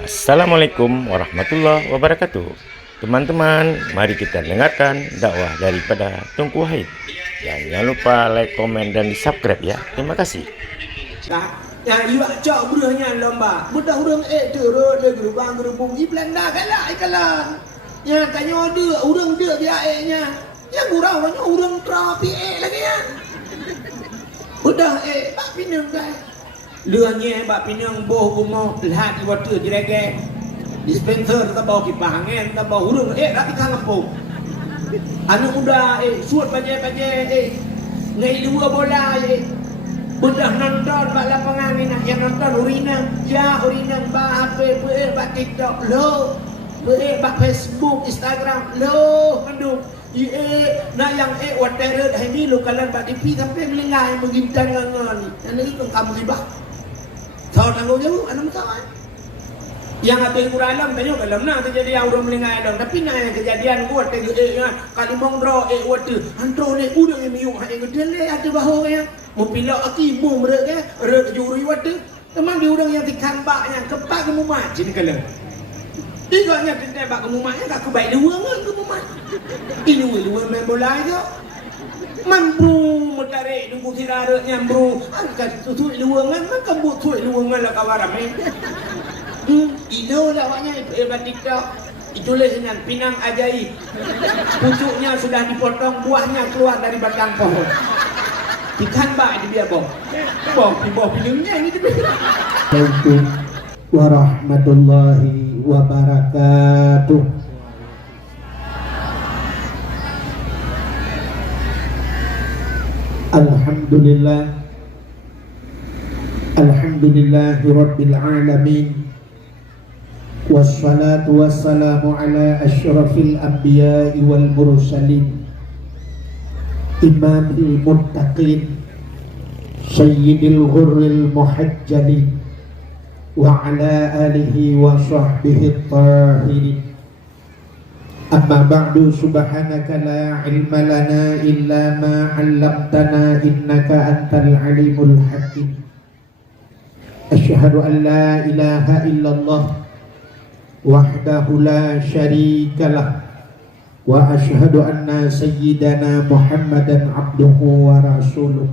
Assalamualaikum warahmatullahi wabarakatuh. Teman-teman, mari kita dengarkan dakwah daripada Tunku Wahid. Dan jangan lupa like, komen, dan di subscribe ya. Terima kasih. Yang iwak cok berahnya lomba. Budak urang turun dia gerubang gerubung iblan dah kalah ikalan. Ya tanya dia urang dia biaeknya. Yang gurau banyak urang terapi lagi ya. Udah bak pinang dah. Luanya bak pinang boh gumo lihat di water jerege. Dispenser tak bawa kipas angin tak bawa urang dah ikan kampung. Anak muda suat baje-baje ngai dua bola Budak nonton bak lapangan ni nak yang nonton urina, urina bak HP, bak TikTok, lo, bak Facebook, Instagram, lo, manduk. Nak yang water dah ni lo kalan bak TV sampai melengai mengintan ngan ni. Yang ni kan kamu libah. Tahu tanggung jawab anak muda. Yang ada yang alam tanya dalam nak terjadi yang orang melengai dalam tapi nak yang kejadian gua tengok kali mongdro water antro ni udah yang miuk hak yang gede ada bahu yang mau pilak aki mu mereka rek juri water teman dia orang yang dikambaknya kepak ke mumat jadi kalau iganya tentang bak ke mumatnya tak kebaik dua kan ke mumat ini dua main bola itu mampu mutarik tunggu kira nyambru angkat tutup dua kan kembut tutup dua kan lah kawaram Ilo lah awaknya hebat TikTok. Itulah dengan pinang ajaib. Pucuknya sudah dipotong, buahnya keluar dari batang pohon. Ikan bak dia biar boh. Di bawah pinangnya ini dia. Assalamualaikum warahmatullahi wabarakatuh. Alhamdulillah. Alhamdulillahi rabbil alamin. Wassalatu wassalamu ala asyrafil anbiya'i wal mursalin imamil muttaqin sayyidil ghurril muhajjalin wa ala alihi wa sahbihi tahirin amma ba'du subhanaka la ilma lana illa ma 'allamtana innaka antal alimul hakim asyhadu an la ilaha illallah wahdahu la syarikalah wa asyhadu anna sayyidana Muhammadan abduhu wa rasuluh.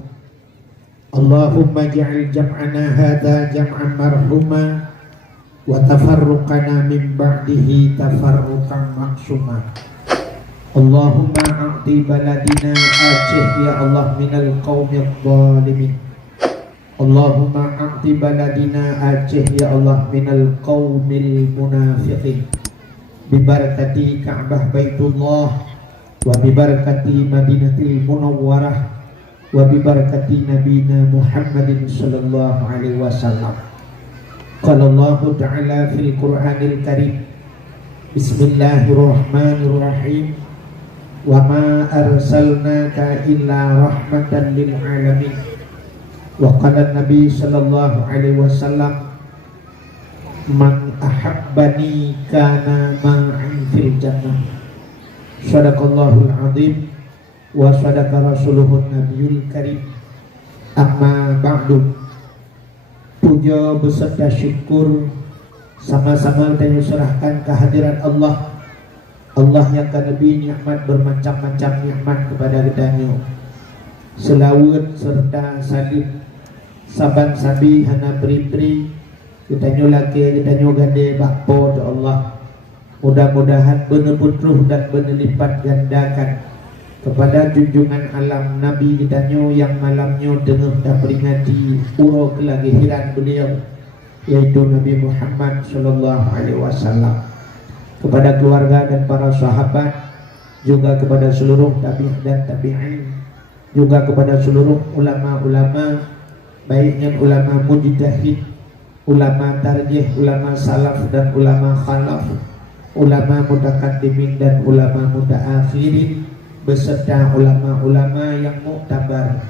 Allahumma ja'al jam'ana hadha jam'an marhuma wa tafarruqana min ba'dihi tafarruqan maksuma. Allahumma a'ti baladina Aceh ya Allah minal qawmi dhalimin. Allahumma a'ti baladina Aceh ya Allah minal qawmil munafiqin bibarakati Ka'bah Baitullah wa bibarakati Madinatil Munawwarah wa bibarakati Nabina Muhammadin sallallahu alaihi wasallam. Qala Allah ta'ala fil Qur'anil Karim Bismillahirrahmanirrahim wa ma arsalnaka illa rahmatan lil alamin. Wa qala Nabi sallallahu alaihi wasallam man ahabbani kana ma'in fil jannah. Sadaqallahul azim wa sadaqa rasuluhun nabiyul karim. Amma ba'du. Puja beserta syukur sama-sama kita serahkan kehadiran Allah. Allah yang akan lebih nikmat bermacam-macam nikmat kepada kita. Selawat serta salim saban sabi hana beri-beri kita nyolake kita nyogade bakpo do Allah. Mudah-mudahan benar putruh dan benar lipat gandakan kepada junjungan alam Nabi kita yang malamnya dengar dan peringati uro kelahiran beliau yaitu Nabi Muhammad sallallahu alaihi wasallam, kepada keluarga dan para sahabat, juga kepada seluruh tabi'in dan tabi'in, juga kepada seluruh ulama-ulama, baiknya ulama mujtahid, ulama tarjih, ulama salaf dan ulama khalaf, ulama mutaqaddimin dan ulama mutaakhirin, beserta ulama-ulama yang muktabar,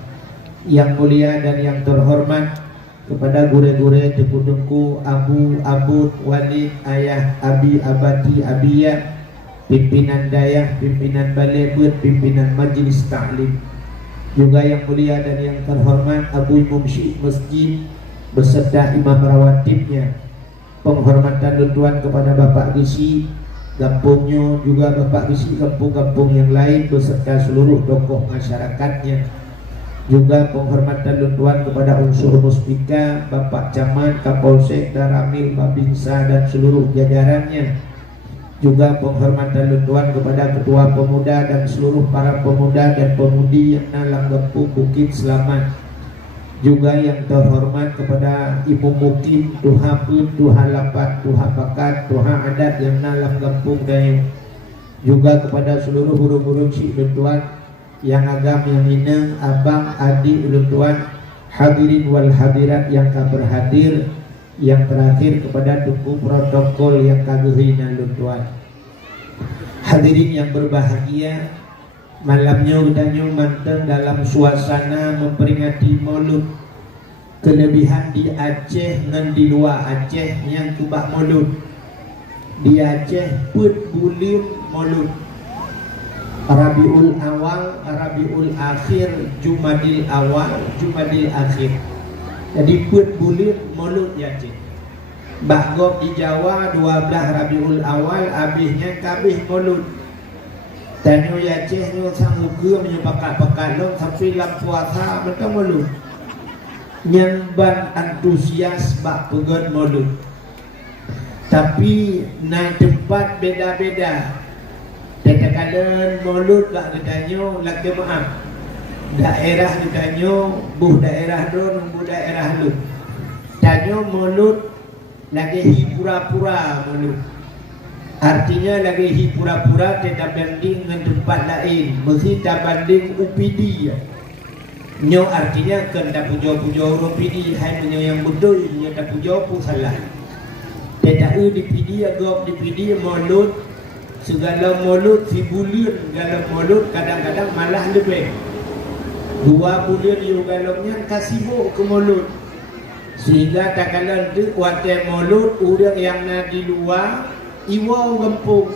yang mulia dan yang terhormat, kepada gure-gure tepudungku, abu, abud, wali, ayah, abi, abati, abiyah, pimpinan dayah, pimpinan balebut, pimpinan majlis ta'lim, juga yang mulia dan yang terhormat Abu Mumsyid Masjid beserta imam rawatibnya, penghormatan tuan kepada Bapak Gisi, kampungnya, juga Bapak Gisi kampung-kampung yang lain beserta seluruh tokoh masyarakatnya. Juga penghormatan tuan kepada unsur muspika, Bapak Camat, Kapolsek, Daramil, Babinsa dan seluruh jajarannya. Juga penghormatan tuan kepada ketua pemuda dan seluruh para pemuda dan pemudi yang dalam kampung Bukit Selamat. Juga yang terhormat kepada Ibu Mukim, Tuha Pun, Tuha Lapat, Tuha Bakat, Tuha Adat yang dalam kampung Dayu. Juga kepada seluruh guru-guru cik tuan yang agam, yang minang, abang, adik, tuan, hadirin wal hadirat yang berhadir. Yang terakhir kepada tuku protokol yang kaguhina tuan. Hadirin yang berbahagia, malamnya udahnya mantan dalam suasana memperingati Maulud. Kelebihan di Aceh dan di luar Aceh yang kubak Maulud. Di Aceh put bulim Maulud, Rabiul Awal, Rabiul Akhir, Jumadil Awal, Jumadil Akhir. Jadi put bulim Maulud di Aceh. Bakgob di Jawa 12 Rabiul Awal, habisnya kabih Maulud. Tanyo Aceh nyo sang muka menyepakat-pakat long sampai lam puasa mereka Maulud. Nyamban antusias bak pegon Maulud. Tapi na tempat beda-beda. Kadang-kadang Maulud bak ketanyo laki maaf. Daerah ketanyo buh daerah don, buh daerah lu. Tanyo Maulud lagi hipura-pura Maulud. Artinya lagi hi pura-pura tidak banding dengan tempat lain, mesti tak banding UPD. Nyo artinya kena pujo-pujo UPD, hai menyo yang betul, nyo tak pujo pun salah. Tidak di PD, agak di PD Maulud, segala Maulud si bulan, segala Maulud kadang-kadang malah lebih. 2 bulan juga galongnya kasih ke Maulud. Sehingga tak kalah tu kuatai Maulud orang yang nak di luar Iwau kampung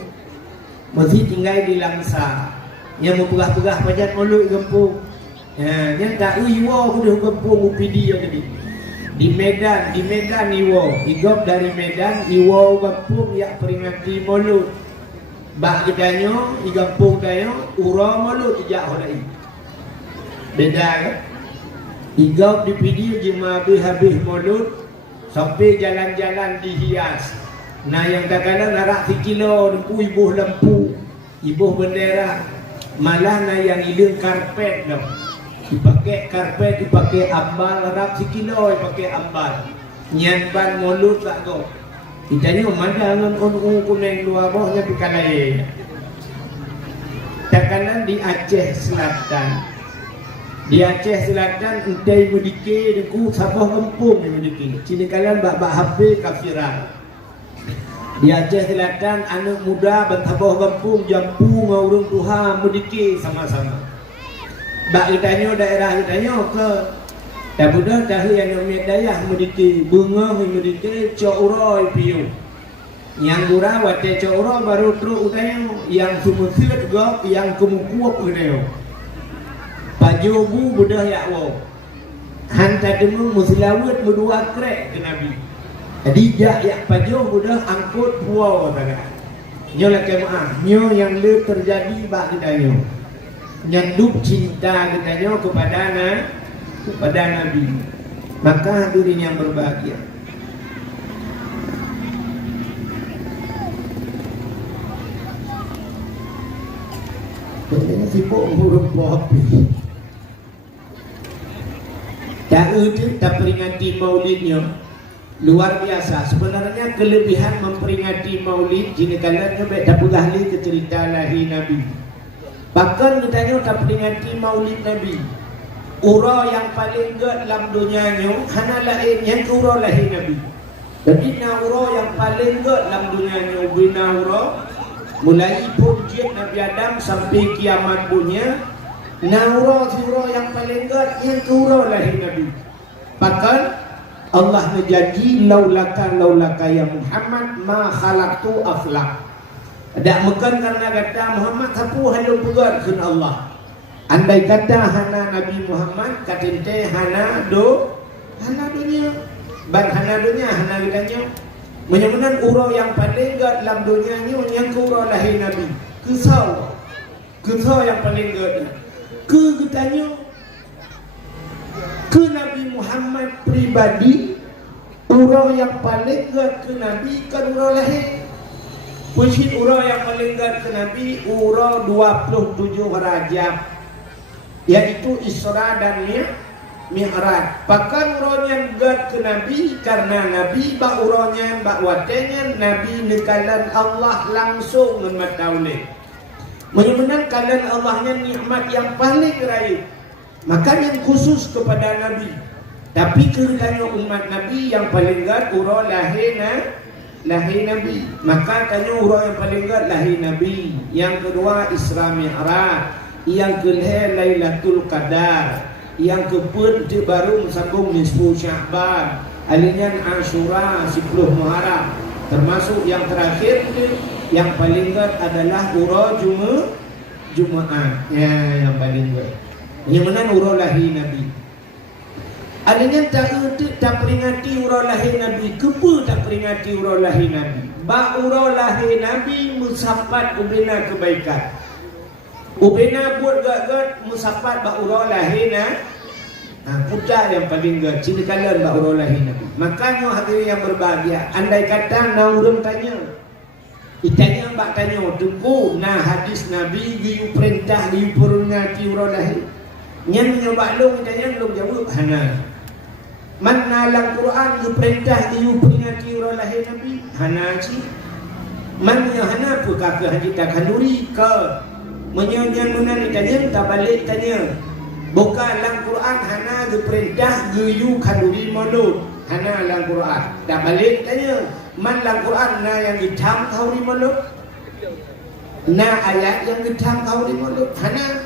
mesti tinggal di Langsa. Yang memperah-perah pajak Maulud kampung. Yang tak Iwau sudah kampung UPD yang tadi. Di Medan Iwau. Igop dari Medan Iwau kampung yang peringati Maulud. Bak kitanya di kampung tayo ura Maulud ijak hodai. Beda kan? Igop di PD jema habis Maulud sampai jalan-jalan dihias. Nah yang kadang-kadang narak sikilo ibuh lampu, ibuh bendera, malah na yang ilung karpet dah. Dipakai karpet, dipakai ambal, narak sikilo dipakai ambal. Nyanban Maulud tak kau. Itanya mana ngan kuneng luar bawahnya pikalai. Kadang-kadang di Aceh Selatan. Di Aceh Selatan entai mendiki deku sabah kampung mendiki. Cini kalian bak HP kafiran. Di Aceh Selatan anak muda bertabah kampung jampu ngurung Tuhan mendiki sama-sama. Bak ditanya daerah ditanya ke tak budak dah yang namanya dayah mendiki bunga mendiki cokroy piu. Yang gura wate cokroy baru terus utanya yang sumut gop yang kumukuap udeo. Pajobu budak yakwo. Hantar demu muslawat berdua krek ke Nabi. Jadi jak pajo budak angkut puau tagak. Nyo lah kemaah, nyo yang le terjadi bak kita nyo. Nyanduk cinta kita nyo kepada Nabi. Maka hadirin yang berbahagia. Ini sibuk ngurus kopi. Tak peringati maulidnya. Luar biasa. Sebenarnya kelebihan memperingati maulid jika kalian tak ahli ke cerita lahir Nabi. Bahkan kitanya tak peringati maulid Nabi. Ura yang paling gede dalam dunia nyo hana lain yang ura lahir Nabi. Jadi ura yang paling gede dalam dunia nyo bina ura mulai pujit Nabi Adam sampai kiamat punya. Ura yang paling gede yang ura lahir Nabi. Bahkan Allah menjanji laulaka ya Muhammad ma khalaqtu aflak. Tak makan karena kata Muhammad sapu halu pegat kun Allah. Andai kata hana Nabi Muhammad katinte hana dunia. Ban hana dunia hana kitanya Menyamanan urau yang paling gad dalam dunia ni yang ke urau lahir Nabi. Kesau yang paling gad. Ketanya ke Nabi Muhammad pribadi, urau yang paling gad ke Nabi kan urau lahir. Puisi urau yang paling gad ke Nabi urau 27 Rajab, yaitu Isra dan Mi'raj. Pakan uronya gad ke Nabi karena Nabi bak uronya bak watenya Nabi nekalan Allah langsung memataulik. Menyebutkan kalan Allahnya nikmat yang paling raib. Maka yang khusus kepada Nabi. Tapi keritanya umat Nabi yang paling gad urau lahir Nabi. Maka tanya urau yang paling gad lahir Nabi. Yang kedua Isra Mi'raj. Yang kelihatan Lailatul Qadar. Yang keempat baru sambung nisfu Sya'ban, alinya Asyura 10 Muharram. Termasuk yang terakhir yang paling gad adalah urau Jumaat. Ya, yang paling gad. Yang mana urau lahir Nabi. Alinya tak peringati urau lahir Nabi. Kepa tak peringati urau lahir Nabi. Ba urau lahir Nabi musapat ubina kebaikan. Ubina buat gad musapat ba urau lahir putra yang paling gad cina kalan ba urau lahir Nabi. Makanya hadirin yang berbahagia, andai kata orang tanya, itanya bak tanya tunggu nah hadis Nabi giu perintah giu peringati urau lahir. Nyan nyoba long itanya long jawab hana. Mana dalam Quran giu perintah giu peringati urau lahir Nabi? Hana ci. Mana hana pu ka ke hadis takanduri ke menyanyian munan itanya tak balik tanya. Bukan dalam Quran hana diperintah geyu kanduri mulut. Hana dalam Quran. Tak balik tanya. Man dalam Quran na yang ditam kau di mulut. Na ayat yang ditam kau di mulut. Hana.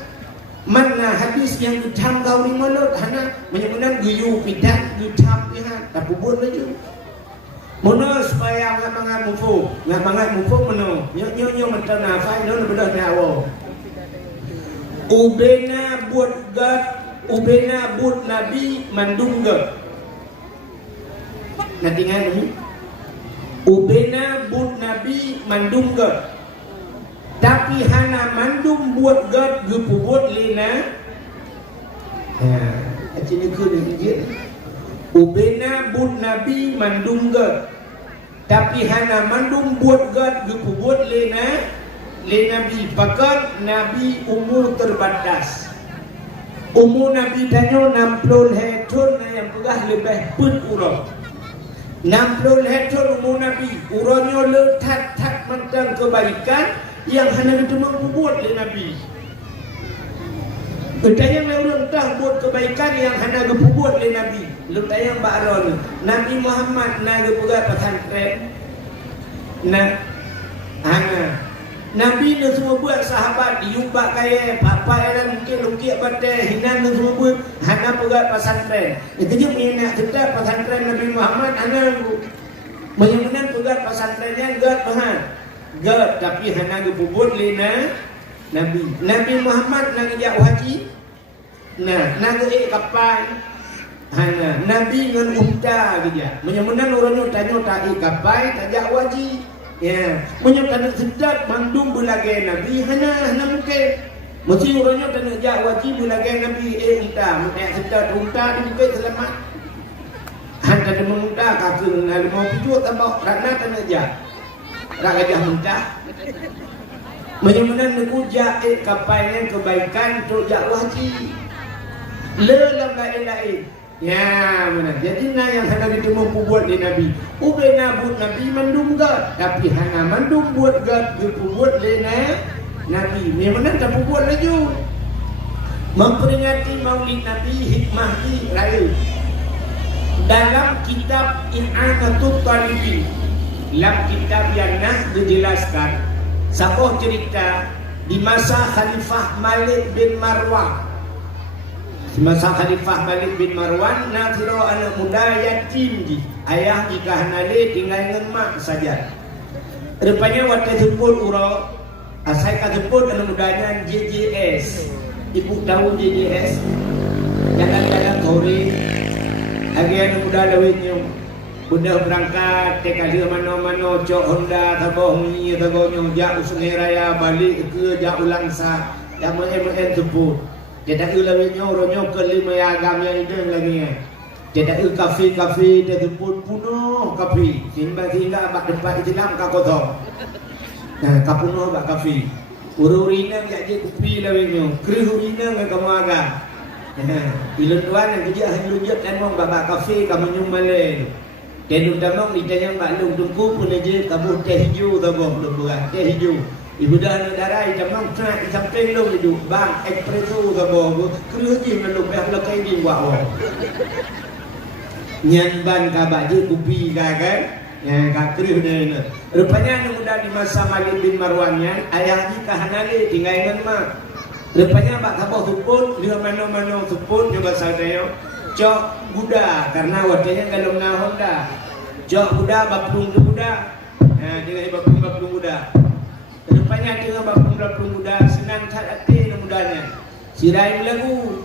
Man na hadis yang ditam kau di mulut. Hana. Menyebutkan geyu pidat ditam pihak. Tak buat lagi. Mana supaya ngat mufu. Ngat mufu mana. Nyo mentah nafai. Nyo bedah nyawa. Ubena buat gad, ubena buat Nabi mandum gad. Nanti ngani. Ubena buat Nabi mandum gad. Tapi hana mandum buat gad gupu buat lena. Acini ke ni. Ubena buat Nabi mandum gad. Tapi hana mandum buat gad gupu buat lena. Nabi pakat Nabi umur terbatas. Umur Nabi tanya 60 tahun yang pegah lebih pun urang. 60 tahun umur Nabi, urangnya letak mentang kebaikan yang hanya itu mampu buat oleh Nabi. Bertanya orang tak buat kebaikan yang hanya mampu buat oleh Nabi. Letak yang bakron Nabi Muhammad nak pegat pesantren. Hana Nabi ni semua buat sahabat diubah kaya papa dan mungkin lukis pada hinan ni semua buat hana pegat pesantren. Itu je minat kita pesantren Nabi Muhammad hana menyebutkan pegat pesantrennya gad Tuhan. Gad tapi hana dipubut lena Nabi Muhammad nak jak haji. Nak kapal hana Nabi ngan unta dia. Menyebutkan orangnya tanya tak kapal tak jak haji. Ya, menyebutkan sedap mandum belagai Nabi hana mungkin. Mesti orangnya kena jak wajib belagai Nabi unta, mungkin sedap unta di bukit selamat. Hanta ada unta kaki nak mau tujuh tambah rana kena jak. Rak gajah unta. Menyebutkan nekujak kapalnya kebaikan untuk jak wajib. Lelam lain-lain. Ya benar. Jadi nak yang hana kita mampu buat di Nabi. Ubena buat Nabi mandum gad. Tapi hana mandum buat gad kita buat di Nabi. Memang tak buat lagi. Memperingati Maulid Nabi hikmah di raya. Dalam kitab I'anatul Talibin, dalam kitab yang nak dijelaskan sebuah cerita di masa Khalifah Malik bin Marwan. Semasa Khalifah Malik bin Marwan nathiro anak muda yatim ji. Ayah jika hanale tinggal dengan mak saja. Rupanya waktu sebut urau asai kasebut anak mudanya JJS. Ibu tahu JJS? Jalan-jalan sore. Lagi anak muda lawitnya. Bunda berangkat kali mana-mana cok Honda tagoh ni tagohnya jak Sungai Raya balik ke jak Ulangsa yang main sebut. Dia tak ulawinnya orangnya ke lima agam yang itu lagi. Dia tak kafe-kafe dia sebut penuh kafe. Sehingga abak depan Islam ka kotong. Nah, ka penuh abak kafe. Ururina jadi kopi lawinnya. Kerihurina dengan kamu agam. Ilun tuan yang kerja hanyut dan mau babak kafe kamu nyumalai. Dan utama kita yang maklum tunggu pun aja kamu teh hijau tahu bukan teh hijau. Ibu dah negara kita mang nak sampai lo itu bang espresso tahu kerja maklum yang lo kayak di bawah. Nyan ban kabak je kopi kan? Yang kakri ni. Rupanya muda di masa Malik bin Marwannya ayah ni kahanale tinggal ingat mak. Rupanya bak kabah tupun dia mana-mana tupun coba saya. Cok Buddha karena wadahnya kalau na Honda. Cok Buddha bapung Buddha. Nah, dengan bapung Buddha. Rupanya dengan bapung Buddha senang hati mudanya. Sirai lagu.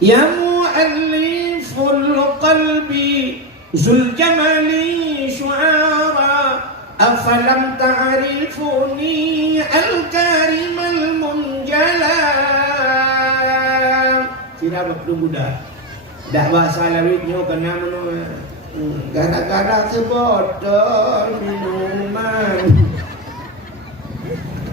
Ya mu'alliful qalbi zul jamali syu'ara afalam ta'rifuni al-karim al-munjala. Sirai bapung Buddha. Dak bahasa lawitnya kena gara-gara sebotol minuman.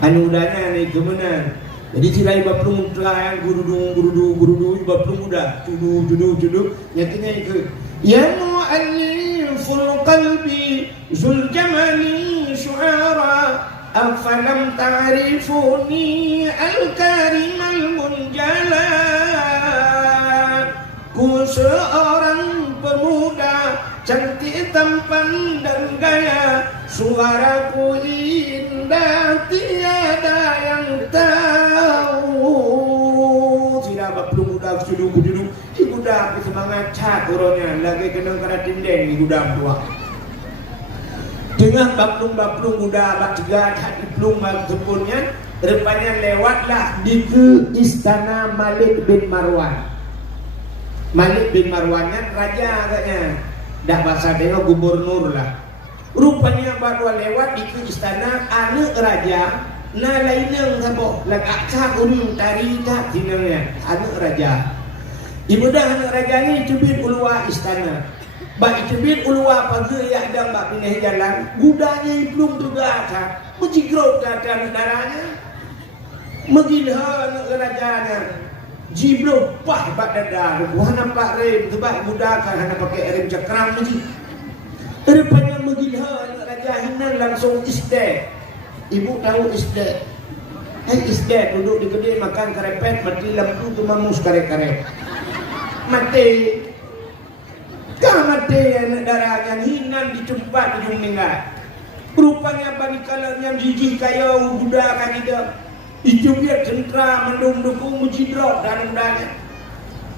Anu udahnya ni kemenan. Jadi tirai baplung yang gurudu baplung udah judu nyatanya itu. Ya mu'alliful qalbi zul jamali syu'ara afalam ta'rifuni al-karim al-munjala. Ku seorang pemuda cantik tampan dan gaya, suaraku indah tiada yang tahu. Tidak belum muda duduk ibu dah semangat cat orangnya lagi kena kena tindeng ibu dah tua. Dengan baplung muda bak tiga hati plung bak sebunnya, rupanya lewatlah di ke istana Malik bin Marwan. Malik bin Marwannya raja agaknya. Dah bahasa dia gubernur lah. Rupanya baru lewat di ke istana anak raja. Na lainnya sabo lagak cak urung tari tak dinanya anak raja. Ibu dah anak raja ni cubit ulua istana. Bak cubit ulua pagi ya ada bak pindah jalan. Gudanya belum juga tak. Mejigrot kata negaranya. Megilha anak rajanya. Jiblo pah bak dadar, buah nampak rem, sebab budak kan hanya pakai rem cakram ni. Rupanya megilha raja hinan langsung isdet. Ibu tahu isdet. Isdet duduk di kedai makan karepet, mati lampu tu mamus karep-karep. Mati. Kah mati anak darah yang hinan di tempat di meninggal. Rupanya bani kala yang jijik kaya budak kan hidup. Itu biar tentera mendukung mujidrok dan mudanya.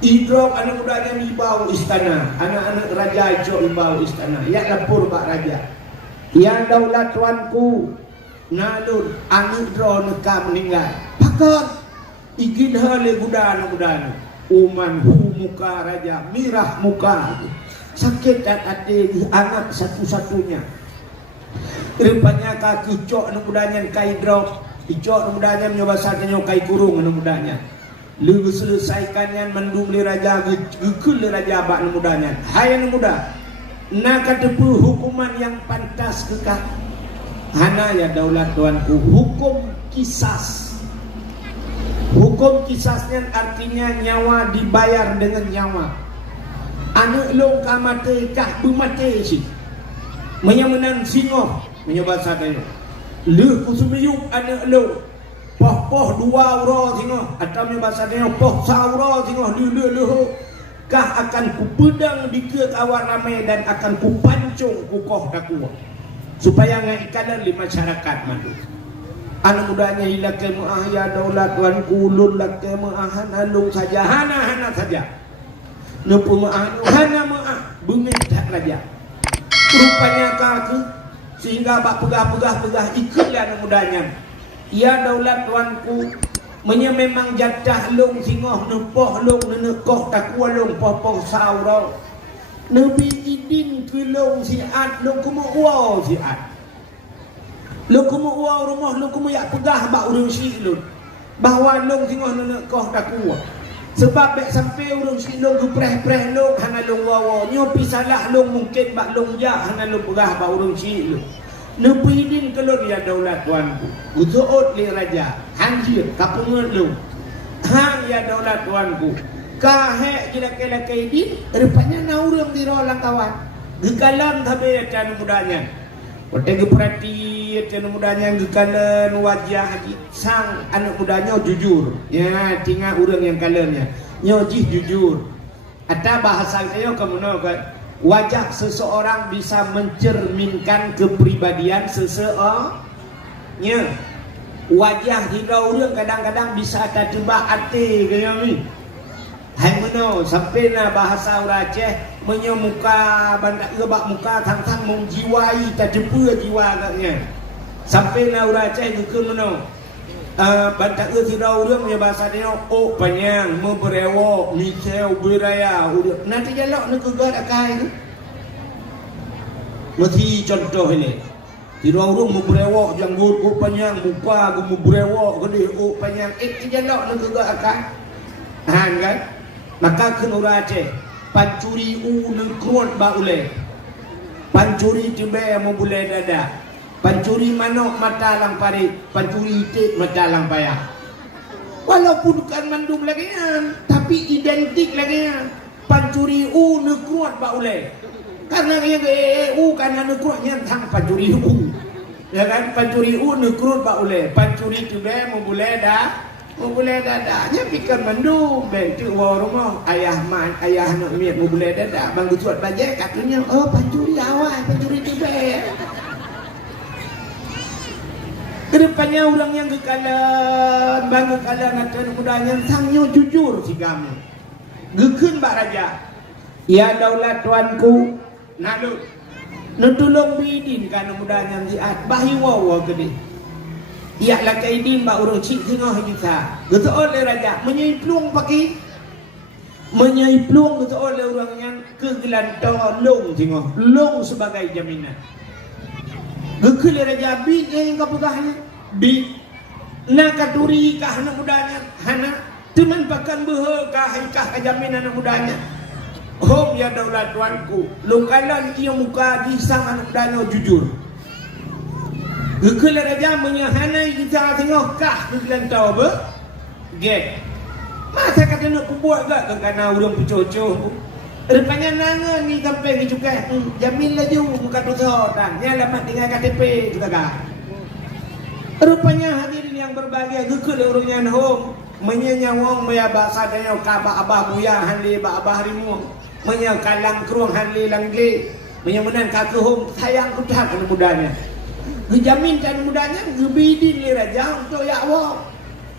Idrok anak mudanya dibawa istana. Anak-anak raja itu dibawa istana. Ya lapor pak raja. Yang daulat tuanku nalun anak drone ka meninggal. Pakar igin hale budan budan. Uman hu muka raja mirah muka. Sakit hati anak satu-satunya. Rupanya kaki cok anak mudanya kai drop. Icok mudanya menyoba sakanya kai kurung anu mudanya. Lu selesaikannya mendung li raja gekul li raja bak mudanya. Hai anu muda. Nak katepu hukuman yang pantas kekah. Hana ya daulat tuanku hukum kisas. Hukum kisasnya artinya nyawa dibayar dengan nyawa. Anu long kamate kah bumate si. Menyamenan singoh menyoba sakanya. Lu kusumiyuk anak lu poh dua uro tengok atau bahasa dia poh sauro tengok lu kah akan kupedang di ke kawan ramai dan akan kupancung kukoh dakuah supaya ngikalan di masyarakat madu. Anak mudanya hilang ke muah ya daulat tuan kulun lak ke muahan alung saja hana saja nupu muah hana muah bumi tak raja. Rupanya kaki sehingga bak pegah ikutlah anak mudanya. Ya daulat tuanku memang jatah long singoh nepoh long nenekoh takwa long poh saurau. Nabi idin ke long siat long kumu wow siat long kumu wow rumah long kumu yak pegah bak urang si long bahawa long tengah nak kau dah kuat sebab bek sampai urang si long gepreh-preh long hana long wow nyo pi salah long mungkin bak long jak hana long pegah bak urang si long nepidin kelon ya daulat tuanku utuot li raja hanjir kapungan long hang ya daulat tuanku kahe kira-kira di rupanya na urang di rolang kawan gekalan tabe can mudanya ote geperati can mudanya gekalan wajah sang anak mudanya jujur ya tinggal urang yang kalannya nyo jih jujur ada bahasa kayo kemuno kan wajah seseorang bisa mencerminkan kepribadian seseorang nya wajah hingga urang kadang-kadang bisa terjebak hati kayo ni hai meno sampai na bahasa orang Aceh menyemuka bandak gebak muka thang-thang menjiwai terjepur jiwa agaknya sampai na orang Aceh ke meno bandak tidak urang punya bahasa dia oh panyang memberewo misel beraya nanti jalok nak gegar akai tu mesti contoh ini tidak urang memberewo janggut oh panyang muka gu memberewo gede oh panyang jalok nak gegar akai kan maka kenura Aceh pancuri negruat ba ule pancuri tibe mo bule dada pancuri manok mata lang pare pancuri itik mata lang payah walaupun bukan mandum lagi tapi identik lagi pancuri negruat ba ule karena yang karena negruatnya tang pancuri ya kan pancuri negruat ba ule pancuri tibe mo bule dah boleh dadanya pikir mandum bentuk rumah ayah man ayah nak miat mau boleh dadak bang gusuat bajet katanya oh pancuri awal pancuri tiba kedepannya orang yang kekalan bang kekalan atau mudanya sangnya jujur si kamu gekun bak raja ya daulat tuanku nak tolong bidin kan mudanya ziat bahiwa gede ia lah kaidin ba urang cik tengah kita gitu oleh raja menyaiplung pakai menyaiplung gitu oleh orang yang kegelantar long tengah long sebagai jaminan gekele raja bi yang kapugahnya bi nakaturi kah anak mudanya hana teman pakan behe kah jaminan anak mudanya hom ya daulat tuanku lokalan ia muka gisang anak mudanya jujur gekele raja menyahanai kita tengok kah kegelan tahu apa get masa kata nak buat gak kerana urang pecocoh rupanya nangan ni sampai ni juga jamin laju muka dosa dan ni alamat dengan KTP juga gak rupanya hadirin yang berbahagia gekele urangnya home menyanyawang maya bahasa danya kabah abah buya hanli ba abah rimu menyakalang keruang hanli langge menyemenan kakek home sayang kudah kana mudanya dijamin kan mudanya gebidin li raja untuk yakwa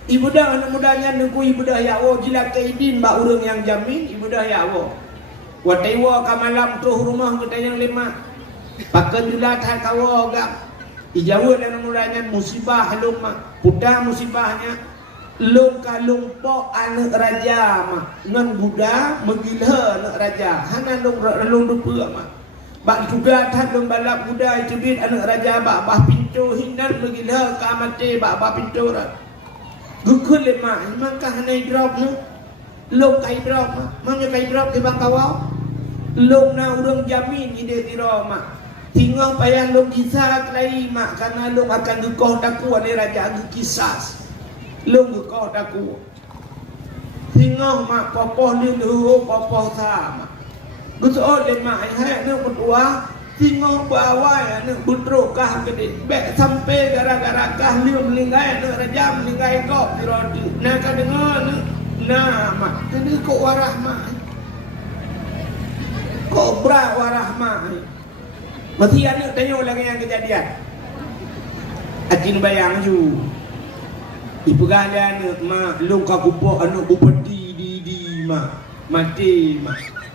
ibu dah anak mudanya nunggu ibu dah yakwa jila kaidin ba urang yang jamin ibu dah yakwa wataiwa ka malam tu rumah kita yang lima pakai jula tak kawa gak ijawa anak mudanya musibah lum pudah musibahnya lum kalung pok anak raja mah ngan budak megila anak raja hana lum dupa mah bak juga tak balap muda itu bin anak raja bak bah pintu hinan begila ka mati bak bah pintu ra gukul lemah mangkah nai drop nu long kai drop mangnya kai drop di bang kawau long na urang jamin ide tiro mak tinggal payah long kisah lai mak karena long akan gekoh daku ane raja kisas long gekoh daku tinggal mak popoh ni lu popoh sama Gusto lemah hai nak berdua tinggal bawah nak budrokah gede bek sampai gara-gara kah liu melinggai nak raja melinggai kau di roti nak dengar nah mak ini kok warahmah kok bra warahmah mesti anak tanya lagi yang kejadian ajin bayang ju ibu kalian mak lu kau kupok anak bupati di mak mati mak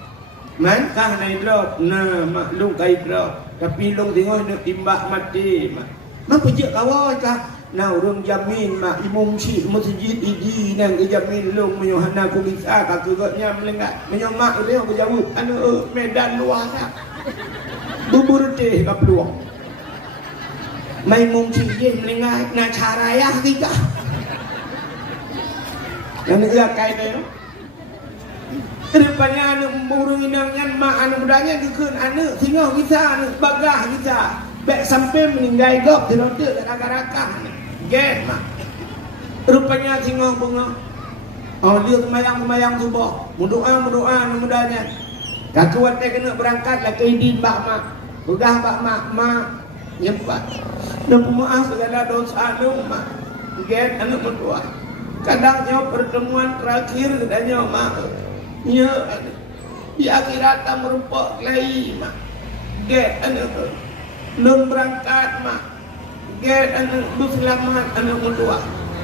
man kah naik drop nah maklum kai drop tapi long tengok nak timbak mati mak pejak kawal kah nah urang jamin mak imam syik masjid idi nang jamin long menyohana ku bisa ka kegaknya melengak menyomak dia aku jawab anu medan luar nak bubur teh ka peluang mai mung cingih meningai na caraya kita dan ia kai teh rupanya anu murung inangan mak anu mudanya dikeun anu tinggal kita anu bagah kita bek sampai meninggai gok di rote agak-agak gen mak rupanya tinggal bunga oh dia kemayang tubuh mudoa anu mudanya kakuat teh kena berangkat lah ke idin bak mak udah bak mak nyepat dan pemaaf segala dosa anu mak gen anu berdoa kadangnya pertemuan terakhir katanya mak ya di akhirat tak merupakan lagi mak get anu belum berangkat mak get anu lu selamat anu mentua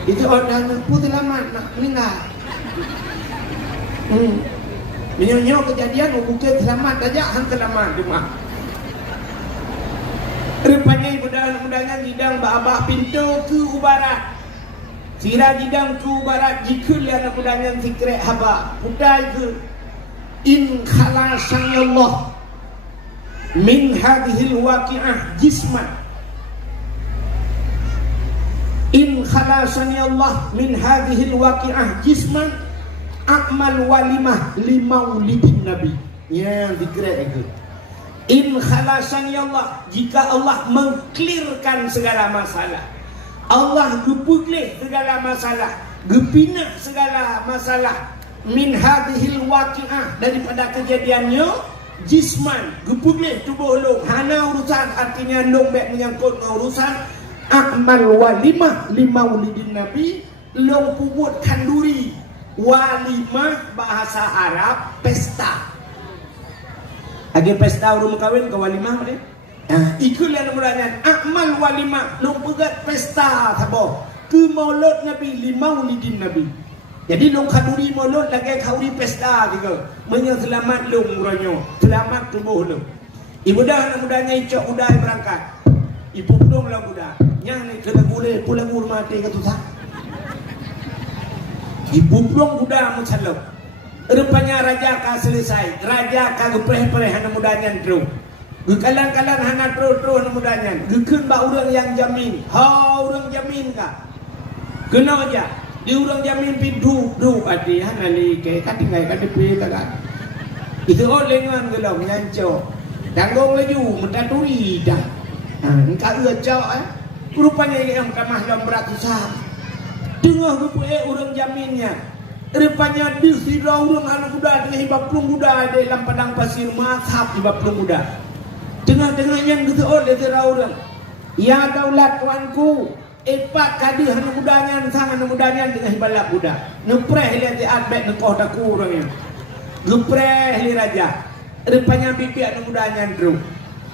itu orang pun selamat mak meninggal menyonyo kejadian bukan selamat aja han selamat di mak rupanya mudah-mudahnya jidang abah pintu ke barat sira jidang ke barat jikul yang mudahnya zikre haba budai ke in khalasani Allah min hadhil waqi'ah jisman in khalasani Allah min hadhil waqi'ah jisman akmal walimah limaulidin nabi ya zikre itu in khalasani Allah jika Allah mengklirkan segala masalah Allah gepulih segala masalah gepina segala masalah min hadhil waqi'ah daripada kejadiannya jisman gepulih tubuh long hana urusan artinya long bek menyangkut urusan akmal walimah limaulidin nabi long pubut kanduri walimah bahasa Arab pesta age pesta urung kawin ke walimah dia ikulah namanya akmal walimah long pegat pesta sabo ke maulud nabi limaulidin nabi jadi long kaduri maulud lagi kauri pesta juga menyang selamat long ronyo selamat tubuh long ibu dah mudahnya icok udah berangkat ibu belum lah mudah nyang ni kena gule pulang rumah mati ke susah ibu belum udah mencelok rupanya raja ka selesai raja ka gepreh-preh hana mudahnya terus gekalan-kalan hana terus mudahnya gekeun ba urang yang jamin ha urang jamin ka kena aja di urang jamin pintu du adi hana li ke katingai ka depi ka itu olengan gelong nyanco tanggung laju mentatui dah engka ecau rupanya yang kamah dalam beratusan tengah rupuke urang jaminnya rupanya di sira urang anu budak dengan hibab plung budak dalam padang pasir mazhab hibab plung budak tengah-tengahnya gitu oleh sira urang ya daulat tuanku epak kadi hanu budanya sangan mudanya dengan hibalak budak nepreh lihat di abek nekoh taku urangnya gepreh li raja rupanya bibi anu mudanya ndru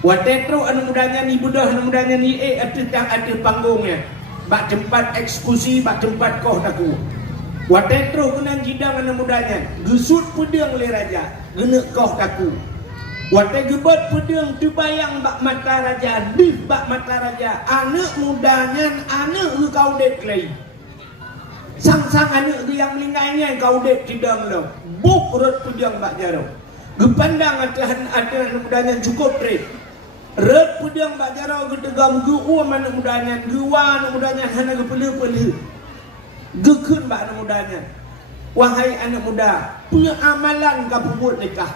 watetru anu mudanya ni budah anu mudanya ni ada panggungnya bak tempat eksekusi bak tempat koh taku watetru kena jidang anu mudanya gesut pedang li raja gena koh taku wate gebat pedang terbayang bak mata raja dif bak mata raja anak mudanya anak kau dek lagi sang-sang anak yang melingainya kau dek tidang lo buk rot pedang bak jaro gepandang ada mudanya cukup rep rot pedang bak jaro gedegam geu mana mudanya gewan mudanya hana gepelu-pelu gekeun bak anak mudanya wahai anak muda punya amalan ka pubut nikah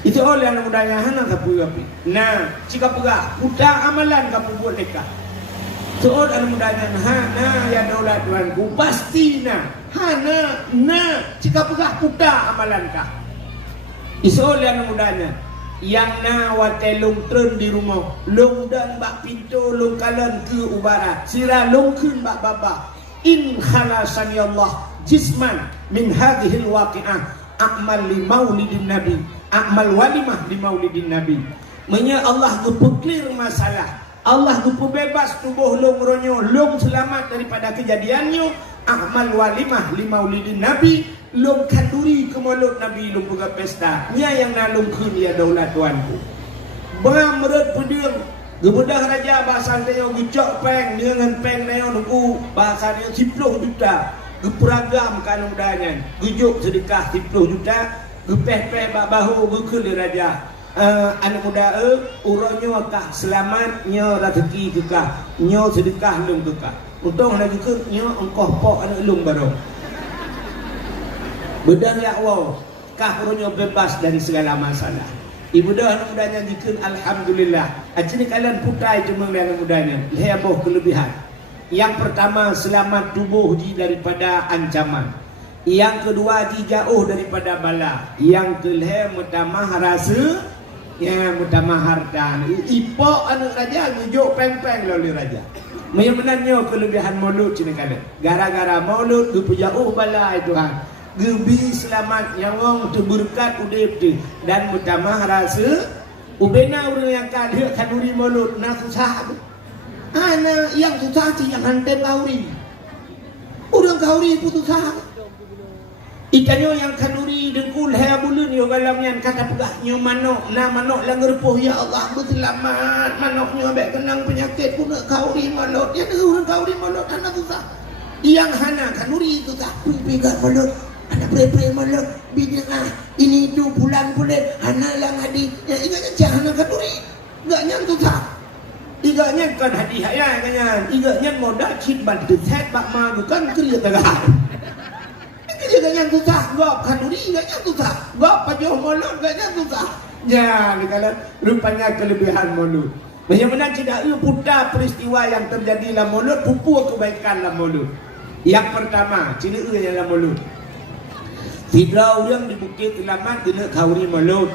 itu oleh anak mudanya hana ka puyapi nah jika pegah puta amalan ka pubut nikah soal anak mudanya hana ya daulat tuanku pasti hana jika pegah puta amalan ka iso oleh anak mudanya yang wate long tren di rumah long dan bak pintu long kalan ke ubara sira long kun bak baba in khalasani Allah jisman min hadhil waqi'ah akmal li maulidin nabi akmal walimah di maulidin nabi menya Allah gepuklir masalah Allah bebas tubuh long ronyo long selamat daripada kejadiannya akmal walimah li maulidin nabi long kanduri ke maulud nabi long buka pesta nya yang nalung kun ya daulat tuanku bang merut pedang gebedah raja bahasa dia gecok peng dengan peng neo nunggu bahasa dia 10 juta geperagam kan mudanya gejuk sedekah 10 juta gepeh-peh bak bahu gekeul raja anak muda uronyo kah selamat nyo rezeki kekah nyo sedekah lung kekah untung lagi ke nyo engkau pok anak lung baru bedah ya Allah kah uronyo bebas dari segala masalah ibu dah anak mudanya jikun alhamdulillah ajini kalian putai cuma anak mudanya heboh kelebihan yang pertama selamat tubuh daripada ancaman. Yang kedua jauh daripada bala. Yang kelima mutamah rasa, yang mutamah harta. Ipok anak raja ngejuk peng-peng lalu raja. Menyamenannya kelebihan mulut cina kala. Gara-gara mulut tu jauh bala Tuhan. Gebi selamat yang orang tu berkat udip tu dan mutamah rasa. Ubena orang yang kala kanuri mulut nak susah. Ana yang susah si yang hantem kauri. Orang kauri pun susah. Ikanyo yang kanuri dengkul hea bulun yo galamnya kata pegahnya manok na manok lang repuh ya Allah berselamat manoknya ambek kenang penyakit pun kauri malot ya orang kauri malot anak susah yang hana kanuri itu tak pegat malot anak pre-pre malot bidang ini itu bulan bulan hana lang hadi ya ingatnya jangan kanuri enggak nyang susah igaknya kan hadiah ya kanyan igaknya modal cit bantu set pak ma bukan kerja tegak dia ganyan susah, gak kanuri ganyan susah, gak pajuh mulut ganyan susah. Ya, ni kalau rupanya kelebihan mulut. Bagaimana tidak putar peristiwa yang terjadi dalam mulut, pupuk kebaikan dalam mulut. Yang pertama, cina dalam mulut. Fidrau yang di bukit selamat kena kauri mulut.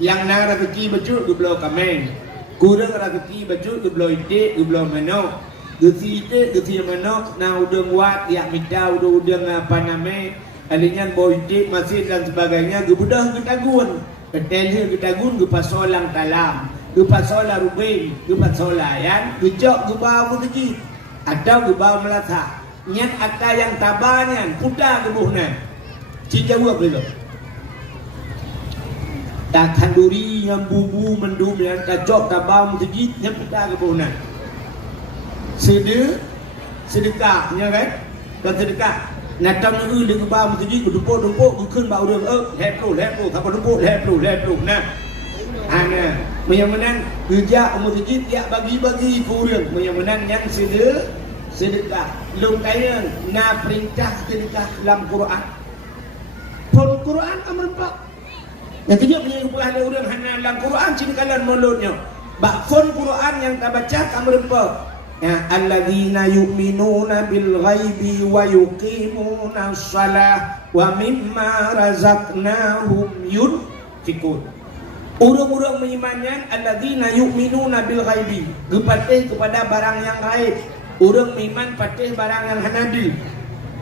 Yang nak rezeki becut ke belau kameng, kurang rezeki becut ke belau itik ke belau menok. Gesi itu, gesi manok, na udang wat, ya minta udang apa nama, alingan boydik masih dan sebagainya, gebudah getagun, ketelnya getagun, gepasolang talam, gepasola rubin, gepasolayan, gejok gebau begini, atau gebau melata, nyat ada yang tabanyan, putar gebuhnya, cijawab belum. Tak kanduri yang bubu mendum yang tajok tabau begini, yang putar gebuhnya. Sedekah nya kan dan sedekah natang neu dengan bau tu ji dupuk-dupuk keun bau deung leplu apa dupuk leplu nah ana menyamenan kerja umur tu tiap bagi-bagi kurang menyamenan yang sedekah lung kaya na perintah sedekah dalam Quran pun Quran amr pak yang tiga punya kepulah ada orang hana dalam Quran cina kalian mulutnya bak pun Quran yang tak baca amr pak ya alladzina yu'minuna bil ghaibi wa yuqimuna shalah wa mimma razaqnahum yunfiqun. Orang-orang beriman alladzina yu'minuna bil ghaibi, gepatih kepada barang yang gaib. Orang beriman patih barang yang hanadi.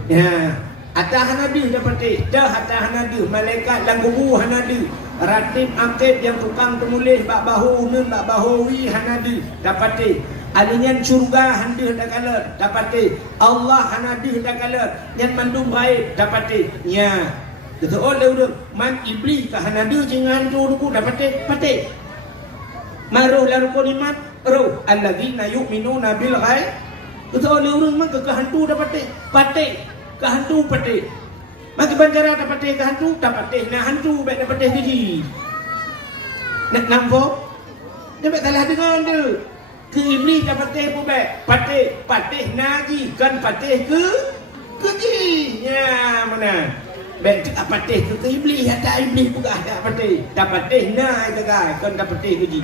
Ya, atah hanadi dapatih, dah atah hanadi, malaikat lang kubu hanadi. Ratib akib yang tukang penulis bak bahu nun bak bahuwi hanadi dapatih. Alinyan surga handir dah kalah dapati Allah handir dah kalah yang mandung baik dapati nya itu oleh udah man iblis ka handir jangan turuku dapati pati maruh lalu kalimat ru alladzina yu'minuna bil ghaib itu oleh udah man ke hantu dapati pati ke hantu pati maki bandara dapati ke hantu dapati nah hantu baik dapati gigi nak nampo dia salah dengar dia ke iblis dah patih pun baik patih naji kan patih ke ji ya mana baik cakap patih ke iblis ada iblis pun dah patih na itu guys kan dah patih ke ji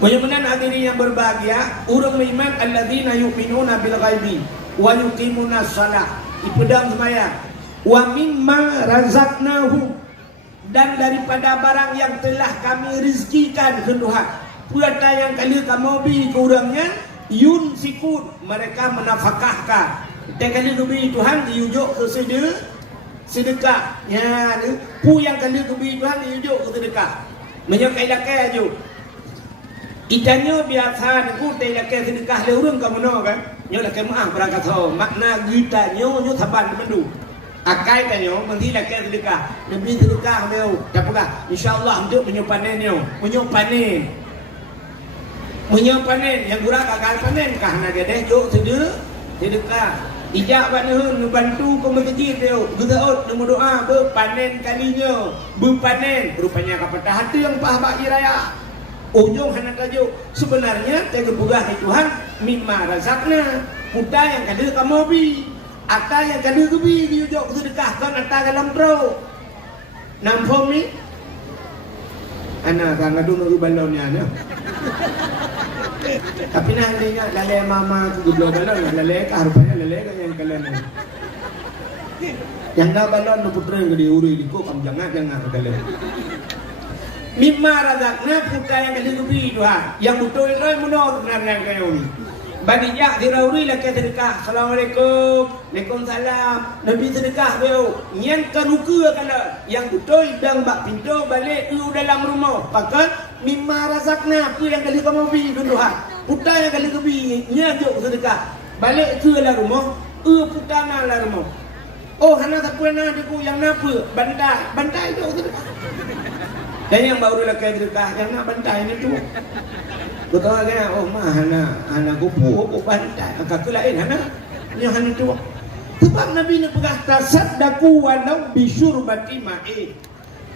bagaimana hadirin yang berbahagia orang beriman alladzina yu'minuna bil ghaibi wa yuqimuna shalah ipedang sembahyang wa mimma razaqnahum dan daripada barang yang telah kami rezekikan ke Tuhan puata yang kali kamu bi kurangnya yun sikut mereka menafkahkan kita kali dubi Tuhan diujuk ke sedekah ya pu yang kali dubi Tuhan diujuk ke sedekah menyokai lakai aja kitanya biasa aku teh lakai sedekah le urang kamu no kan nyo lakai maaf berangkat so makna kita nyo thaban mendu akai kan nyo mesti lakai sedekah lebih sedekah meu dapat insyaallah untuk menyopanen nyo menyopanen panen yang gurah gagal panen karena dia juk sedekah Ijak bakna nu bantu ke masjid dia. Gezaut nu doa berpanen kalinya. Berpanen rupanya kapatah hati yang pahak raya. Ujung hanak tajuk sebenarnya tega pugah Tuhan mimma razakna. Puta yang kada kamu bi. Ata yang kada kebi diujok sedekahkan ata dalam tro. Nampom ni. Anak kan ngadu nu balonnya nya. Tapi nantinya lale mama tu gublo balon lale ka rupanya lale ka yang kalian. Yang na balon nu putra yang di uri di ko kam jangan kalian. Mimma razakna putra yang kada kebi Tuhan. Yang betul roy munor nan kayo ni. Badijak dirauri lah kita sedekah. Assalamualaikum. Waalaikumsalam. Nabi sedekah beliau. Yang kanuka kalau yang betul dan bak pintu balik lu dalam rumah. Pakat mimma razakna tu yang kali kamu bi Tuhan. Putar yang kali kebi nyajuk sedekah. Balik ke dalam rumah. Putar na dalam rumah. Oh hana tak pernah diku yang napa? Bantai tu sedekah. Dan yang baru lah kita sedekah yang nak bantai ni tu. Betul kan? Oh mah hana kupu bantai. Kakak lain hana. Ni hana tu. Sebab Nabi ni berkata sadaqu walau bisyurbati ma'in.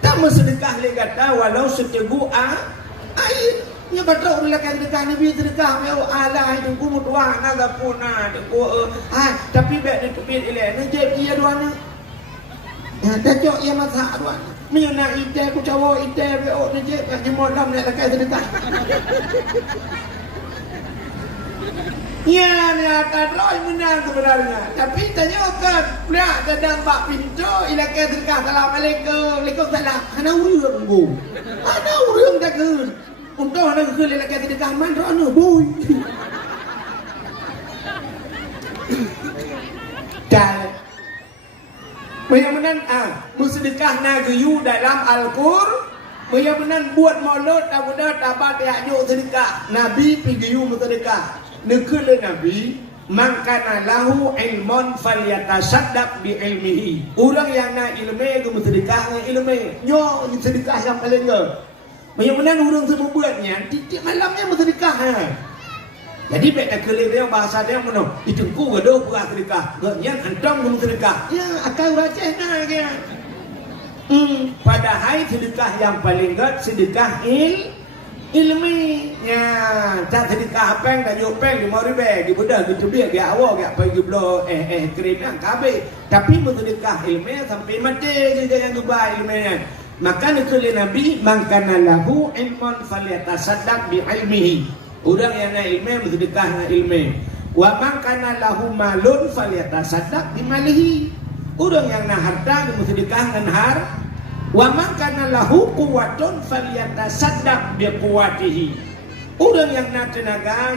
Tak bersedekah le kata walau seteguk air. Nya batok bila kata sedekah Nabi sedekah meu ala itu ku mutua naga puna ku tapi baik dia kebit ile ni je dia duana. Ya tajok ia masak duana. Mio nak ite ku cawo ite be o ni je ni modam nak kata sedekah. Ya, ni akan roy menang sebenarnya. Tapi tanya kan, pula dadang bak pintu, ilakai sedekah Assalamualaikum, Waalaikumsalam. Hana urang go. Hana urang dak keun. Untuk hana keun ilakai sedekah man rono boy. Dan Menyamanan bersedekah nagayu dalam Al-Qur'an. Menyamanan buat maulud tak mudah dapat diajuk sedekah. Nabi pigiyu bersedekah. Nekele Nabi mangkana lahu ilmun falyatasaddaq bi ilmihi. Orang yang nak ilmu ke bersedekah dengan ilmu. Nyo sedekah yang paling ke. Menyamanan orang semua buatnya titik malamnya bersedekah. Jadi baik nak kelih dia bahasa dia mana? Itu ku gaduh pula sedekah. Yang antang belum sedekah. Ya akal raceh nak dia. Padahal sedekah yang paling gad sedekah ilmi. Ya, tak sedekah apa yang tak jopeng di Mauribe, di Buddha, di Tubia, di Awal, di apa di Blo, keringan kabe. Tapi bersedekah ilmi sampai mati juga yang dubai ilminya. Maka nutulis Nabi, mangkana lahu ilmun falyatasaddaq bi ilmihi. Orang yang nak ilmu bersedekah dengan ilmu. Wa man kana lahu malun falyatasaddaq bi malihi. Orang yang nak harta bersedekah dengan harta. Wa man kana lahu quwwatun falyatasaddaq bi quwwatihi. Orang yang nak tenaga,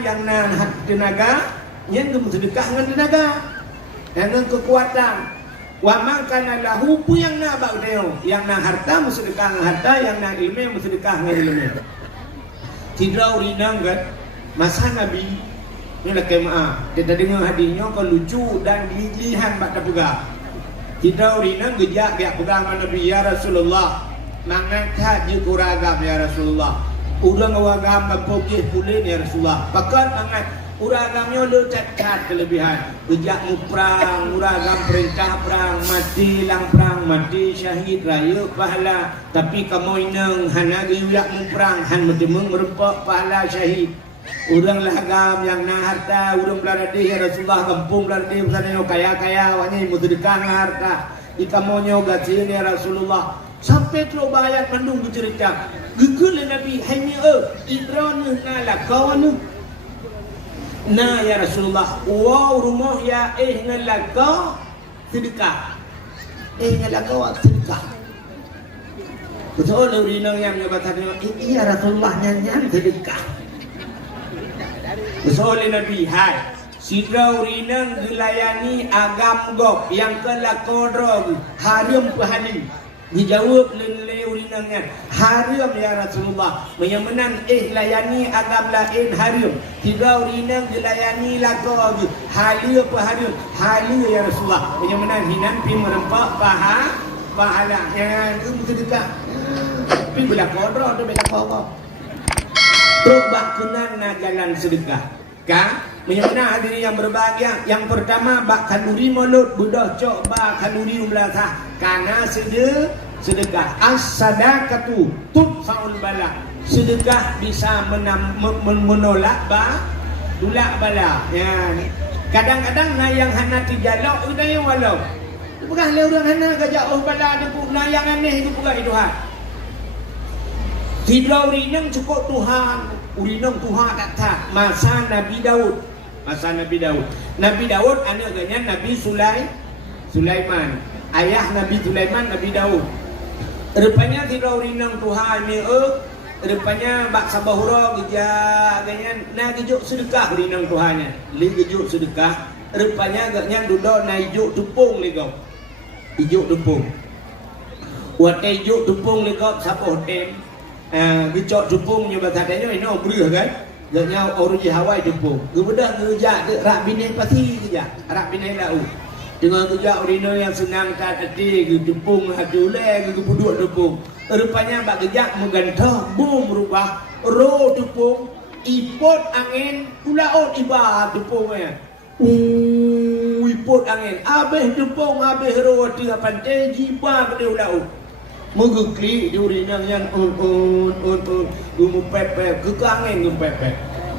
yang bersedekah dengan tenaga, dengan kekuatan. Wa man kana lahu pu yang nak bagdeo, yang nak harta bersedekah dengan harta, yang nak ilmu bersedekah dengan ilmu. Tidak rinang kan masa Nabi ni lah kemaah kita dengar hadisnya kan lucu dan dilihat pada pegang. Tidak rinang gejak dia pegang Nabi ya Rasulullah mangkat je kuragam ya Rasulullah urang awagam bapokeh pulin ya Rasulullah pakat mangat uragamnya lu cacat kelebihan gejak perang uragam perintah perang mati lang perang mati syahid raya pahala tapi kamu inang hana giyak perang han mentemung merempak pahala syahid urang lagam yang na harta urang belarade ya Rasulullah kampung belarade sana kaya-kaya wanya bersedekah harta ikamonyo gaji ya Rasulullah sampai terus bayat mandung bercerita gegel Nabi hanya ibrana na kawan nah ya Rasulullah wow rumah ya ngelaka sedekah ngelaka sedekah betul rinang yang nyabatanya iya Rasulullah nyanyian sedekah betul Nabi hai sidrau rinang dilayani agam gop yang kelakodrog harum pahali dijawab lele urinangan haram ya Rasulullah menyamanan layani agam lain haram tiga urinang dilayani lagu halu apa haram halu ya Rasulullah menyamanan hinan pi merempak pahala yang itu sedekah pi bila kodro tu bila kodro terus bakunan na jalan sedekah Kan? Menyemana hadirin yang berbahagia. Yang pertama, bak kanuri mulut budak cok bak kanuri umlasah. Karena sedekah. As-sadaqatu tudfa'ul bala. Sedekah bisa menolak tulak bala. Ya. Kadang-kadang nayang hana tijalok udah yang walau. Bukan le orang hana gajak bala dia pun nayang aneh itu bukan itu ha. Tidak urinang cukup Tuhan. Urinang Tuhan kata masa Nabi Daud. Nabi Daud anaknya Nabi Sulaiman. Ayah Nabi Sulaiman Nabi Daud. Rupanya tidak urinang Tuhan ni rupanya bak sabahura gejaganya na gejuk sedekah urinang Tuhannya. Li gejuk sedekah. Rupanya agaknya duduk na ijuk tupung legau. Ijuk tupung. Watai ijuk tupung legau siapa hotel. Gecok tupung nya bahasa dia ini obri kan. Gaknya orang Hawaii tupung. Kemudian kerja rak bini pasti kerja. Rak bini lau. Dengan kerja orang yang senang tak hati ke tupung hati ke buduk tupung. Rupanya bak kerja menggantah bum berubah ro tupung ipot angin kulaut iba tupungnya. Ipot angin abeh tupung abeh ro tiga pantai jiba ke lau. Mengeklik di urinang yang gumu pepe ke angin gumu pepe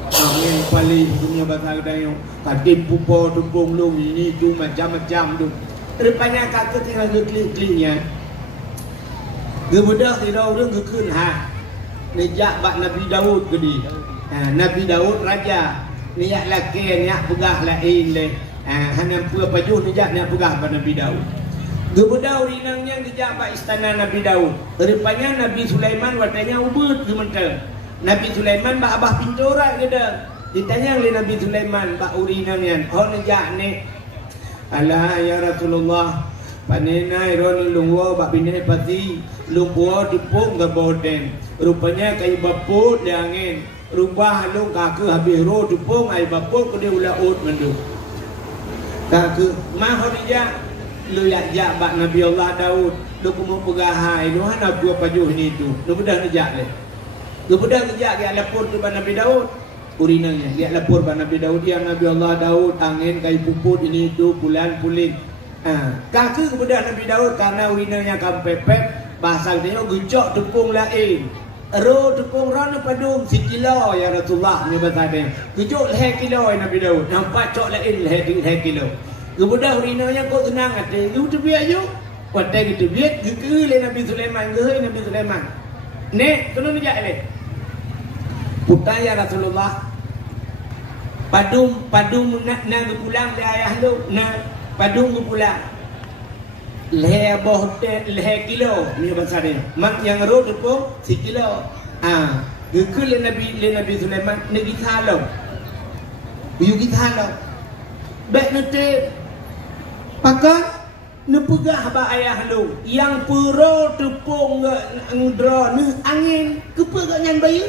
angin paling punya bahasa Dayu kadim pupo tumpung lu ini tu macam-macam tu rupanya kata tinggal ngeklik-kliknya gebedah tidak orang gekun ha nejak bak Nabi Daud gedi Nabi Daud raja niat laki niat pegah lain le hanya pua pajuh nejak niat pegah pada Nabi Daud. Gebedah urinangnya kejap pak istana Nabi Daud. Rupanya Nabi Sulaiman watanya ubud sementara. Nabi Sulaiman bak abah pintura gede. Ditanya oleh Nabi Sulaiman bak urinangnya. Oh nejak ni. Alah ya Rasulullah. Panena iron lungwo bak bini pati. Lungwo tepung ke boden. Rupanya kayu baput di angin. Rubah lung kaki habis ro tepung air baput ke dia ulaut mendu. Kaki mah dijak. Lu jak bak Nabi Allah Daud lu kumu pegahai lu hana dua pajuh ni tu lu bedah nejak le lu bedah nejak dia lapor tu Nabi Daud urinanya dia lapor Nabi Daud yang Nabi Allah Daud angin kai puput ini tu bulan puling kaki bedah Nabi Daud karena urinanya kampepet bahasa dia gejok tepung lain ro tepung ron padum sikilo ya Rasulullah ni bahasa dia gejok leh kilo Nabi Daud nampak cok lain leh kilo. Kemudian urinanya kau tenang hati. Lu terbiak je. Wadah kita biak. Ke le Nabi Sulaiman. Ke Nabi Sulaiman. Nek, kena nejak le. Putar ya Rasulullah. Padung nak ke pulang le ayah lu. Nak padung ke pulang. Leher boh leher kilo. Ni bahasa dia. Mak yang roh tepung si kilo. Ke le Nabi Sulaiman. Ni kita halau. You kita halau. Baik nanti. Maka nepegah ba ayah lu yang puro tepung ngudra ni angin kepa nyan bayu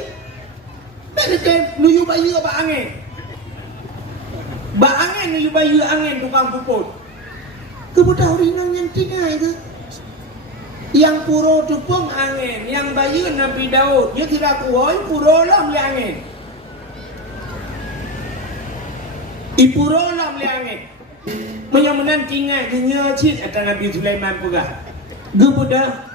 tak ada nuyu bayu ba angin nuyu bayu angin tukang puput kebudah urinang yang tinggal ke yang puro tepung angin yang bayu Nabi Daud dia tidak kuat puro lah beli angin ipuro lah beli angin menyamanan tinggal dunia cik kata Nabi Sulaiman pegah gebedah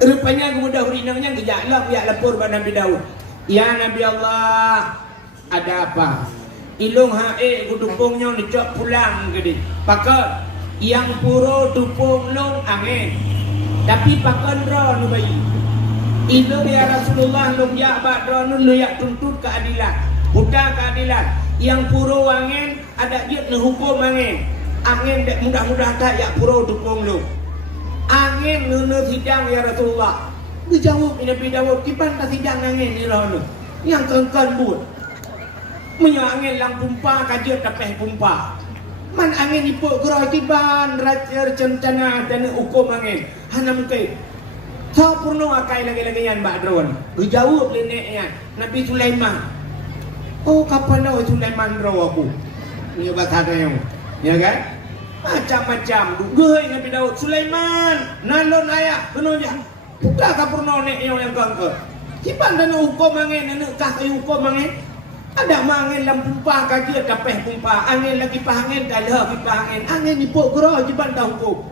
rupanya gebedah urinangnya gejaklah pihak lapor pada Nabi Daud ya Nabi Allah ada apa ilung hae kudupungnya necok pulang gede pakar yang puro tupung long angin tapi pakar dra nu bayi itu ya Rasulullah lu ya badron lu ya tuntut keadilan buta keadilan yang puro angin ada dia hukum angin mudah-mudah tak ya puro tupung lu angin nu sidang ya Rasulullah dijawab Nabi Daud kipan tak sidang angin ni lu yang kengkan but menyo angin lang pumpa kajut tapeh pumpa man angin ipuk gerai tiban raja rencana dan hukum angin hanam ke Tahu purno akai lagi-lagi yang Mbak Drone. Dijawab neneknya Nabi Sulaiman. Oh kapan dah Sulaiman draw aku? Ini bahasa dia. Ya kan? macam-macam dugai Nabi Daud Sulaiman nalon ayah penuhnya putra kapurno nek yang kangke kipan dan hukum angin nak kah kayu hukum angin ada mangin lam pumpah kaji tapeh pumpah angin lagi pahangin dalah ki pahangin angin ni pok gero kipan dah hukum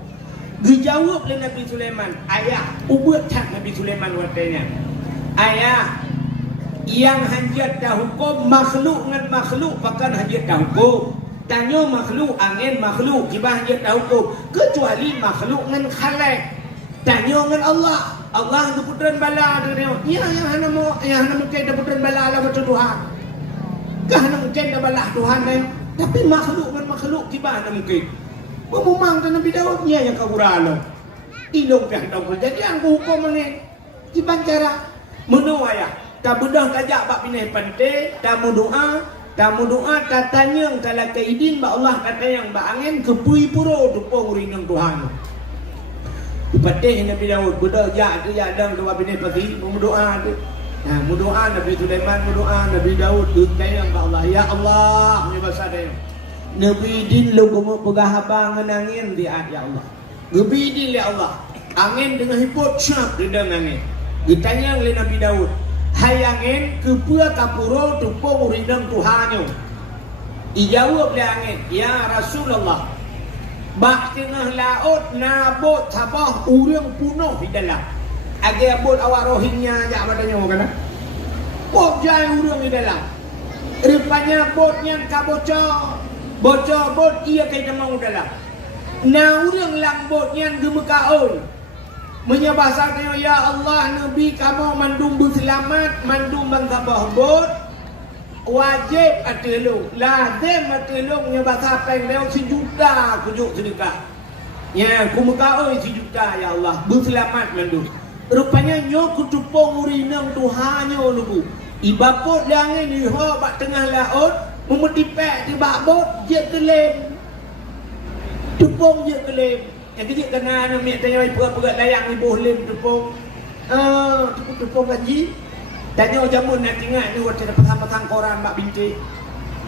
dijawab oleh Nabi Sulaiman ayah ubut tak Nabi Sulaiman watanya ayah yang hanjat dah hukum makhluk dengan makhluk pakan hanjat dah hukum tanya makhluk angin makhluk kibah hanjat dah hukum kecuali makhluk dengan khalaik tanya dengan Allah tu putran bala dia yang hana mungkin dah putran bala lah macam Tuhan kah hana mungkin dah bala Tuhan dia tapi makhluk dengan makhluk kibah hana mungkin memang tu Nabi Daud yang kaguralo ilung dah tahu kejadian hukum angin kibah cara menuaya tak budak tajak bak pinai pantai tamu doa tak tanya kalau keidin ba Allah kata yang ba angin kepui puro tupung rinang Tuhan patih Nabi Daud budak jak tu jak dang tu pinai pati berdoa tu berdoa Nabi Sulaiman berdoa Nabi Daud tanya ba Allah ya Allah ni bahasa dia Nabi din lu kumu pegah abang angin dia ya Allah Nabi din ya Allah angin dengan hipot syak di dang angin ditanya oleh Nabi Daud hayangin kepua kapuro tupung urinang Tuhannya dijawab oleh angin ya Rasulullah bak tengah laut nabot sabah urang punuh di dalam agak bot awak rohingnya jak badannya kan bot jai urang di dalam rupanya botnya kabocor bocor bot ia kena mau dalam na urang lang botnya gemekaon menyabasaknya ya Allah Nabi kamu mandum berselamat mandum bangkabah bot wajib atilung lazim atilung nyabasa pengleu sejuta kujuk sedekah ya kumukau sejuta ya Allah berselamat mandum rupanya nyo kutupung urinang Tuhannya lugu ibapot langit ni ho bak tengah laut memutipek di bak bot je kelem tupung je kelem yang kecil kena nak ambil tanya perat-perat layang ni boleh tepung tepung gaji tanya jamun nak ingat ni waktu ada pasang-pasang koran mak bintik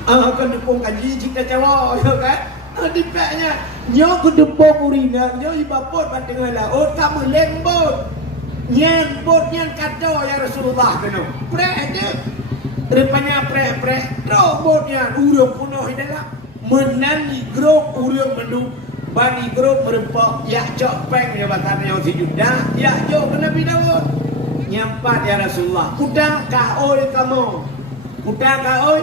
kan tepung gaji cita cawa ya kan dipeknya nyo ke tepung urina nyo ibapot pada tengah laut kamu lembut nyan bot nyan kata ya Rasulullah kena prek aja rupanya prek bot nyan urang punuh dalam menangi grok urang mendung bani grup merempak yak cok peng jabatan yang sejuta yak jok ke Nabi Daud nyampat ya Rasulullah kuda kaoi kamu kuda kaoi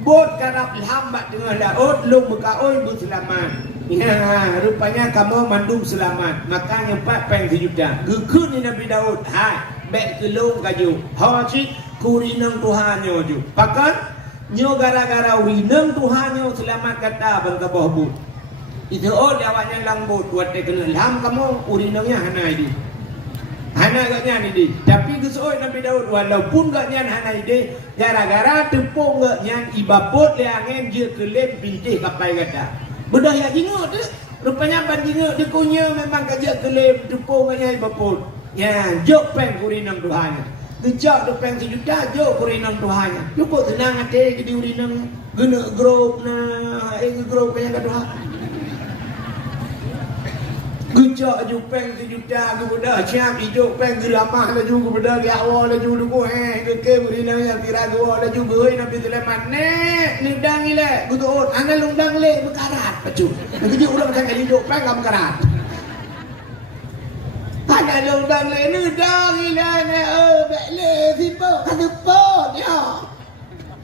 bot karap lambat dengan Daud lum kaoi berselamat ya rupanya kamu mandum selamat maka nyampat peng sejuta gekun ni Nabi Daud hai bek kelung kaju hajit kurinang Tuhannya ju pakan nyo gara-gara winang Tuhannya selamat kata bangkabah bot itu awaknya lambut buat dia kena lam kamu urinangnya hana ini hana gaknya ni tapi kesoy Nabi Daud walaupun gaknya hana ini gara-gara tepung gaknya ibapot le angin je kelem bintih kapai kata bedah ya jingok tu rupanya bandingok dia kunya memang kajak kelem tepung gaknya ibapot ya jok peng urinang Tuhan kejak depeng sejuta jok urinang Tuhan cukup senang hati jadi urinang guna grup grup kaya kata Gejak ju peng sejuta kepada siap hidup peng gelamah laju kepada di awal laju lugu ke berina yang tira gua laju goi Nabi Sulaiman ni dang ile gutot ana lundang le berkarat pacu jadi ulang sangat hidup peng ngam karat ana lundang le ni dang ile ne bek le sipo kadepot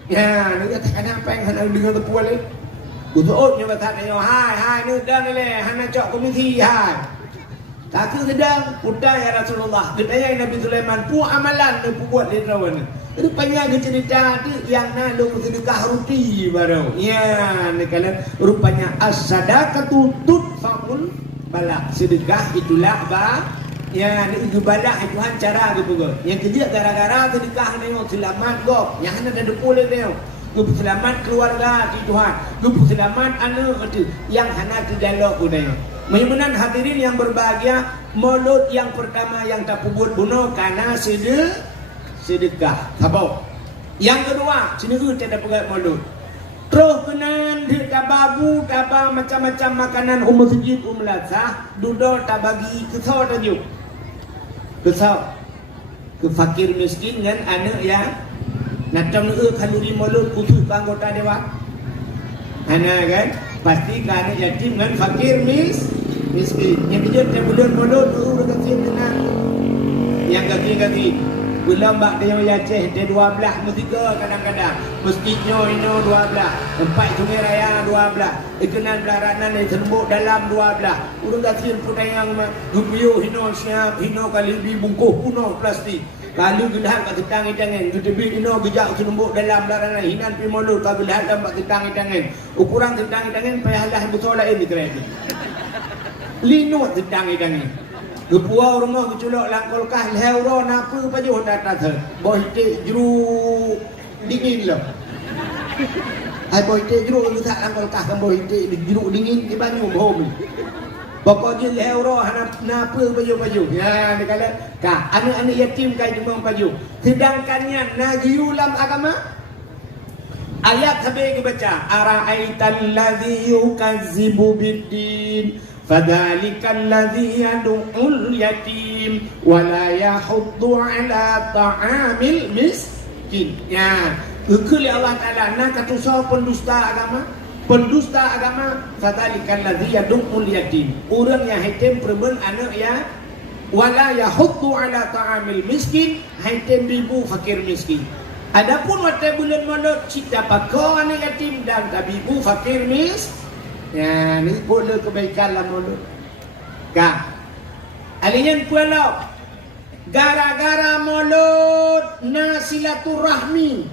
ya ni kata kana peng ana dengan tepual le Gutot nya batat nya hai ni dang le hana cok komisi hai tak sedang putar ya Rasulullah gedaya Nabi Sulaiman pu amalan dia buat dia rawan rupanya dia cerita tu yang nak sedekah ruti baru ya ni kalian rupanya as-sadaqatu tudfa'ul bala sedekah itulah ya ni itu bala itu cara gitu yang kerja gara-gara sedekah nengok selamat gop yang ada depul dia Gup selamat keluarga di Tuhan, gup selamat anak itu yang hana dialog budaya. Menyugunan hadirin yang berbahagia, mulut yang pertama yang tak pubut bunuh karena sedekah. Sabau. Yang kedua, sendiri tidak pegat mulut. Terus kenan dia tababu, tabah macam-macam makanan masjid lazah, duduk tak bagi kesau tajuk. Kesau. Ke fakir miskin kan anak yang natang kalori mulut khusus anggota dewan. Anak kan pasti anak yatim kan fakir miskin. Yang dia tak bulan mulut udah kecil tenang. Yang kaki-kaki Belum bak dia Aceh dia 12 3 kadang-kadang masjidnya ini 12 tempat sungai raya 12 ikan belaranan yang terembuk dalam 12 urang gatin putayang gupiyo hino siap hino kali dibungkuh puno plastik kalau gedah kat ketang itangan gedebi ino gejak terembuk dalam belaranan hinan pi molur kalau gedah dalam ketang itangan ukuran ketang itangan payalah betul lain di kereta linut ketang itangan Gepua rumah keculok langkol kah leuro napa pajuh data ter. Boh hitik jeruk dingin lah. Hai boh hitik jeruk tu tak langkol kah kan boh hitik jeruk dingin di banyu home. Pokoknya leuro napa pajuh. Ya dia kata kah anak-anak yatim kai cuma pajuh. Sedangkannya najiulam agama ayat sampai baca ara'aital ladzi yukazzibu biddin fadzalika alladzi yad'ul yatim wa la yahuddu ala ta'amil miskin. Ya, ukul Allah Taala nak kata pendusta agama fadzalika alladzi yad'ul yatim. Orang yang hitam perempuan anak ya wa la yahuddu ala ta'amil miskin, hitam ibu fakir miskin. Adapun waktu bulan malam cita pakau anak yatim dan tabibu fakir miskin. Ya, ni boleh kebaikan lah mulut. Kak, alian pulau gara-gara mulut nasilaturahmi.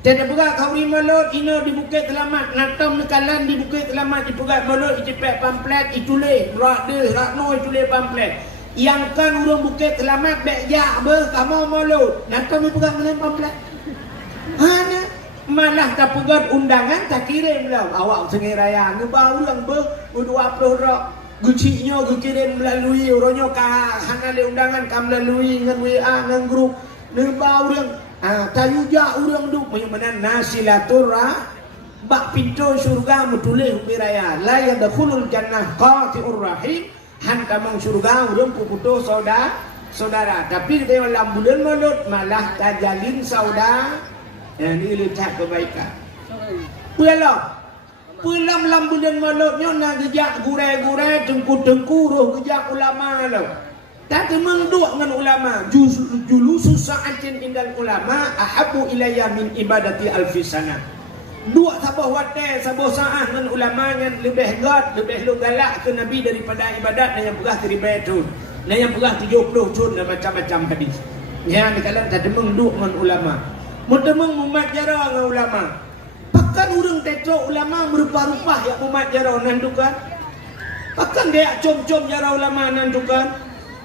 Tidak buka kauri mulut ino di Bukit Selamat, natam nekalan di Bukit Selamat di pegat mulut ipek pamflet itulah rak de rak no itulah pamflet. Yang kan urang Bukit Selamat bek jak ber kamu mulut. Natam di pegat mulut pamflet. Mana malah tak pegat undangan tak kirim lah awak sungai raya ngebau yang ber-20 rak guciknya kirim melalui orangnya ka hana le undangan kam melalui dengan WA dengan grup ngebau yang tayuja urang duk menyamanan nasilaturah bak pintu syurga mutulih sungai raya la yadkhulul jannah qati'ur rahim han tamang syurga urang puputo saudara tapi dalam bulan mulut malah tajalin saudara. Yang ini letak kebaikan. Pulang lambulan malutnya nak gejak gurai-gurai tengku-tengku roh gejak ulama lah. Tapi menduk dengan ulama. Julusu sa'atin indal ulama ahabu ilayya min ibadati alfisana. Dua sabah watai, sabah sa'ah dengan ulama yang lebih gat, lebih galak ke Nabi daripada ibadat yang pegah 3 tahun. Yang pegah 70 tahun dan macam-macam hadis. Yang dikatakan tak menduk dengan ulama. Mendemang mumat jarang dengan ulama. Pakan orang tetrok ulama merupa-rupa yang mumat jarang nandukan. Pakan dia com-com jarang ulama nandukan.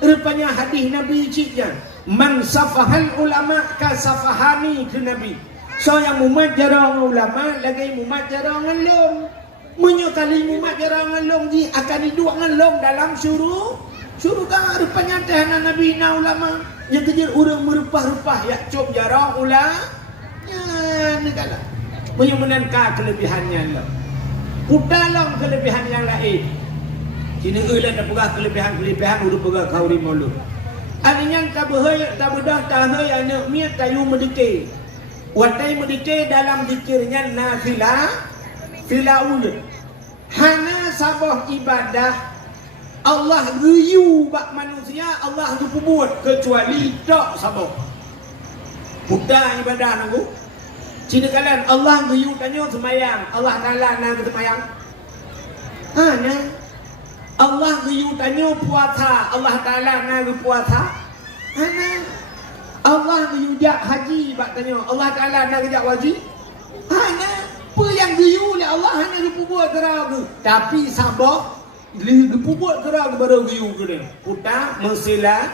Rupanya hadis Nabi ciknya. Man safahal ulama ka safahani ke Nabi. So yang mumat jarang ulama lagi mumat jarang ngelom. Menyokali mumat jarang ngelom di akan hidup ngelom dalam syurga. Rupanya tahanan Nabi na ulama. Yang kejar orang merupah-rupah ya cop jarang ulah ya negala menyamanan kelebihannya lah putalang kelebihan yang lain sini eulah dah pegah kelebihan udah pegah kauri mulut adanya tak bedah tahay anak miat tayu medike watai medike dalam zikirnya nafilah ulut hana sabah ibadah Allah riyu bak manusia Allah tu buat kecuali tak sabah. Budak ibadah nanggu. Cina kalan Allah riyu tanya semayang. Allah Taala nang semayang. Nah. Allah riyu tanya puasa. Allah Taala nang puasa. Nah. Allah riyu jak haji bak tanya. Allah Taala nang jak haji. Nah. Apa yang riyu oleh Allah hanya buat terang. Tapi sabah dipubuat kerang baru riu kena putar selawat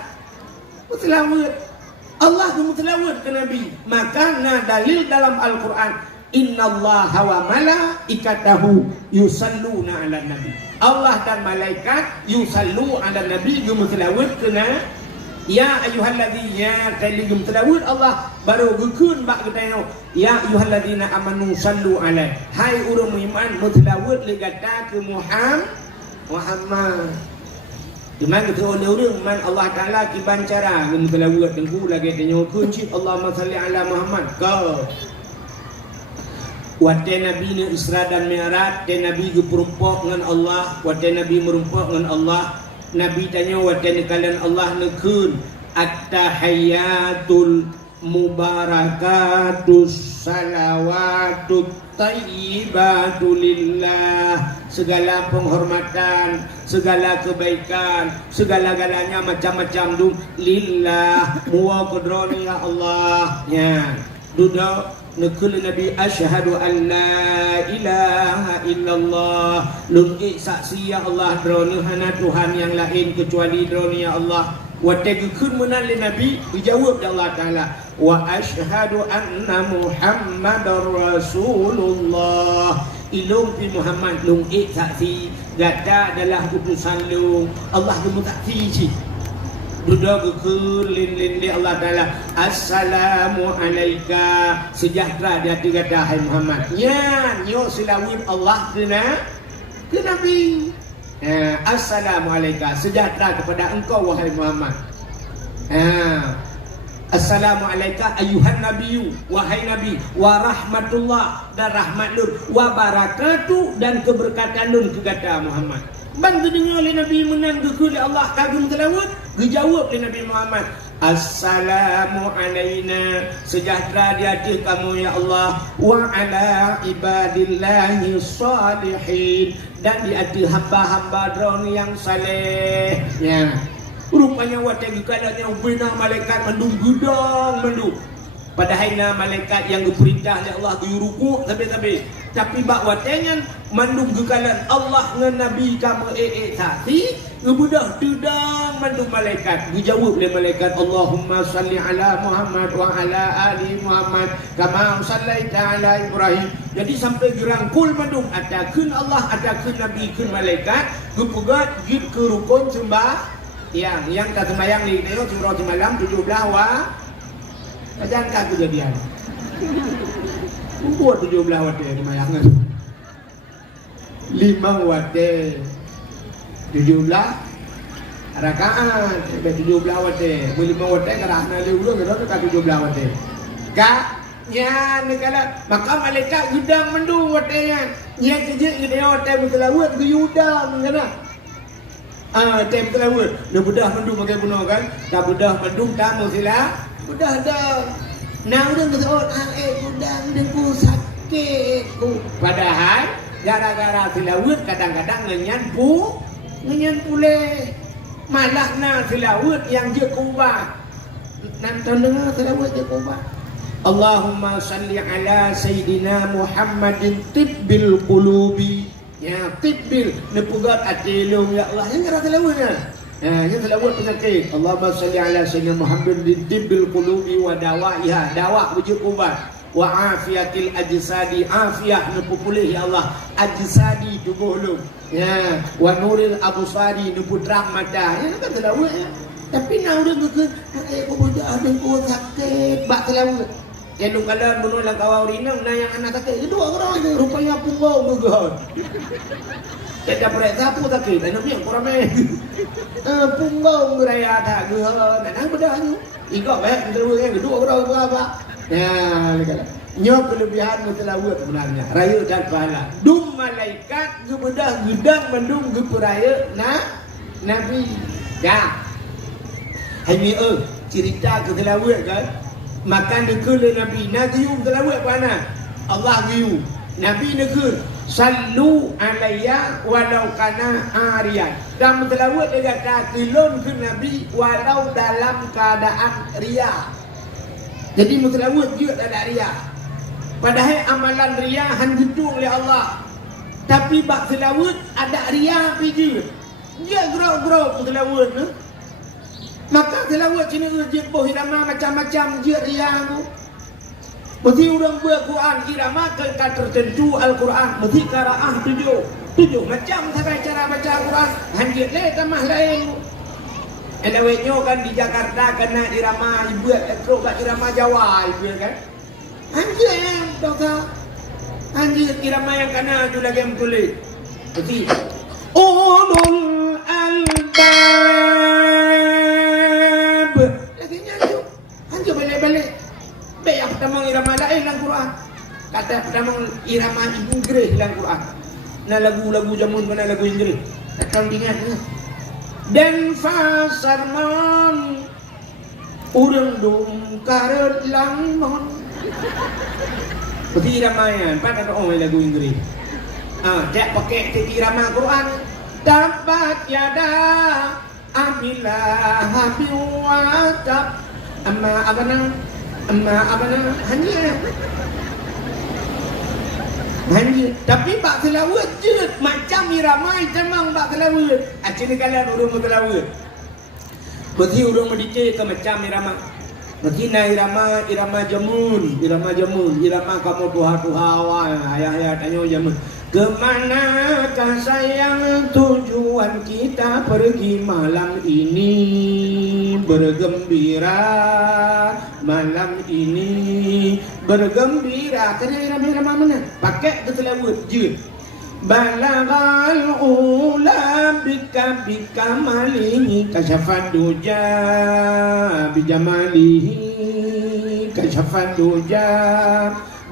Allah tu selawat ke Nabi maka na dalil dalam Al-Quran innallaha wa malaikatahu yusalluna ala nabi Allah dan malaikat yusallu ala nabi selawat Ya ayyuhalladzina taligum telawud Allah baru gekun bak ketanya ya ayyuhalladzina amanu sallu alaihi hai urang iman mutlawud ligata ke Muhammad Iman kita oleh orang man Allah Taala ki bancara ngun telawud tengku lagi tanya kunci Allahumma salli ala Muhammad kau Wate Nabi ni Isra dan Mi'raj, te Nabi geperumpok dengan Allah, wate Nabi merumpok dengan Allah. Nabi tanya wate ni kalian Allah nekun at-tahiyyatul mubarakatus salawatut tayyibatu lillah. Segala penghormatan, segala kebaikan, segala-galanya macam-macam dum lillah. Muwa kedroni ya Allah. Ya. Duduk nekul Nabi asyhadu an la ilaha illallah lungi saksi ya Allah drone hana Tuhan yang lain kecuali drone ya Allah wa tegekun menan li Nabi dijawab ya Allah Taala wa asyhadu anna Muhammadar Rasulullah ilum pi Muhammad lungi saksi gata adalah utusan lu Allah gemu saksi ci duduk ke lin Allah Taala assalamu alayka sejahtera dia kata hai Muhammad nya nyo silawin Allah ke Nabi assalamu alayka sejahtera kepada engkau wahai Muhammad assalamu alayka ayuhan nabiyyu wahai nabi wa rahmatullah dan rahmat lur wa barakatuh dan keberkatan lur kata Muhammad bang dengar oleh Nabi menang ke Allah kagum telawud dijawab oleh Nabi Muhammad assalamu alaina sejahtera di atas kamu ya Allah wa ala ibadillahi salihin dan di atas hamba-hamba drone yang saleh ya rupanya wate gekalannya benar malaikat mendung gudang mendung padahal na malaikat yang diperintah oleh Allah diruku sampai tapi bak watengan mandung gekalan Allah dengan Nabi kamu saksi ngebudah tudang mandung malaikat dijawab oleh malaikat Allahumma salli ala Muhammad wa ala ali Muhammad kama sallaita ala Ibrahim jadi sampai gerangkul mandung atakeun Allah atakeun Nabi keun malaikat gepegat git ke rukun sembah yang tak sembahyang ni tengok surah semalam 17 wa Jangan kejadian. Buat 17 wate di mayangan. 5 wate 17 rakaat. 17 wate. 5 wate kerana dia ulang ke 17 wate. Kak nya negala maka malaikat gudang mendung watenya. Nya kerja dia wate bertelawat ke udang kana. Tem telawat. Dia bedah mendung pakai bunuh kan. Tak bedah mendung tamu sila. Udah dah. Nah udah udang dengku sakit ku. Padahal gara-gara silawut kadang-kadang ngenyan pule. Malah na silawut yang je kubah. Nanti dengar silawut je kubah. Allahumma salli ala Sayyidina Muhammadin tibbil qulubi. Ya tibbil nepugat atilum ya Allah. Yang gara silawutnya. Yang selawat penyakit Allahumma salli ala sayyidina Muhammad di tibbil qulubi wa dawaiha dawa wujud ubat wa afiatil ajsadi afiah nupu pulih ya Allah ajsadi tubuh lu ya wa nuril absari nupu terang mata ya kan selawat ya tapi nak udah ke bodoh ada ku sakit bak selawat ya lu kalau bunuh lang kawau rinang na yang anak sakit dua orang itu rupanya punggau gugur kita periksa sapu sakit dan nabi yang kurang punggau beraya tak gugur dan bedah tu ikut baik kita kedua orang berapa ya kala nyok kelebihan mutlawat sebenarnya raya dan pahala dum malaikat gebedah gedang mendung geperaya nabi ya hari cerita ke telawat kan makan dekul nabi nagium telawat mana Allah giu nabi dekul sallu alayya walau kana ariyan dan telawat dia kata tilon ke nabi walau dalam keadaan riya jadi mutlawat juga tak ada riya padahal amalan riya han gedung oleh Allah tapi bak telawat ada riya pergi dia grow telawat tu maka telawat sini urjit boh irama macam-macam je riya tu mesti orang buat Quran irama ke tertentu Al-Quran mesti qiraah tujuh macam cara baca Al-Quran hanjit le tamah lain Elawetnya kan di Jakarta kena irama buat teruk kat irama Jawa ibu kan. Anjir yang doktor. Anjir irama yang kena tu lagi yang tulis. Berarti ulul albab. Lagi nyanyi. Anjir balik-balik. Baik yang pertama irama lain dalam Quran. Kata pertama irama Inggris dalam Quran. Nah lagu-lagu zaman kena lagu Inggris. Tak tahu ingat ke? Dan fasarman urang dum karet langmon. Berarti irama pak kata orang lagu Inggris. Dia pakai irama Quran. Tabat yada abilah habiwatab amma abana hanya tapi bak selawat je macam irama memang bak selawat. Acini kalian urang selawat. Berarti urang mendice ke macam irama. Berarti na irama jamun, irama kamu tuha-tuha ayah-ayah tanya jamun. Kemanakah sayang tujuan kita pergi malam ini bergembira malam ini bergembira. Kena irama mana? Pakai keselawat je. Balagal ula bika malihi kasyafan duja bijamalihi kasyafan duja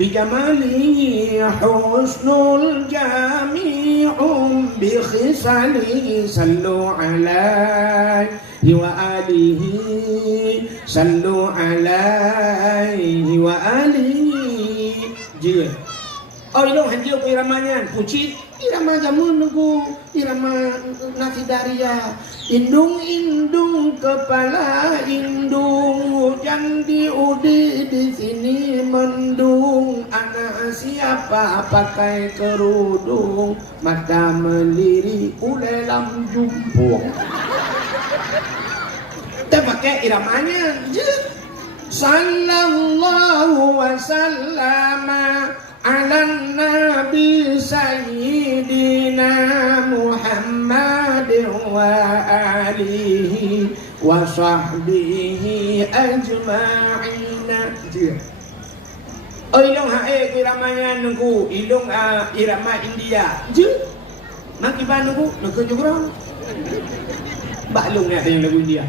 bijamalihi husnul jami'um bi khisalihi sallu alaihi wa alihi sallu alaihi wa alihi. Je oh ilong hanjil ke iramanya puji irama jamun nunggu irama nasidaria indung kepala indung hujan di udi di sini mendung anak siapa pakai kerudung mata melirik ulelam jumpung. Kita pakai iramanya je sallallahu wasallama ala nabi sayyidina Muhammad wa alihi wa sahbihi ajma'ina. Oh ilong hae iramanya nunggu ilong irama India je nak iban nunggu juga baklung ni ada yang lagu India.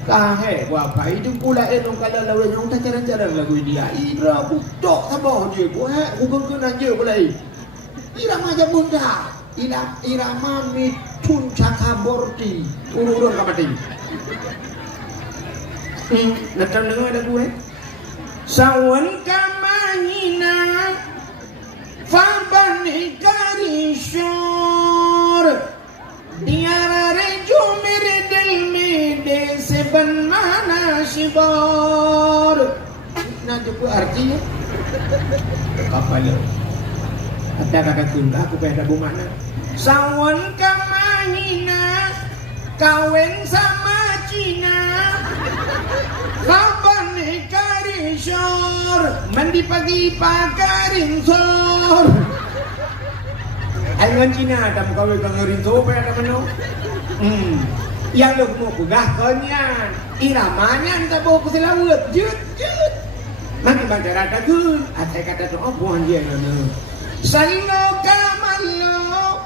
Kahe apa itu pula enong kalau lawan yang tak cara-cara lagu dia. Ira budak sabar je. Buat bukan kena je pula. Irama jamun dah. Irama mitun Chakraborty. Urung-urung kapati. Nak dengar lagu Sawan kamahina fabani karishur diara rejumir delmi deseban mana shibor. Nah itu artinya kapal ada kata tunda aku pengen ada mana sawan kamahina kawin sama Cina kapan karishor mandi pagi pakarin sor. Ayuan Cina ada kawin kangerin sor ada mana? Yang lu mau pegah konyan iramanya entah bawa keselawat jut makin baca rata kun atai kata tu buan dia nama sallu kamallu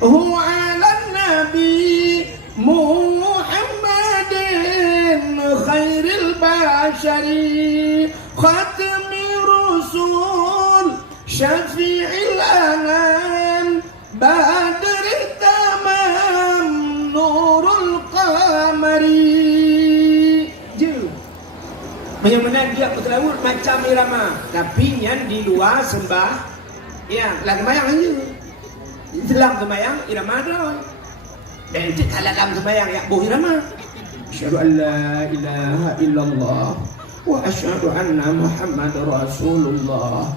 huwa ala nabi Muhammadin khairil bashari khatmi rusul syafi'il anam badril tamam nurul qamari. Benar-benar dia bertelawut macam irama, tapi yang di luar sembah, ya, lagu mayang aja. Dalam sembahyang irama doang. Dan itu dalam sembahyang ya boh irama. Asyhadu an la ilaha illallah wa asyhadu anna Muhammad Rasulullah.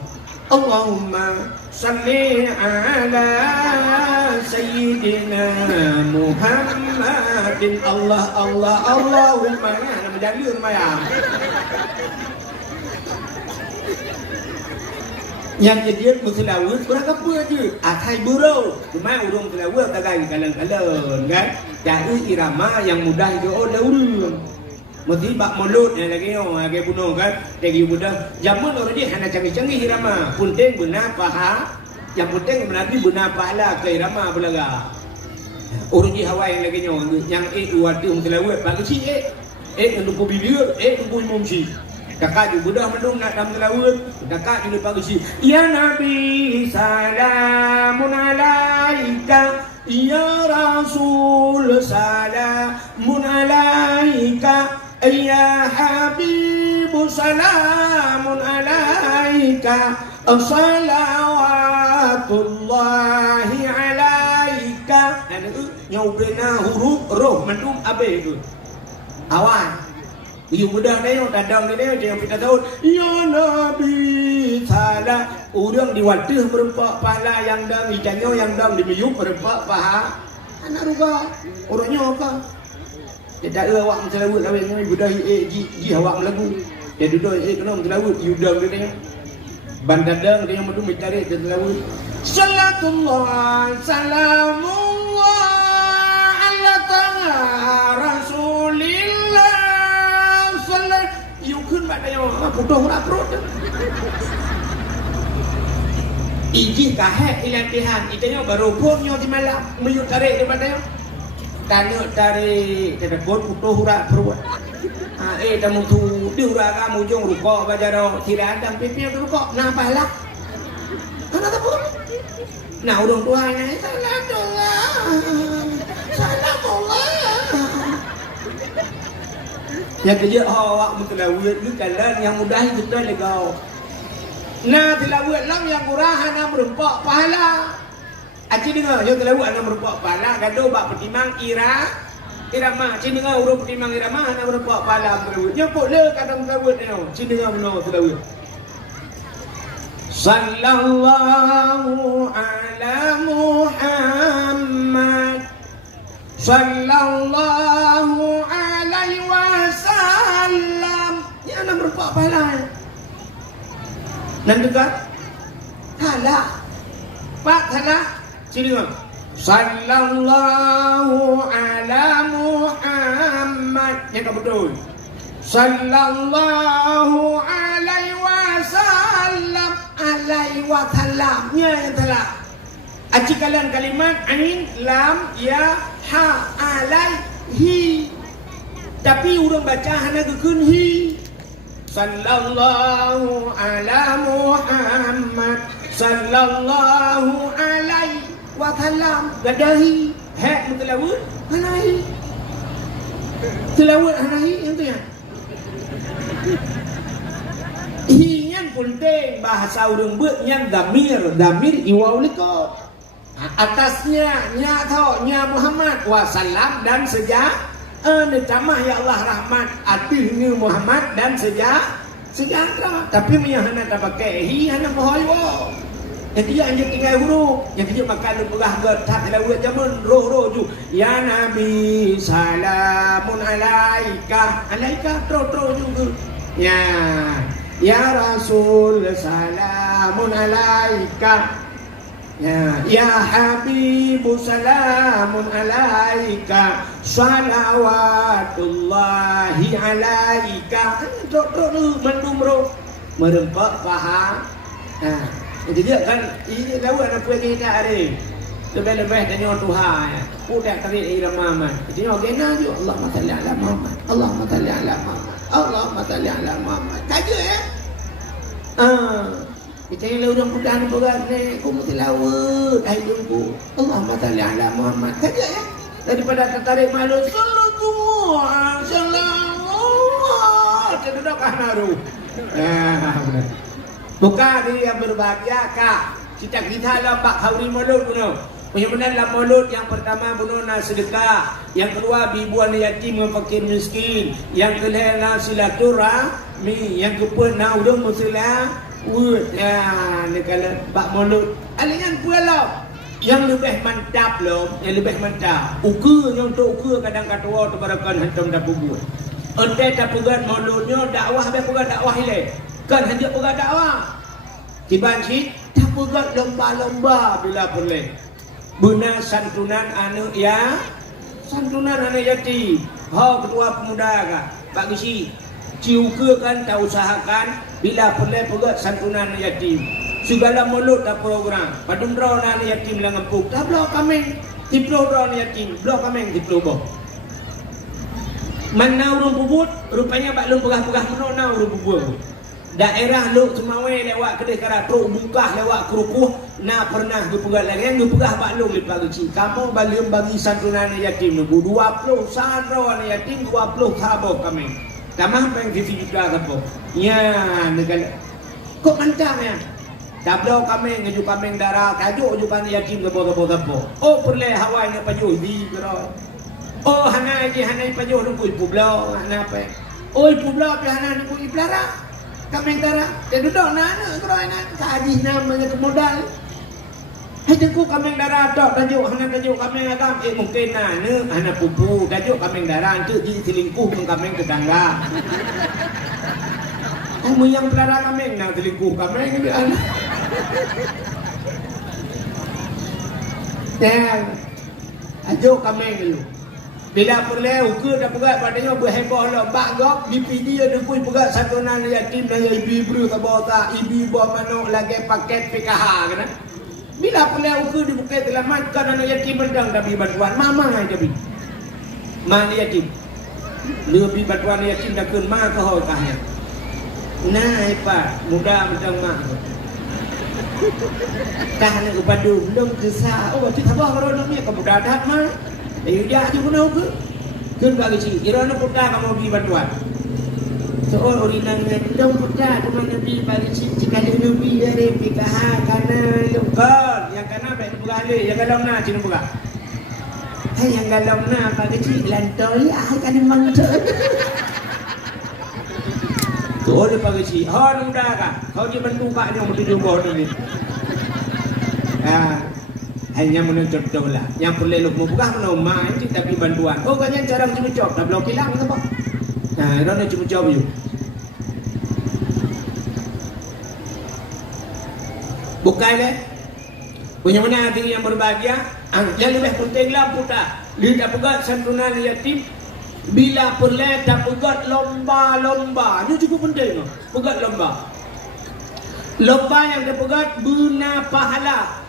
Allahumma salli ala sayyidina Muhammadin. Allahumma ya nama dalil mayang. yang jadi Muslim berapa pun aja atai buruk cuma urung Muslim tagai kalang-kalang kan jadi irama yang mudah itu oleh urung mesti bak mulut yang lagi lagi bunuh kan lagi mudah zaman orang dia hanya canggih-canggih irama penting benar paha yang penting berarti benar pahala ke irama belaga orang dia Hawaii lagi yang waktu Muslim bagi si untuk bibir untuk mumsi kakak juga dah menung nak dalam laut kakak ini pagi ya Nabi salamun alaika ya Rasul salamun alaika ya Habib salamun alaika salawatullahi alaika nyobrena huruf roh menung abe itu awan you mudah neo dadang neo jangan kita tahu ya Nabi salah urang di wadah berempat pahala yang dang ijanyo yang dang di miyuk berempat paha anak rupa orangnya apa dia tak awak selawut lawan ni budak ji awak lagu dia duduk kena selawut yudang dia bandadang dia madu mencari dia selawut sallatullah salamullah ala ta'ala rasulillahขึ้นมาได้ยังผู้โดนรับรถอีกกะแห่อีแลนพิหารอีกอย่างบารูพวกโยที่มาละมีอยู่ทะเลdi mana yang tanya dari teleponผู้โดนรับรถtamu tu diura kamu jong ruko bajaro tidak ada pipi ruko napa lah ana tahu nah udang tuanya salam Allah yang kerja awak mutlawiyat ni kalian yang mudah itu dah legau. Nah tilawiyat lam yang murah ana berempat pahala. Aci dengar yo tilawiyat ana berempat pahala gaduh bak pertimang irama. Aci dengar urang pertimang irama ana berempat pahala tilawiyat. Yo kok le kadang tilawiyat ni. Aci dengar meno tilawiyat. Sallallahu ala Muhammad sallallahu alaihi wasallam ya nak berapa pahala dan juga hala pak hala sini sallallahu ala Muhammad yang betul sallallahu alaihi wasallam alaihi wasallam yang telah aci kalian kalimat ain lam ya ha alaihi tapi urang baca hana gekeun hi sallallahu ala Muhammad sallallahu alaihi wa sallam gadahi ha mutlawud hanahi tilawud hanahi itu ya hian penting bahasa urang beut yang damir iwaulikot atasnya nya tho nya Muhammad wasallam dan sejak necamah ya Allah rahmat atihnya Muhammad dan sejahtera tapi menyahana tak pakai hi hana bohoyo yang dia anjir tinggal huruf yang dia makan pegah tak lawat zaman roh ju ya Nabi salamun alaika tro juga ya Rasul salamun alaika ya Habib salamun alaika salawatullahi alaika mendumro merempak faham jadi dia kan ini tahu anak pergi kita hari lebih-lebih tanya Tuhan udah tarik irama jadi ogena ju Allahumma salli ala Muhammad Allahumma salli ala Muhammad Allahumma salli ala Muhammad kaje ya kita yang lawan mudah ni berat ni, aku mesti lawat, hidupku. Allahumma salli ala Muhammad. Saja ya. Daripada tertarik malu, sallallahu alaihi wasallam. Haru. Bukan diri yang berbahagia kak. Cita-cita lah Pak Khauri Maulud punya. Punya lah Maulud yang pertama bunuh na sedekah, yang kedua bibuan yatim dan fakir miskin, yang kelima silaturahmi, yang keempat na udang muslim. Negara Pak Maulud alian pula yang lebih mantap loh, yang lebih mantap ukur yang untuk ukur kadang katua tu barakan hantam dah bubuh ente tak pegat Mauludnya dakwah be pegat dakwah ile kan hendak pegat dakwah Tibanci tak pegat lomba-lomba bila boleh. Buna santunan anu ya, santunan anu yatim. Hau ketua pemuda kah? Pak Gisi, ciukakan tak usahakan bila boleh pegat santunan anu yatim. Segala mulut tak program. Padum draw anu yatim lang empuk. Tak belau kami tiplo draw anu yatim. Belau kami tiplo boh. Mana urung bubut, rupanya bak lu pegah-pegah menona urung bubut. Daerah lu semawe lewat kedai karatruk buka lewat kerukuh na pernah gue pegat lagi yang gue pegah bak lu lipat kecil. Kamu balik bagi santunan yatim lu 20 santunan yatim 20 sabo kami. Kamu pengen sisi juga kapo. Ya negara. Kok mancam ya? Dablo kami ngeju kami darah kajuk ujukan yatim kapo. Oh perle Hawaii na pajuh di bro. Oh hanai pajuh nunggu ibu blau apa? Oh ibu blau pi hanai nunggu ibu lara. Kami darah, dia duduk nana, kerana kaji namanya kemodal. Hajaku kami darah tak tajuk, kami agam. Mungkin nana, anak pupu, tajuk kami darah itu di selingkuh kami ke tangga. Kamu yang pelara kami nak selingkuh kami ke anak. Dan tajuk kami dulu. Bila perlu ke dah pegat padanya berheboh lah bak gok BPD ada pun pegat santunan yatim dan ibu-ibu tak bawa tak ibu bawa manuk lagi paket PKH kan. Bila perlu ke di bukit selamat kan anak yatim mendang tapi bantuan mama ai tapi. Mana yatim. Lebih bantuan yatim dah keun ma ke hoi kahnya. Nah pak muda mendang mak. Kah nak ubadu belum kesah. Oh kita bawa kalau ni ke muda dah mah. Dia aja pun aku kan tak kecil. Irana putar kamu pergi bantuan. Seorang orang yang dong putar cuma nabi bagi jika dia nabi dari PKH karena lupa yang karena baik buka le yang galau na cina buka. Hai yang galau na bagi cik lantoi ah kan mangcot. Tu oleh bagi cik. Hon muda kah? Kau je bantu pak yang mesti jumpa ni. Hanya menuntut lah. Yang perlu lu buka menoma itu tapi bantuan. Oh kan yang cara cuma job dah blok hilang apa? Nah, orang cuma job you. Bukai le. Punya mana hati yang berbahagia? Yang lebih pentinglah puta. Lihat pegat santunan yatim. Bila perlu tak pegat lomba-lomba. Ini cukup penting. Pegat lomba. Lomba yang dipegat guna pahala.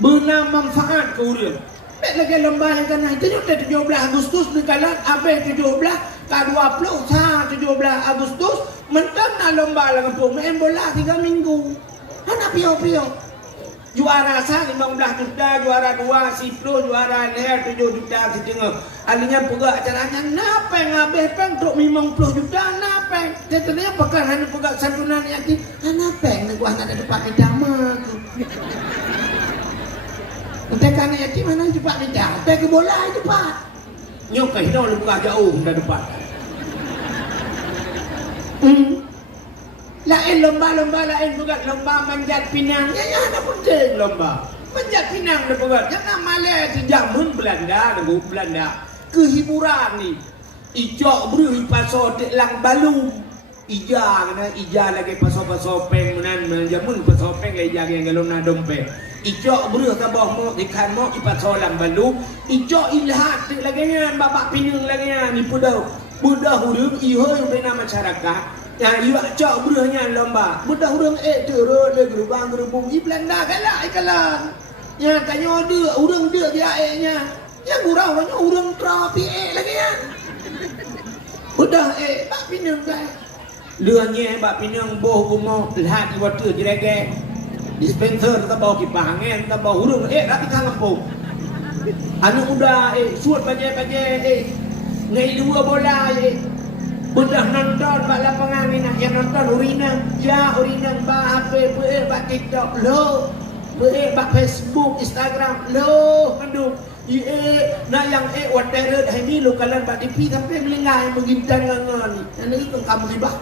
Benar manfaat ke orang. Baik lagi lomba yang kena itu 17 Agustus di kalan habis 17 ke 20 17 Agustus mentang nak lomba lah kampung main bola 3 minggu. Hana pio-pio. Juara sah 15 juta, juara 2 Sipro, juara leher 7 juta setengah. Alinya pegak acaranya napeng habis peng untuk 50 juta napeng. Tetenya pekan hanya pegak santunan yatim. Napeng ni gua nak ada depan dama tu. Entah kan yatim mana cepat dia. Entah ke bola cepat. Nyok ke hidup lu buka jauh dah depan. Lain lomba lain juga lomba manjat pinang. Ya ada penting lomba. Manjat pinang dah buat. Jangan malah sejamun Belanda, negara Belanda. Kehiburan ni. Ijak beri pasal lang balu. Ija kena ija lagi pasal peng menan menjamun pasal peng lagi yang kalau nak dompet. Ijak beruh tabah mo ikan mo ipat solam balu. Ijak ilhat lagi nya babak pinung lagi nya ni budak hurung ihoi bina masyarakat. Ya ijak beruhnya lomba. Budak hurung turun le gerubang gerubung di Belanda galak ikalan. Ya kanyo dia hurung dia nya. Yang gurau banyak hurung trapi lagi nya. Budak bak pinung dah. Luanya bak pinung boh gumo lihat di waktu direge. Dispenser kita bawa kipas angin, kita bawa hurung, rapi tangan kampung. Anak muda, suat paje, ngai dua bola, budak nonton bak lapangan ni nak yang nonton urina bak HP, bak TikTok, lo, bak Facebook, Instagram, lo, aduh, nak yang whatever hari lo kalian bak TV sampai melingai mengimtan ngan ni, itu kamu ribah.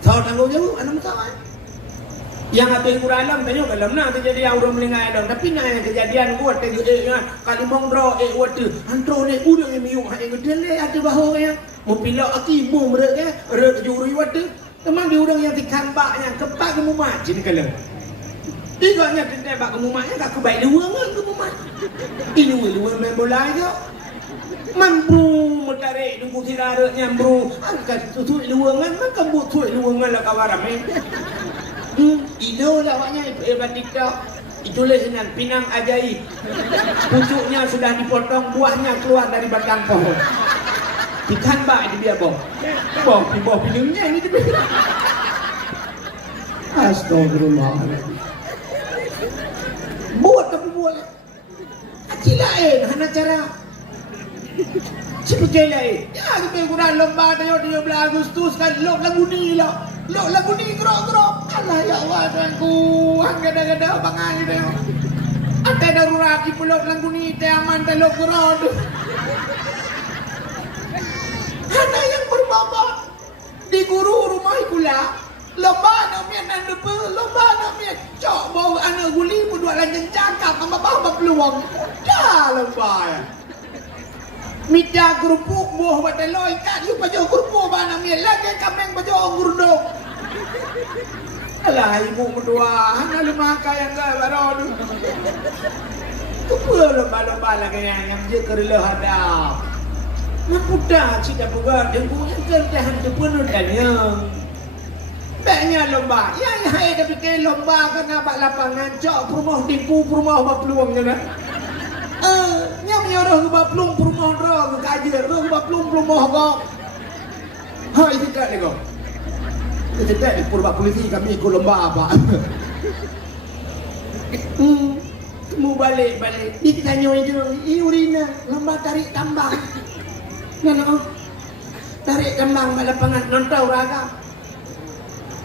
Tahu tanggung jawab, anak muda. Yang habis kuralam tanya kalau nak terjadi orang melingai dong tapi nak yang kejadian buat terjadi kali mongdro waktu antro ni udah yang miung hang gede le ada bahawa yang mau pilak aki bom mereka rek juri waktu Teman di orang yang dikambaknya kepak kemumat jadi kalau. Iganya tembak kemumatnya tak kebaik luangan kemumat. Ini luang main bola je. Mampu mentarik nunggu tirara nyambru. Angkat tutup luangan maka butuh luangan lah kawaram eh. Itulah awaknya hebat TikTok. Itulah senang pinang ajaib. Pucuknya sudah dipotong, buahnya keluar dari batang pohon. Ikan bak dia biar bong. Bong pinangnya ini dia. Astagfirullahaladzim. Buat tapi buat. Acil lain, hana cara. Seperti lain. Ya, kita kurang lomba tayok 13 Agustus kan lok lagu ni lah. Lok lagu ni gerok-gerok. Allah ya Allah tuanku. Hang gada-gada bangang dia. Ada darurat di pelok lagu ni teh aman teh lok gerok tu. Hana yang berbaba di guru rumah ikula. Lomba namanya nandepe, lomba namanya cok bawa anak guli berdua lanjang cakap sama bapa peluang. Dah lomba ya. Mita kerupuk buah pada lo ikat you baju kerupuk bana mi lagi kameng baju gurdok. Alah ibu berdua hana lima kaya enggak baru. Kupu lomba lagi yang je kerela hadap. Napuda cita buga dengu yang kerjahan tu penuh danyang. Banyak lomba. Yang hai dah fikir lomba kena bak lapangan cok rumah tipu rumah bak peluang je dah. Nyam orang ke plung rumah orang ke kajian orang ke plung rumah kau. Hai tidak ni kau. Tidak di purba polisi kami ikut lomba apa. Kamu balik. Dia tanya itu, urina lomba tarik tambang. Nana, tarik tambang lapangan nonton raga.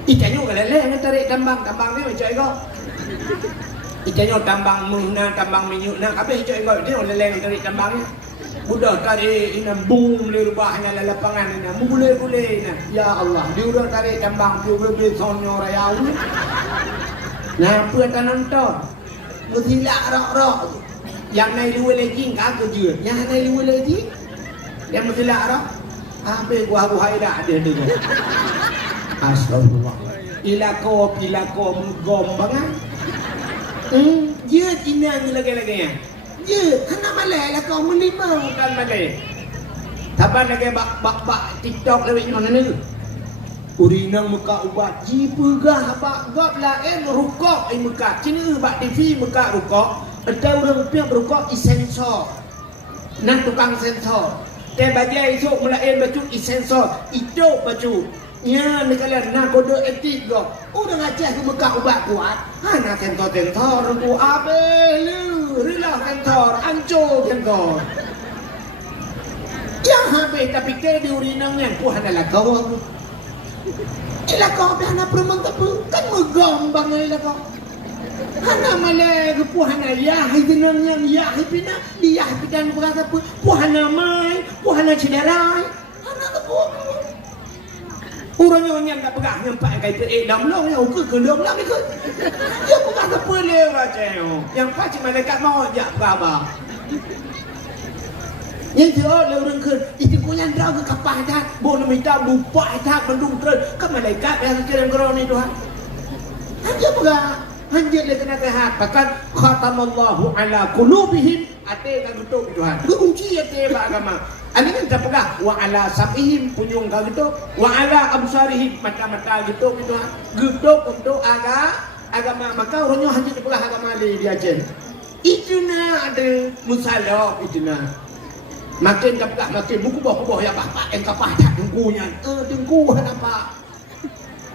Ikannya kalau leh tarik tambang ni macam kau. Ikannya tambang muna, tambang minyak nak habis cak engkau dia leleng dari tambangnya. Budak tarik ina boom le rubahnya lapangan ina. Boleh ina. Ya Allah, dia udah tarik tambang dia boleh sonyo raya. Nah, puan nonton. Mutilak rok. Yang naik luar lagi kagak je. Yang naik luar lagi yang mutilak rok. Habis gua buhai dah ada tu. Astagfirullah. Ilako menggom bangan. Dia Cina ni lagi-lagi ya. Dia kena malai lah kau melima kan malai. Taban lagi bak TikTok lewat mana ni? Urinang muka ubat jipegah bak gap lain rukok muka. Cina bak TV muka rukok. Ada orang piang rukok isensor. Nak tukang sensor. Dia bagian esok mulain baju isensor. Itu baju. Ya, ni kalian nak kode etik go. Udah ngacah ke Mekah ubat kuat. Hana kentor bu abelu. Rilah kentor, anco kentor. Yang habis tapi ke di urinangnya ku hana lah kau. Ila kau be hana peremang tapu. Kan megam bangai lah kau. Hana male ke pu hana ya hidinangnya ya hipina dia hipidan berasa pu hana mai, pu hana cidarai. Hana tapu. Orang yang tak pegang nyampak kait dalam long yang ukur ke dalam long ikut. Dia bukan apa le macam yang pasti malaikat mau jak berapa. Yang dia le orang ke itu punya drag ke kapal dah. Boleh minta lupa dah mendung terus ke malaikat yang kirim geron ni Tuhan. Dia pegang. Hanya le kena kehat bahkan khatamallahu ala qulubihim ate kan betul Tuhan. Kunci ate agama. Ani kan tak pegang wa ala samihim punyung ka gitu wa ala absarihim mata-mata gitu Tuhan. Gedok untuk agama maka orangnya hanya dipegang agama dia aja. Itu na ada musalah itu na. Makin tak pegang makin buku bawah ya bapak yang kapah tak dengkunya. Dengku apa?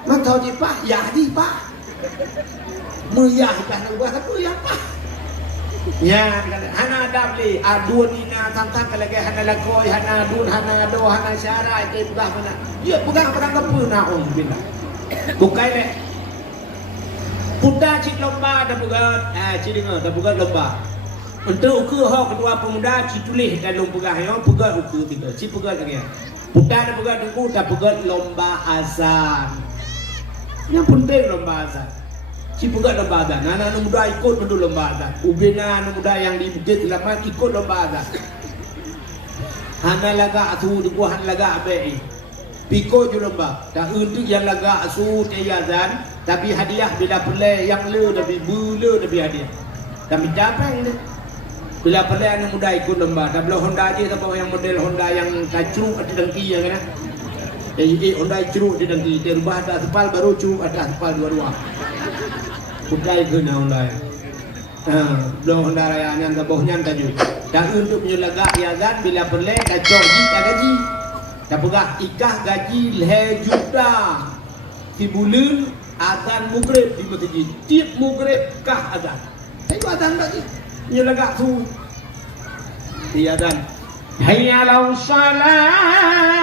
Mantau di pak ya di pak. Muyah kan gua apa ya pak. Ya, hana dabli adun ina tantang lagi hana lakoi hana adun hana do hana syara ke bukan mana. Ya bukan perang kepuna bila. Bukai le. Puda cik lomba dah bukan cilinga dah bukan lomba. Untuk ukur ho kedua pemuda cik tulis dalam pegang yo pegang ukur tiga. Cik pegang lagi. Puda dah pegang tunggu dah pegang lomba azan. Yang penting lomba azan. Si pegang lomba azan. Anak-anak muda ikut mendu lomba azan. Ubina anak muda yang di Bukit Selamat ikut lomba azan. Hana laga tu di buah laga abai. Piko je lembah. Tak untuk yang lagak su tayazan, tapi hadiah bila pelai yang le lebih bula lebih hadiah. Kami capang ni. Bila pelai anak muda ikut lembah. Tak boleh Honda je tapi yang model Honda yang kacruk ada dengki yang kena. Honda curuk di dengki, terubah ada aspal baru curuk ada aspal dua-dua. Putai ke na Honda. Belum Honda raya yang gabohnya tajuk. Dan untuk menyelagak yazan bila pelai kacau tak gaji. Tak pegah ikah gaji juta si bulan azan maghrib di masjid. Tiap maghrib kah azan. Itu azan lagi. Menyelagak tu. Di azan. Hayya 'alas salat.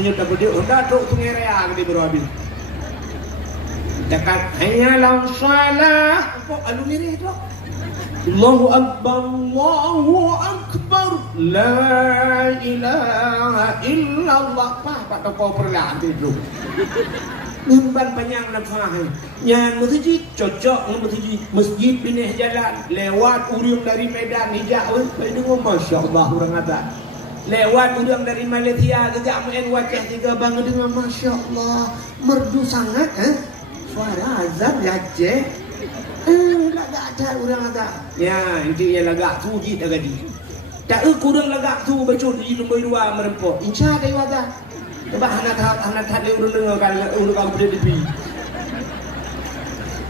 Menyudah berdiri Honda truk sungai raya di berhabis dekat hanya lam salah kok alumni itu Allahu Akbar la ilaha illallah pak kau perlah itu nimban panjang nafah yang masjid cocok masjid pindah jalan lewat urang dari Medan hijau dengar masya-Allah orang ada lewat udang dari Malaysia gegak main wajah tiga bangun dengan Masya Allah merdu sangat suara azan Aceh lagak ada orang agak ya inti ya lagak suji tak gadi tak kurang lagak tu bacot di nombor dua merempok insya ada wada coba anak tak urang dengar kalau urang berdiri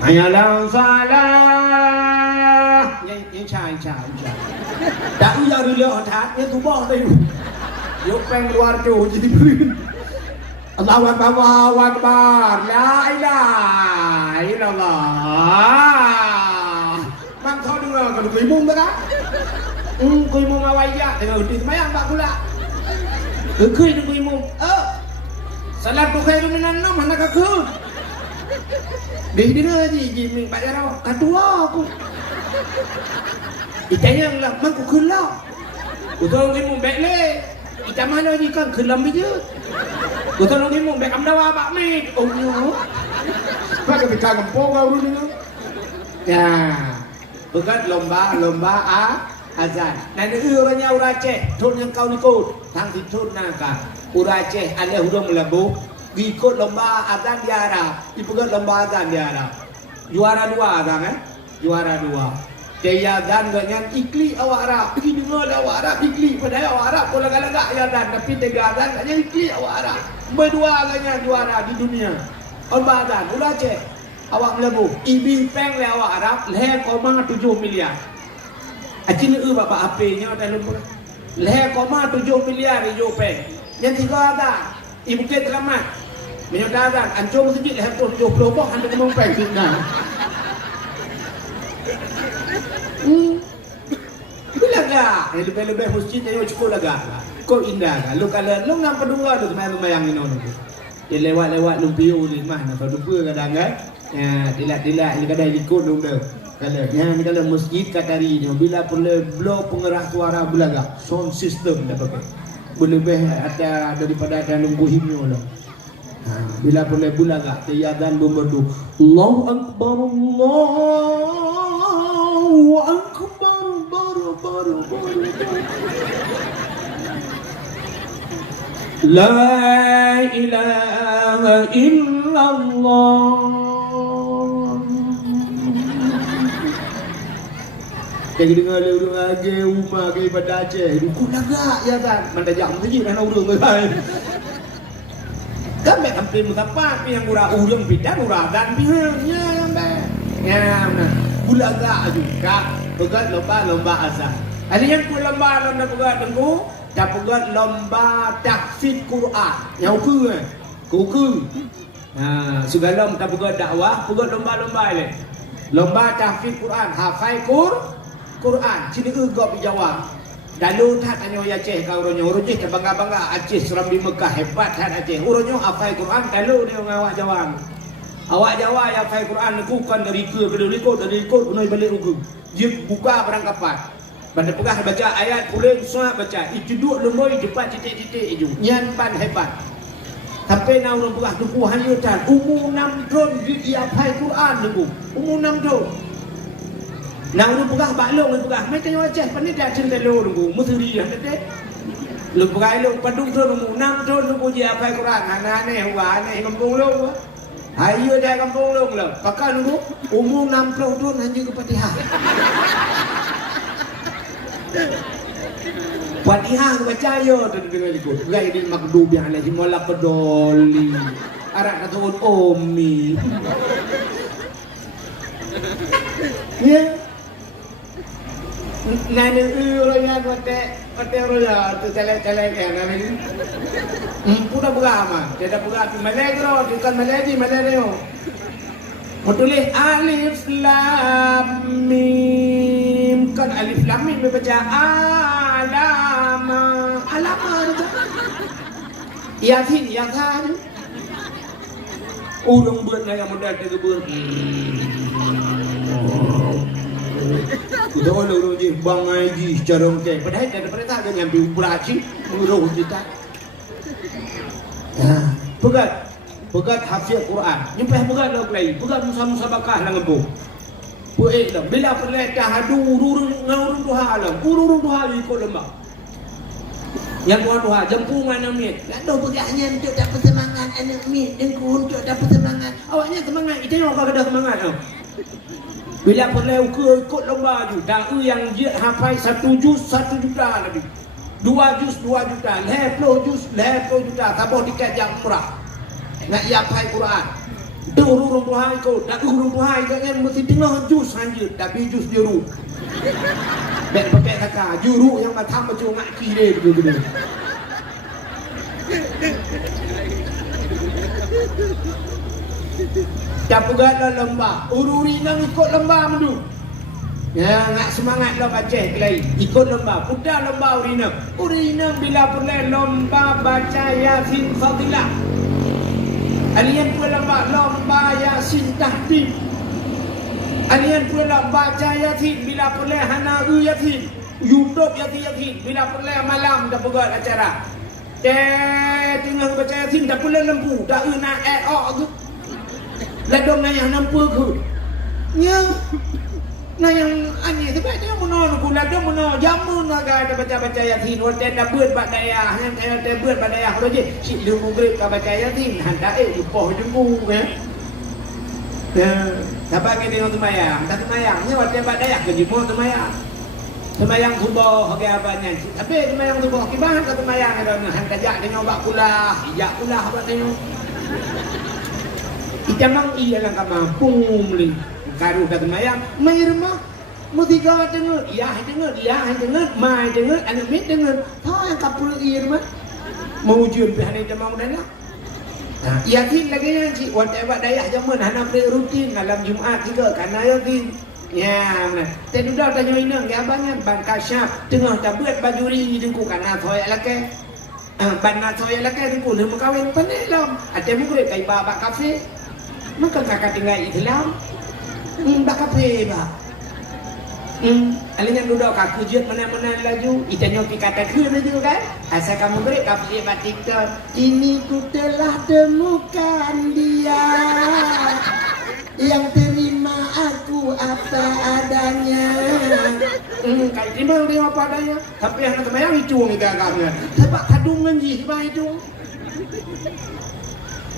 ayalah salah insya tak usah dulu otaknya tu bawa tu yuk peng luar tu jadi beri Allahu Akbar Allahu Akbar la ilaha illallah bang kau dengar kalau kau imum tak kau imum awaya dengan uti semayang tak pula kau imum salat kau kau minan nom mana kau dia ji bayar kedua aku itanya lah mak ku kelah utang ni mung bek le ita mana ni kan kelam je utang ni mung bek amdawa bak mi oh yo pak ketika kampung kau ni ya bukan lomba azan nanti uranya urace thun yang kau nikut tang di thun naka urace ada hudung melabu ikut lomba azan di Arab ikut lomba azan di Arab juara dua kan juara dua Daya dan dengan ikli awak Arab. Pergi dengar awak Arab ikli. Padahal awak Arab pun lagak-lagak ya dan. Tapi tiga dan hanya ikli awak Arab. Berdua agaknya juara di dunia. Lomba dan. Ulah cek. Awak melebu. Ibi peng le awak Arab. 0,7 miliar. Acini bapak HP-nya ada lomba. 0,7 miliar hijau peng. Yang tiga ada. Ibu kita selamat. Menyudah dan. Ancur masjid 0,70 boh. Anda kemang peng. Bila gak, lebih-lebih masjid ayo cukup lagak. Kau indah kan? Lu kalau lu ngam pedua tu semayang ini orang tu. Dia lewat lumpiu ni mah, nak lupa kadang kan? Ya, tidak ini kadang ikut dong dah. Kalau ni kalau masjid Katari ni bila perlu blow pengeras suara belaga, sound system dah pakai. Berlebih ada daripada ada nunggu himno lah. Bila perlu belaga, tiadan berdu. Allahu Akbar Allahu Akbar baru La ilaha illallah. Kayak dengar le urang age rumah ke pada Aceh. Duku lagak ya kan. Manda jam saja dah urang kan. Kan mek hampir mutapa pi yang urang bidan uradan pihanya sampai. Ya benar. Bulaga juga pegat lomba azan. Ada yang ku lomba pegat tengku, dah pegat lomba tahfidz Quran. Yang ku segala tak pegat dakwah, pegat lomba le. Lomba tahfidz Quran, hafal Quran. Sini gop jawab. Dalu tak tanya Aceh kau ronyo Aceh bangga Aceh seram di Mekah hebat tak Aceh. Uronyo hafal Quran dalu dia ngawak jawab. Awak Jawa yang hafal Quran ni bukan dari ikut unai balik ugu. Dia buka perangkapan. Pada pegah baca ayat pulen suah baca. Itu duk lemboi cepat titik-titik itu. Nyan pan hebat. Sampai nak orang pegah duku hanya tan. Umur 6 tahun dia hafal Quran ni. Umur 6 tahun. Nak orang pegah baklong orang pegah. Mai tanya Aceh pandai dak cerita lo ni. Musri dah tadi. Lu pegah lu padung tahun umur 6 tahun lu dia hafal Quran. Anak-anak ni kampung lu. Ayo dah kampung lu lah. Pakai nunggu umur 60 tahun hanya ke Fatihah. Fatihah baca yo dengan ikut. Gai di makdubi alaihi walaqdoli. Arak kataun ummi. Ya. Nana royan wate roya tu cale-cale kan ni. Pudah berama, tidak berarti Malaysia, bukan Malaysia. Tulis alif lam mim. Kan alif lam mim baca alama. Alama itu. Yasin yang kan. Urung buat yang modal tu buat. Kita orang je bang ngaji secara okey. Padahal ada perintah dia ngambil beraci menguruh kita. Pegat hafiz Quran. Nyumpah pegat dah play. Pegat musabakah lah ngebuk. Buat dah. Bila perlu tahadu urung duha alam. Urung duha ikut lembah. Yang buat duha jempungan amit. Tak tahu pegahnya untuk dapat semangat anak mit. Dengku untuk dapat semangat. Awaknya semangat. Itu yang kau ada semangat tau. Bila perlu ikut lomba tu. Da'i yang dia hafal 1 juz 1 juta lebih. 2 juz 2 juta. 10 juz 10 juta. Tabah tiket yang murah. Nak hafal Quran. Tu urung Tuhan ikut. Tak urung Tuhan ikut kan mesti tengah juz saja. Tapi juz juru. Bek pakai takar. Juru yang macam nak kiri begitu. Tak pegatlah lembah. Ururi nang ikut lembah mendu. Ya, nak semangat lo baca kelai. Ikut lembah. Putar lembah urina. Urina bila pernah lomba baca Yasin Fadilah. Alian pula lomba Yasin Tahbib. Alian pula baca Yasin bila pernah hana Yasin. YouTube Yasin bila pernah malam dah pegat acara. Tengah baca Yasin dah pula lembu. Dah nak tu. Ladong na yang nampu ku. Nya. Na yang ani sebab dia mono ku ladong mono jamu naga ada baca-baca Yasin wote dah beut bak daya yang ada beut bak daya roje si lu mugrib ka baca Yasin handa poh jembu ya. Dapat ke tengok semayang, tak semayang nya wote bak daya ke jembu semayang. Semayang subuh ke abanya. Tapi semayang subuh kibahan ke semayang ada handa jak tengok bak kulah, ijak kulah bak tengok. Icamang iya lang kamampung li. Karu kat mayang, mai rumah. Mutiga dengar, iya dengar, mai dengar, anak mit dengar. Tha yang kapul iya rumah. Mewujud behane jamang dana. Nah, yakin lagi yang si whatever daya zaman hana pre rutin malam Jumaat juga karena yakin. Ya, nah. Tadi dah tanya inang ke abangan ban kasyaf tengah tabuat bajuri dengku kana thoy alake. Ban na thoy alake dengku lemu kawin pandai lam. Ada murid kai baba kafe. Maka kakak tinggal Islam tak kafe bah. Alihnya duduk kaku jut mana-mana laju. Itanya kata ke laju kan. Asal kamu beri kafe batik tu. Ini ku telah temukan dia yang terima aku apa adanya. Kalau terima apa adanya. Tapi yang terbayang hijau ni gagangnya. Sebab kadungan je sebab hijau.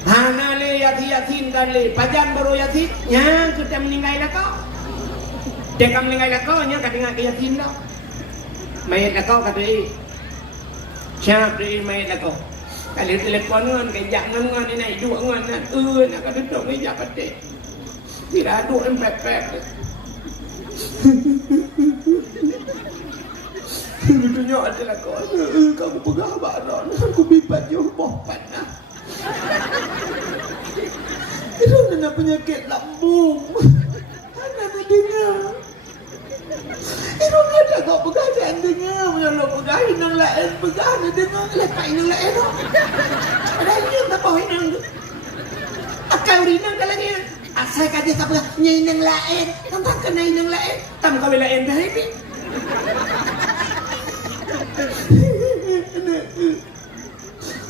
Hana le yatin dan le pajan baru yatin nya kita meninggal lah kau. Dia kan meninggal lah kau nya kata dengan yatin lah. Mayat lah kau kata siap dia mayat lah kau. Kalau telefon ngan kejak ngan ni naik dua ngan nak kata duduk kejak kata. Tidak ada empek-pek. Betulnya adalah kau. Kamu pegang badan. Aku bibat je bohpat lah. Itu kena penyakit lambung. Mana nak dengar? Itu ada kau pegang jangan dengar. Kalau pegang inang lain pegang nak dengar. Lepas inang lain tu. Ada yang tak bawa inang tu. Akal rinang lagi. Asal kata tak apa, nyai nang lain. Tambah kena nang lain. Tam kau lain dah ini.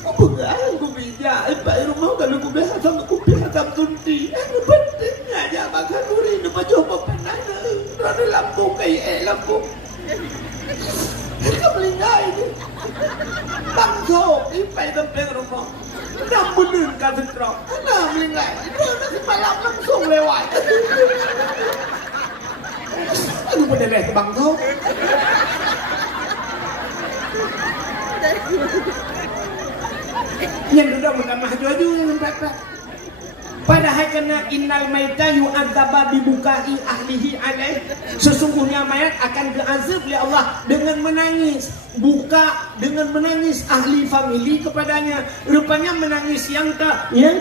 Apa kan aku bijak? Pak rumah kalau aku biasa tam tunti. Penting aja makan urin. Lepas coba pernah ada lampu kayak lampu. Mereka melingkar ini. Bangso, ipai sampai rumah. Dah bener kan setrok. Nah melingkar. Dia nanti malam langsung lewat. Aduh bener ke bangso. Yang sudah menambah maju yang pepek. Padahal kena innal maita yu'adzaba bibukai ahlihi alaih. Sesungguhnya mayat akan diazab oleh Allah dengan menangis, buka dengan menangis ahli famili kepadanya. Rupanya menangis yang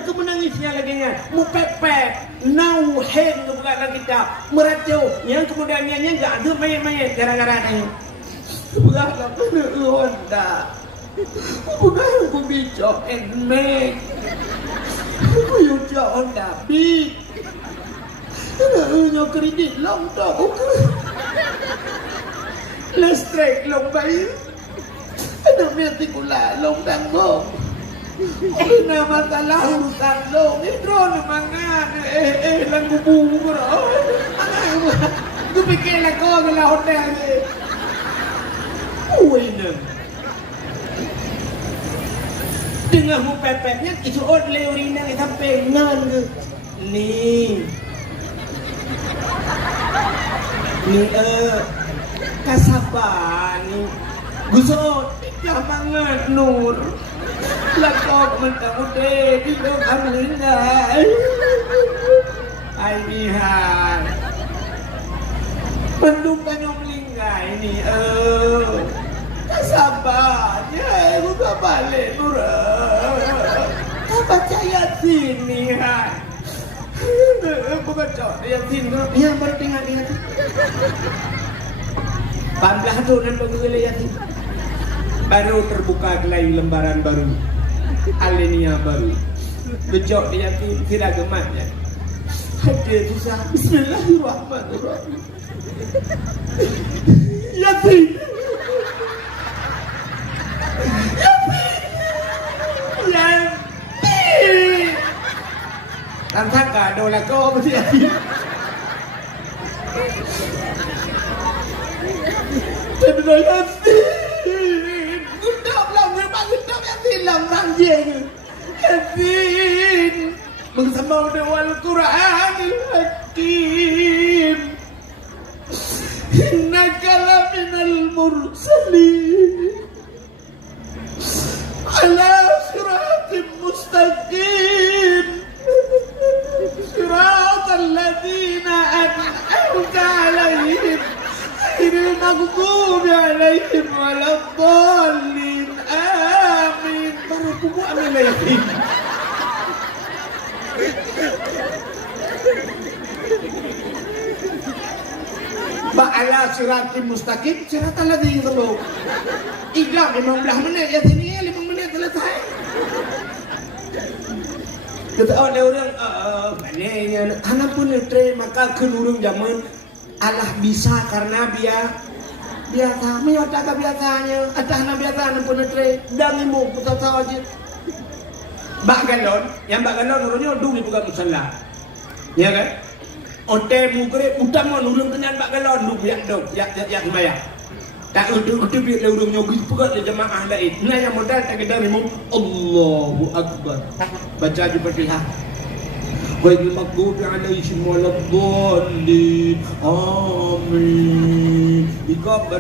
kemenangisnya laginya mupepek, nauhen bukan lagi kita meracau. Yang kemudiannya enggak ada mayat-mayat gara-gara ini. Berapa kena Honda. Bukan aku bijak and make. Aku yuja Honda Beat. Nyo kredit long tak bukan. Listrik long bayar. Ada mesti gula long tanggung. Kena masalah urusan long. Itu mangan. Langgu bungur. Aku fikir lah kau gila hotel ni. Uinan. Dengan pepeknya itu leurina kita pengen ke ni kasaban gusto tidak banget nur lakok mentang udah di dalam lingkai ay nihan pendukang yang lingkai ni kasaban ya buka balik nur baca Yasin ni hai. Bukan cok Yasin tu. Ya baru tengok ni Yasin. 18 tu dan baru Yasin. Baru terbuka lagi lembaran baru. Alenia baru. Bejok Yasin tidak gematnya. Hadir susah. Bismillahirrahmanirrahim. Yasin. Lantak ka, dola ko mesti Yasin. Terus Yasin. Gendap lah, memang gendap Yasin lah orang jeng. Yasin. Bersama dengan Al-Quran Al-Hakim. Innaka laminal mursalin. Ala siratim mustaqim. صراط الذين أنعمت عليهم غير المغضوب عليهم ولا الضالين آمين. Baru amin lagi. Ba'ala siratim mustaqim siratal ladzina tulu. Iglam 15 menit ya sini 5 menit selesai. Kata orang maknanya anak pun letre maka kenurung zaman Allah bisa karena biasa menyota ke biasanya ada anak biasa anak pun letre dan imu putar sahaja bak galon yang bak galon orangnya dulu bukan musalla ya kan ote mugre utama nurung kenyan bak galon dulu ya semaya tak untuk biar urung nyogi pegat le jemaah lain. Nah yang modal tak kedar imam Allahu Akbar. Baca di Fatihah. Ghairil maghdubi alaihim waladdallin. Amin. Igok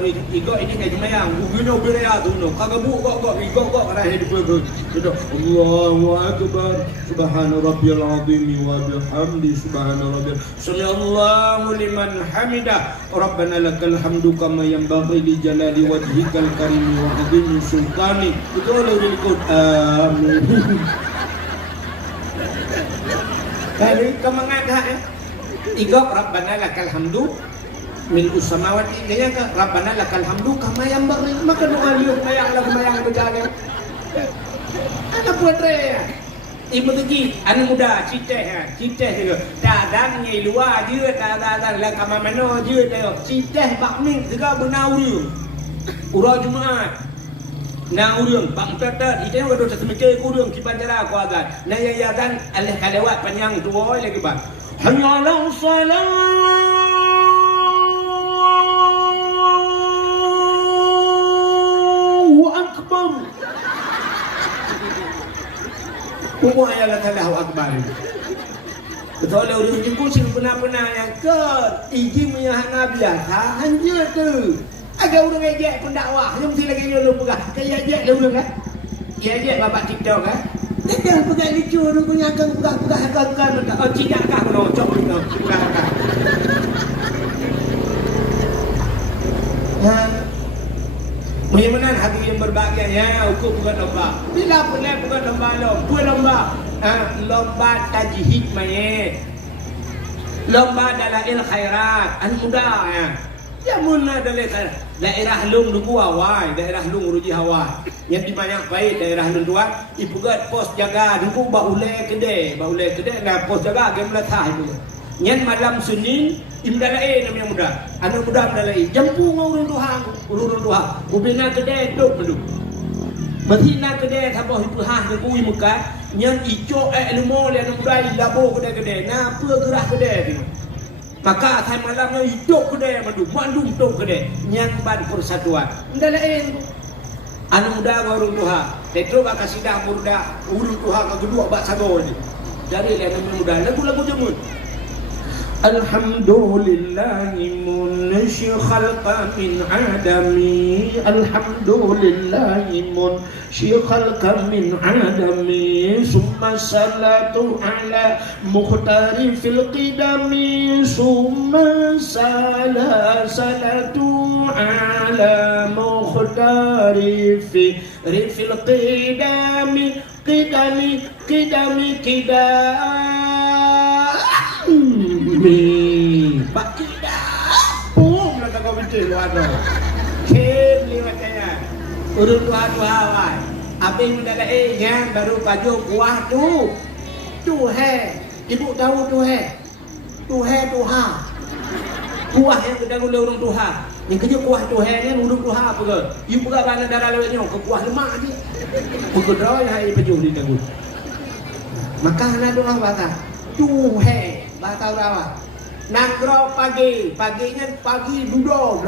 ini kayak jemaah. Ugino berea tu no. Kagabu igok arah hidup tu. Sudah Allahu Akbar. Subhana rabbiyal azim wa bihamdi subhana rabbiyal. Sallallahu liman hamidah. Rabbana lakal hamdu kama yanbaghi li jalali wajhikal karim wa azimi sultani. Betul oleh Quran. Kali kemengadah igok Rabbana lakal hamdu min usamawati dia ke Rabbana lakal hamdu kama yanbaghi maka doa liuk mayang lagu mayang berjalan. Ada buat rea. ibu lagi anak muda citeh juga dadan ngai luar je dadan lah kamar mana je tengok citeh bak ming juga benau urang Jumaat na urang bang tetet itu yang ada semeke urang kiban cara ku agan na ya dan alih kalewat panjang tuoi lagi bang hanya la Allahu akbar Umur yang Allahu akbar. Betul lah orang jengkul sih pernah yang ke izin menyahang Nabi biasa hanya tu. Ada orang ejek pendakwah, yang mesti lagi nyolong pegah. Kayak ejek lah orang kan. Ya ejek bapak TikTok kan. Dia pegah lucu orang punya akan pegah. Oh tidak kah kena cok kena pegah. Muhimmanan hati yang berbahagia ya ukur bukan lomba. Bila pernah bukan lomba dua lomba. Lomba tajhid mayit. Lomba dalail khairat. An muda ya. Ya munna dalail khairat. Daerah lung nunggu awal, daerah lung ruji awal. Yang di banyak baik daerah lung tuan, ibu gat pos jaga nunggu baule kedai nah pos jaga game latah itu. Nyen malam Senin imdalai namanya muda. Anak muda imdalai. Jampu ngurun Tuhan. Ubina kedai duk penduk. Betina kedai thaboh itu hah ke kui muka. Nyen ijo ilmu le anak muda labo kedai. Na apa gerah kedai tu. Maka saya malamnya hidup kedai mandum tok kedai. Nyen ban persatuan. Imdalai anak muda ngurun Tuhan. Tetro ba kasidah murda urun Tuhan ka kedua bak sago ni. Dari le anak muda lagu-lagu jemut. Alhamdulillahi munshi khalqa min adami Alhamdulillahi munshi khalqa min adami Summa salatu ala mukhtari fil qidami Summa salatu ala mukhtari fil qidami Qidami Pak tidak pun nak kau betul ada kem lewat saya urut Tuhan apa yang dah yang baru baju kuah tu ibu tahu Tuhan kuah yang kedang oleh orang Tuhan yang kerja kuah Tuhan ni urut Tuhan apa ke ibu buka bana darah lewatnya ke kuah lemak dia berkedai hai baju di tahu maka nak doa baca Tuhan Batal rawat. Nangro paginya pagi duduk.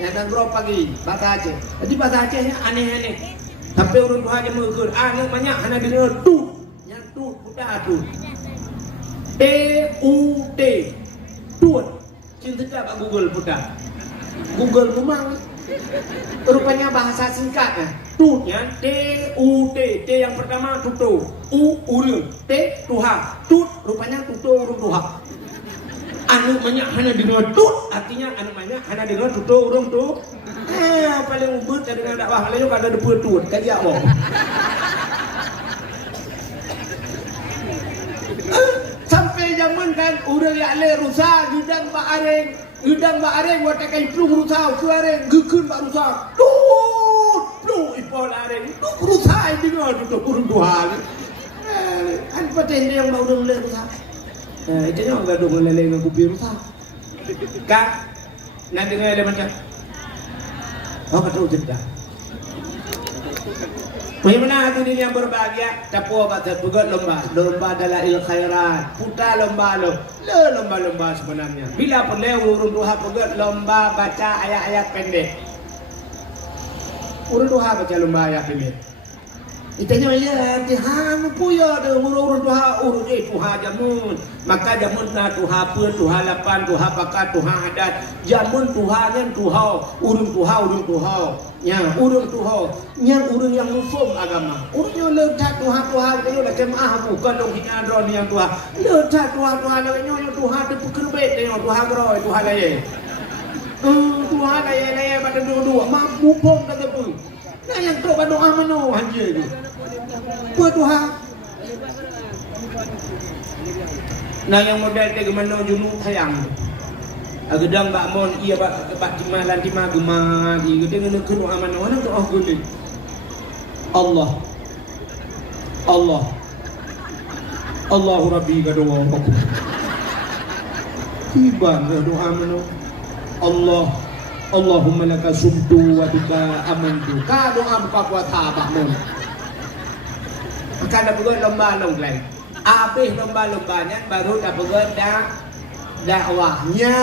Ya nangro pagi bahasa Aceh. Jadi bahasa Acehnya aneh-aneh. Tapi orang Tuhan yang mengukur, yang banyak hanya dengar tu, yang tu budak tu. TUT, tut. Cinta tak Google budak. Google memang rupanya bahasa singkat. Tutnya TUT, T yang pertama tutu, urang, T Tuhan, tut rupanya tutu urang Tuhan. Anu banyak hanya dengar tut, artinya anu banyak hanya dengar tutu urang tu. Paling ubut dengan dakwah lain kada ada tut, kaji apa? Sampai zaman kan urang yang le rusak gudang Ba areng buat kai plung rusak ku areng gekeun ba rusak. Ipol areng tu berusaha dengar tu kurun Tuhan. An paten yang bau dong le rusak. Itu yang enggak dong lele dengan kopi rusak. Kak, nak dengar ada macam. Oh betul tidak. Bagaimana hati ini yang berbahagia? Tapu baca pegat lomba dalail khairat. Putar lomba sebenarnya. Bila pun urun Tuhan pegat lomba baca ayat-ayat pendek. Urun Tuhan baca lomba ayat pendek. Itanya lihat Tuhan puya de urun Tuhan urun Tuhan jamun. Maka jamun na Tuhan pun Tuhan lapan Tuhan pakat Tuhan adat. Jamun Tuhan yang Tuhan urun Ya urun Tuhan yang urun yang muslim agama. Urun yang letak Tuhan itu lah jemaah bukan dong hina drone yang Tuhan. Letak Tuhan yang Tuhan tu pekerbet yang Tuhan gerai Tuhan laya. Tuhan laya pada dua mampu pun kata pun. Nah yang tu pada doa mano hanja tu. Buat Tuhan. Nah yang model dia gemano junung sayang. Agedang bak mon ia bak timalan timah gemah di gede ngene kenu aman mana doa gule. Allah Allahu Rabbi ka doa aku. Tiba ke doa mana? Allahumma laka sumtu wa bika amantu. Ka doa buka puasa abah mun. Maka dah bergerak lomba-lomba. Habis lomba-lombanya baru dah bergerak dakwahnya.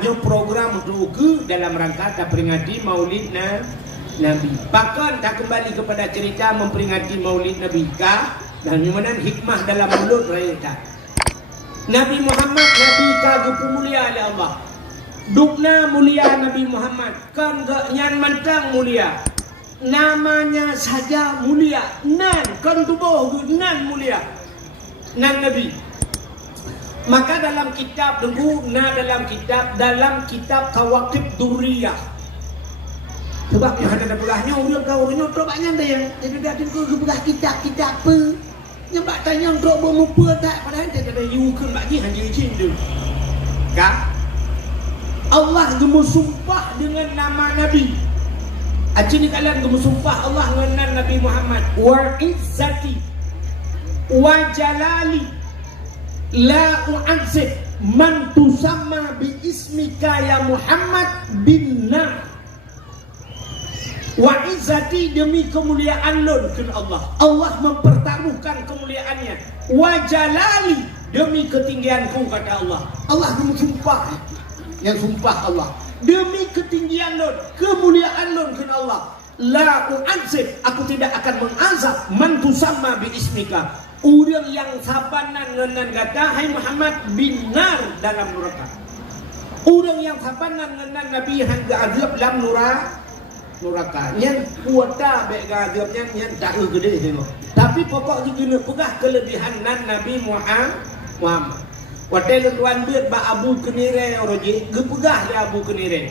Dia program untuk dalam rangka dah peringati Maulid Nabi. Bahkan dah kembali kepada cerita memperingati Maulid Nabi kah dan mana hikmah dalam mulut raya. Nabi Muhammad Nabi kagum mulia oleh Allah. Dukna mulia Nabi Muhammad kan gak nyan mantang mulia. Namanya saja mulia. Nan kan tubuh nan mulia. Nan Nabi. Maka dalam kitab dalam kitab Kawakib Durriyah. Sebab yang ada begahnya orang tu banyak dah yang jadi datin ku begah kitab apa. Yang bak tanya untuk bermupa tak padahal dia ada yukun bagi hanya izin tu. Kak Allah gemu sumpah dengan nama Nabi. Acini kalian gemu sumpah Allah dengan Nabi Muhammad. Wa izzati wa jalali la u'adzib man tusamma bi ismika ya Muhammad bin nar. Wa izzati demi kemuliaan Lord Allah. Allah mempertaruhkan kemuliaannya. Wa jalali demi ketinggianku kata Allah. Allah bersumpah. Yang sumpah Allah demi ketinggian Lord, kemuliaan Lord kata Allah. La u'adzib, aku tidak akan mengazab man tusamma bi ismika. Orang yang sabanan dengan kata hai Muhammad binar dalam neraka. Orang yang sabanan dengan Nabi hangga azab dalam neraka. Yang kuota baik azabnya yang tak gede tengok. Tapi pokok juga pegah kelebihan Nabi Muhammad. Watel tuan beut ba Abu Kenire roji gepegah dia Abu Kenire.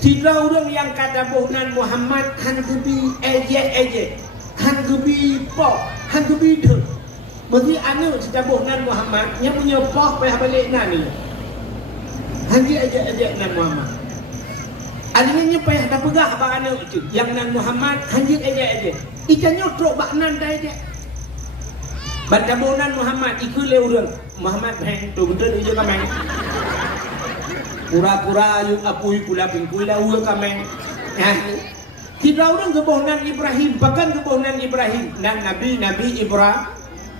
Tiga orang yang kata bohnan Muhammad han gebi eje han gebi po han gebi de. Mesti anu cerita bohnan Muhammad yang punya poh payah balik nani. Han dia eje nan Muhammad. Alinya payah dah pegah ba anu tu yang nan Muhammad han dia eje. Ikannya trok ba nan dah eje. Baca bohnan Muhammad ikut le orang Muhammad hang tu betul dia kameng. Pura-pura yung apuy pula pingkuy la uang kameng. Tiga orang kebohongan Ibrahim, bahkan kebohongan Ibrahim dan Nabi Ibrahim.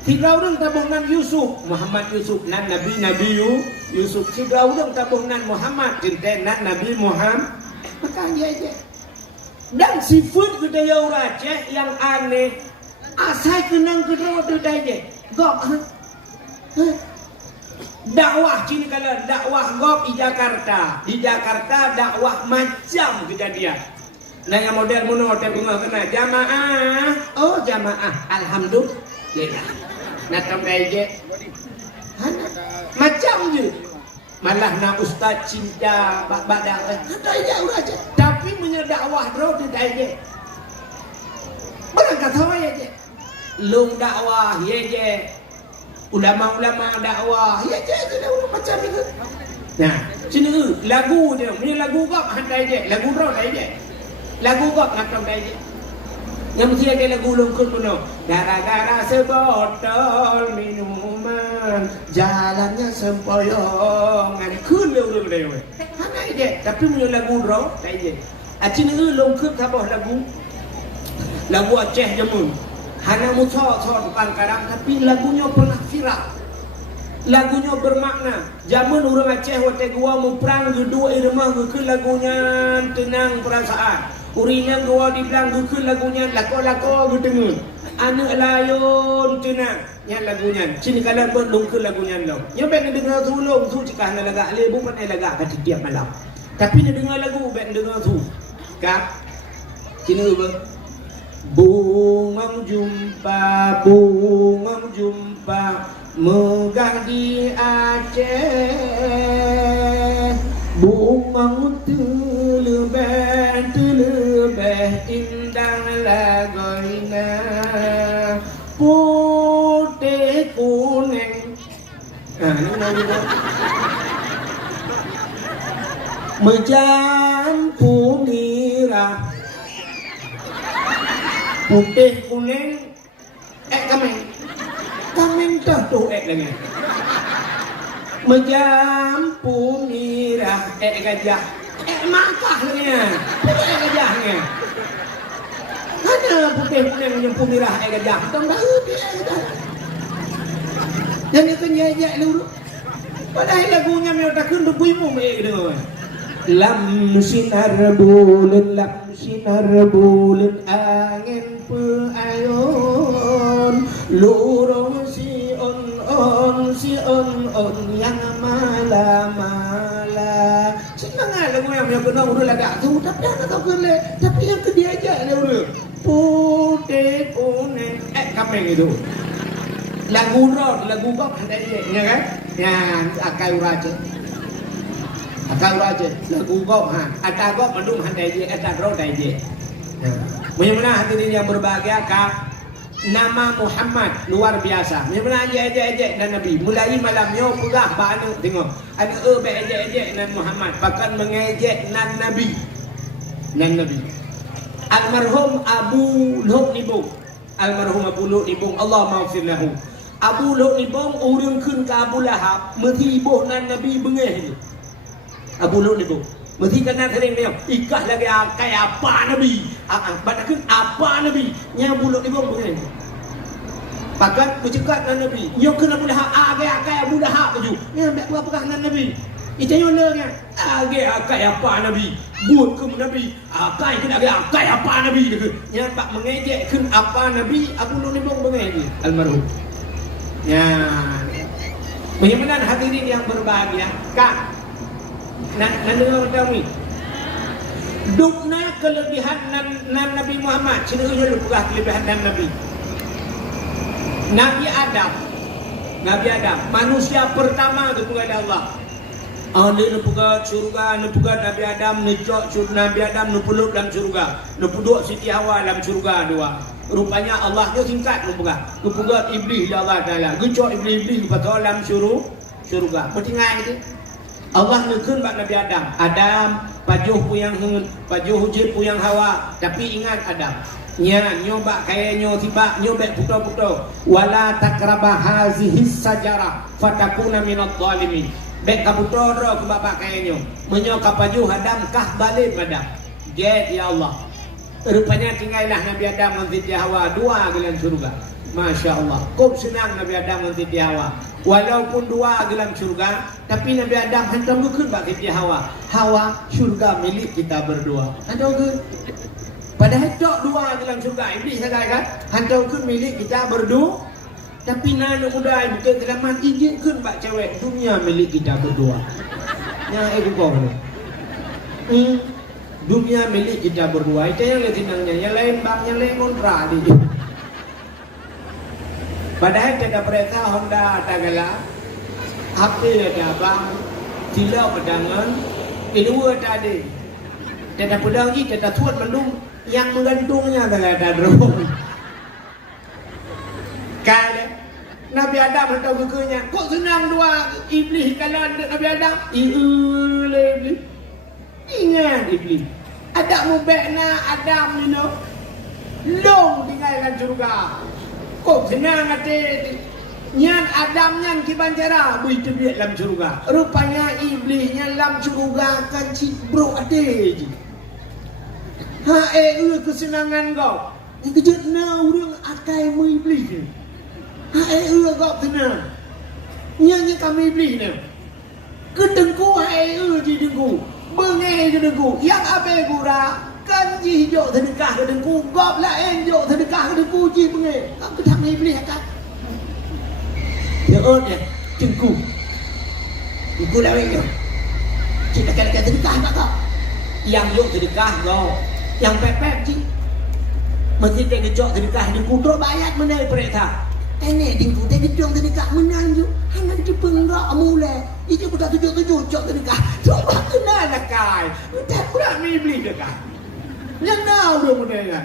Tiga orang kebohongan Yusuf, Muhammad Yusuf dan Nabi Yusuf. Tiga orang kebohongan Muhammad dan Nabi Muhammad. Maka dia aja. Dan sifat budaya orang Aceh yang aneh. Asal kenang kedua tu dah je. Gop. Dakwah sini kalau dakwah gop di Jakarta. Di Jakarta dakwah macam kejadian. Nah yang model mono hotel bunga kena jamaah. Oh jamaah. Alhamdulillah. Nak tambah je. Macam je. Malah nak ustaz cinta bak dakwah. Ada je aja. Tapi punya dakwah bro tu dah je. Barang kata apa je. Long dakwah ye je. Ulama-ulama dakwah ye je macam itu. Nah, sini lagu dia, ni lagu kau handai je, lagu roh dai je. Lagu kau ngakam dai je. Yang mesti ada lagu longkun puno. Gara-gara sebotol minuman, jalannya sempoyongan. Kun leu handai je, tapi punya lagu roh dai je. Acini longkun tabah lagu Aceh jamun. Hanya muncul depan kadang, tapi lagunya pernah viral. Lagunya bermakna. Zaman orang Aceh waktu gua memperang kedua irama ke lagunya tenang perasaan. Urinya gua dibilang ke lagunya lako-lako gedengun. Anak layun tenang. Yang lagunya. Sini kalian buat ke lagunya lo. Yang baik dengar tu lo, tu jika anda lagak le bukan anda lagak kat tiap malam. Tapi dia dengar lagu baik dengar tu. Kak. Sini apa? Bungam jumpa megah di Aceh. Bungam telebeh indah lagoina. Putih kuning. Ini lagu mencampur nira. Putih kuning kameng Entah tu lagi. Menjampu mirah gajah. Makah lagi. Gajahnya. Ada putih yang menjampu mirah gajah. Tahu tahu gajah. Jadi kan jejak dulu. Padahal lagunya meu tak kundu buimu dengar. Lam sinar bulan angin peayun lurung si on yang mala senang lagu yang kena udah lagak tu tapi dah tahu kele tapi yang ke dia aja dia udah putih kuning kameng itu lagu rock lagu pop ada dia ya kan yang akai raja lagu gop ada gop mendung handai je ada roh dai je bagaimana hadirin yang berbahagia kak nama Muhammad luar biasa bagaimana ejek dan Nabi mulai malam yo pegah banu tengok ada ejek nan Muhammad bahkan mengejek nan Nabi almarhum Abu Luh Nibung Allah maafir lahu Abu Luh Nibung urang keun ka Abu Lahab mesti ibuh nan Nabi bengeh ni Abu Luh Nibung mesti kena sering dia ikah lagi kayak apa Nabi batakeun apa Nabi nya Abu Luh Nibung bengeh pakat bercekat nan Nabi nyo keun Abu Lahab kayak Abu Lahab baju nya mek apa nan Nabi Itanya nya kayak apa Nabi buat ke Nabi kayak kena kayak apa Nabi nya pak mengejek keun apa Nabi Abu Luh Nibung bengeh almarhum ya bagaimana hadirin yang berbahagia kak dengar kami dukna kelebihan nan Nabi Muhammad cenderungnya lupa kelebihan nan Nabi Adam manusia pertama kepada Allah ahli nupuga surga nupuga Nabi Adam necok Nabi Adam nupulup dalam surga nupuduk Siti Hawa dalam surga dua rupanya Allah tu singkat nupuga iblis ya Allah Taala gecok iblis kepada dalam surga bertingai itu Allah nekeun bak Nabi Adam pajuh puyang hungun pajuh hujib puyang Hawa tapi ingat Adam nya nyoba kaya tiba nyobek puto-puto wala takraba hazihi sajarah fatakuna minadh dhalimin bek kaputo ro ke bapak kaya menyo ka pajuh Adam kah balik Adam get ya Allah rupanya tinggallah Nabi Adam dan Siti Hawa dua gelan surga Masya Allah kau senang Nabi Adam dan Siti Hawa walaupun dua gelam surga tapi Nabi Adam hantam keun bak Siti Hawa surga milik kita berdua hantam keun padahal tok dua gelam surga iblis kan hantam keun milik kita berdua tapi nana muda bukan kelaman izin keun bak cewek dunia milik kita berdua nya kau dunia milik kita berdua itu yang senangnya yang lain bang yang lain kontra di padahal kita perintah Honda tagala HP ada bang silau pedangan kedua tadi kita pedang ni kita tuan mendung yang menggantungnya ada drone kalau Nabi Adam hendak berkenya kok senang dua iblis kalau Nabi Adam iblis ingat iblis ada mubekna Adam long tinggalkan surga kok senang hati nyan Adam nyan kibancara bui tebiat dalam surga rupanya iblisnya dalam surga kan bro ade je kesenangan kau yang kejut na urang akai mu iblis kau tenang nyanyi kami iblis ni kedengku di dengku bengai ke dengku yang abe gura kan ji hijau sedekah ke dengku gop lain hijau sedekah ke dengku ji bengai kau ketang iblis kan ya dengku lain je cik dekat sedekah tak kau yang yuk sedekah kau yang pepek ji mesti tak kejok sedekah dengku terus bayar menai perintah ini dengku tak kejok sedekah menang je hangat dipenggak mulai itu bukan tujuh cok sedekah coba kenal lah kai tak kurang iblis dekat yang tahu dia mendengar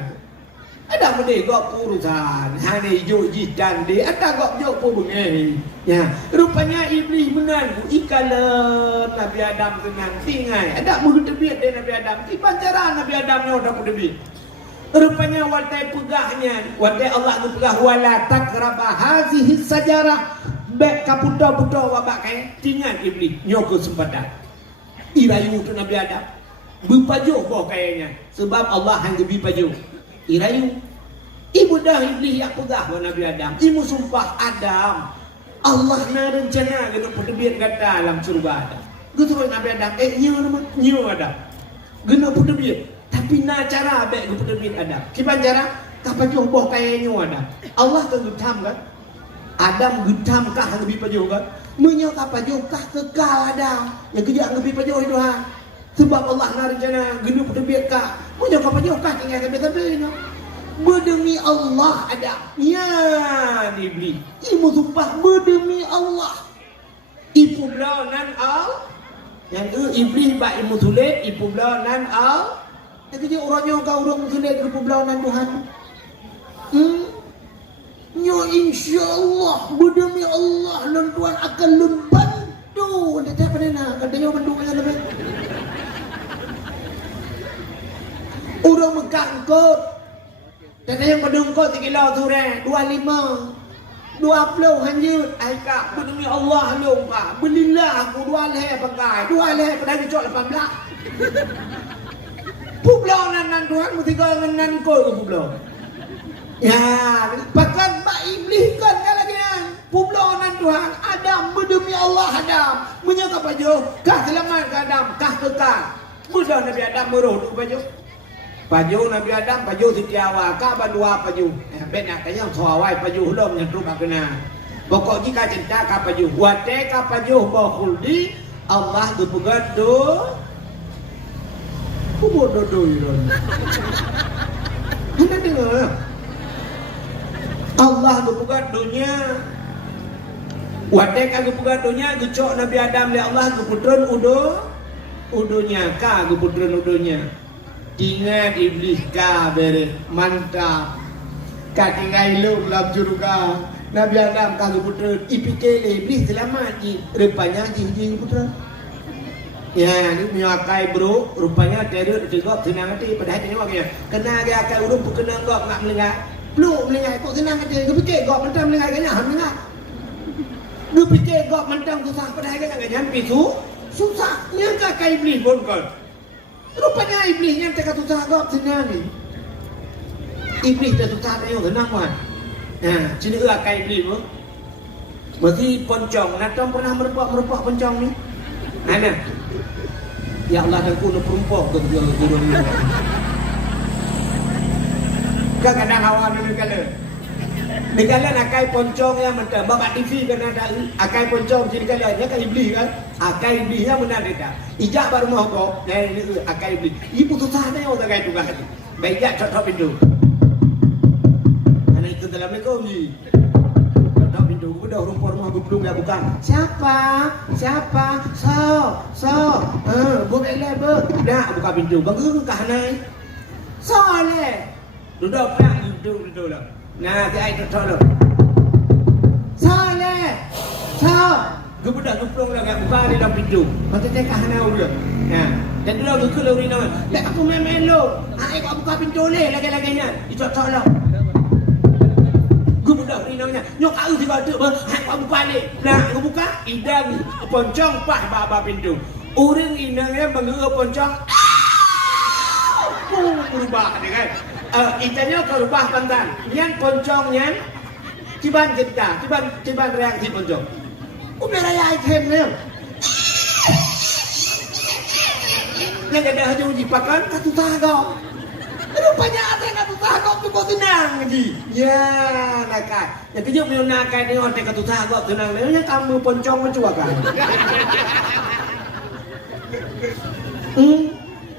ada mendengar urusan hanya hijau jidan dia ada kok jauh pun bengai ya rupanya iblis menang ikalah Nabi Adam tenang tinggal ada mulut tebiat dari Nabi Adam di pancaran Nabi Adam yang dah mulut tebiat Rupanya watai pegahnya, watai Allah tu pegah wala takraba hazihi sajarah. Bek kaputa-puta wabak kaya tinggal iblis nyoko sempadan. Irayu tu Nabi Adam. Berpajuh boh kayaknya sebab Allah hang gebi pajuh. Irayu. Ibu dah iblis yang pegah wa Nabi Adam. Ibu sumpah Adam. Allah na rencana kena perdebit kata dalam surga Adam. Gitu Nabi Adam. Nyu Adam. Kena perdebit. Tapi na cara bek ke perdebit Adam. Kipan cara? Kapajuh boh kayaknya Adam. Allah tentu tam kan? Adam getam kah yang lebih pajuh kan? Menyokap pajuh kah kekal Adam. Yang kerja yang lebih pajuh itu ha. Sebab Allah nak rencana genuk terbit kah. Menyokap pajuh kah tinggal sampai-sampai no. Berdemi Allah Adam. Ya dibeli. Ibu sumpah berdemi Allah. Ibu belau nan al. Yang iblis bak ibu tulis. Ibu belau nan al. Yang kerja orangnya kau orang tulis. Ibu belau nan Tuhan. Ya insyaAllah berdemi Allah dan Tuhan akan membantu. Anda tak pernah nak katanya bantu macam mana? Orang mengangkut. Katanya yang berdengkut 3 kilo tu 25 20 hanjut. Aikak berdemi Allah lupa. Belilah aku 2 leher pakai. 2 leher pada dicok 18. Publau nan Tuhan mesti kau nan kau ke publau. Ya, bahkan Mbak Iblis kan lagi publonan Tuhan Adam berdemi Allah Adam menyangka pajuh kah selamat ke Adam kah kekal mudah Nabi Adam meroh pajuh Nabi Adam pajuh setiawa kah bandua pajuh bet nak tanya sawai pajuh belum yang tu kena pokok jika cinta kah pajuh wate kah pajuh bahuldi Allah tu pegat tu bodoh iron anda dengar Allah gepugat dunia. Wadek gepugat dunia gecok Nabi Adam li Allah geputreun udunya ka geputreun udunya. Tinggal iblis ka bere mantap. Ka tinggal ilmu lam juruga. Nabi Adam ka geputreun ipikele iblis selamat ji. Rupanya jing putreun. Ya, ni menyakai bro, rupanya teruk tegok senang hati pada hati ni kena dia akan urung kena gok nak melengak. Belum melengah kok senang kata. Dia fikir gok mentang melengah kanya ham melengah. Dia fikir gok mentang susah pada hari kanya nyampi susah. Nya kakak iblis pun kan. Rupanya iblis yang tak susah gok senang ni. Iblis tak susah dia senang kan. Nah, sini kakak iblis pun. Mesti poncong. Natong pernah merupak poncong ni. Mana? Ya Allah dan kuno perumpok ke gurung ni. Kadang awal dulu kala akai poncong yang mentah bapak TV kan ada akai poncong jadi kala dia kan iblis kan akai iblis yang benar dia ijak baru mau kok ni akai iblis ibu tu sana yang orang itu kan baik jak cocok pintu anak itu dalam lekong ni cocok pintu udah rumah belum ya bukan siapa so boleh lebar dah buka pintu bangun kah naik soleh duduk pak duduk lah. Nah, dia ai duduk. Saleh. Gebudak geplong lah kat buka di dalam pintu. Mata dia kah nau dia. Nah, dan dia lu keluar ni nama. Lek aku melo. Ai kau buka pintu leh lagi-laginya. Dicocok lah. Gebudak ni namanya. Nyok au juga tu bah. Hai kau buka leh. Nah, aku buka idang poncong pah baba pintu. Orang inangnya mengeuk poncong. Berubah dia kan. Itanya ke rubah pantan. Yang poncongnya ciban kita, ciban reaksi poncong. Udah raya item ni. Yang ada hanya uji pakan katu tagap. Rupanya ada yang katu tagap tu kau tenang lagi. Ya nakal. Yang kerja punya nakal ni orang katu tagap tenang. Lepas kamu poncong mencuakan.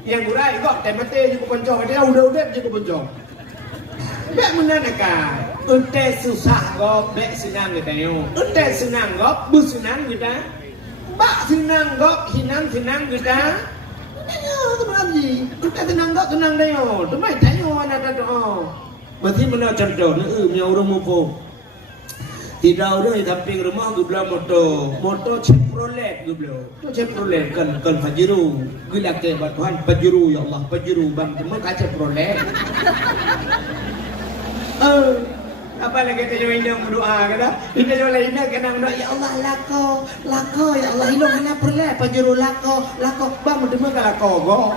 Yang gurai kok temate juga poncong dia udah juga poncong. Bek mana nakal? Ente susah kok bek senang kita yo. Ente senang kok bu senang kita. Bak senang kok senang kita. Ayo tu berarti. Ente senang kok senang dah yo. Tu mai tayo anak tu. Mesti mana cerdo ni orang mupo. Tidak ada di samping rumah gue bilang motor Chevrolet gue bilang. Motor Chevrolet kan Pajero. Gue laki batuan Pajero ya Allah Pajero bang cuma kan Chevrolet. Apa lagi kita coba indang berdoa kata? Kita coba indang kena berdoa ya Allah lako ya Allah hilang hana perle Pajero lako bang cuma kan lako go.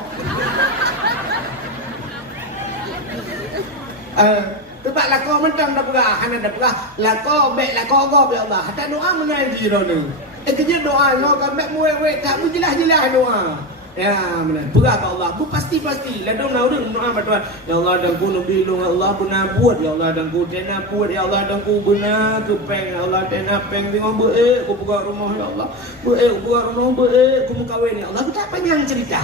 Sebab lako mentang dah pegah, hana dah pegah. Lako bek lako go ya Allah. Hatta doa mengaji dah ni. Kerja doa no kan bek muwe tak jelas doa. Ya mana. Pegah ke Allah. Bu pasti. Ladong naudeng doa batuan. Ya Allah dan ku nabi long Allah benar buat ya Allah dan ku tena buat ya Allah dan ku benar ku peng ya Allah tena peng tengok beuk ku buka rumah ya Allah. Beuk buka rumah beuk ku mengkawin ya Allah. Ku tak panjang cerita.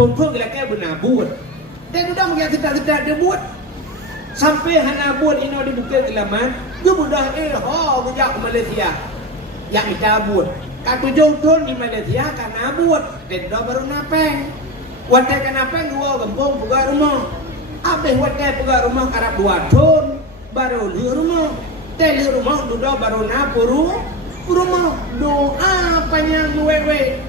Pokok laki benar buat. Dan udah mengia kita dia buat. Sampai hana buat ini di Bukit Kelaman, dia mudah bujak ke Malaysia. Yang minta buat. Kat 7 tahun di Malaysia karena buat. Dan dah baru napeng. Wadah kan napeng gua gempung buka rumah. Habis wadah buka rumah karena 2 tahun baru lihat rumah. Lihat rumah sudah baru napuru rumah. Doa panjang wewe.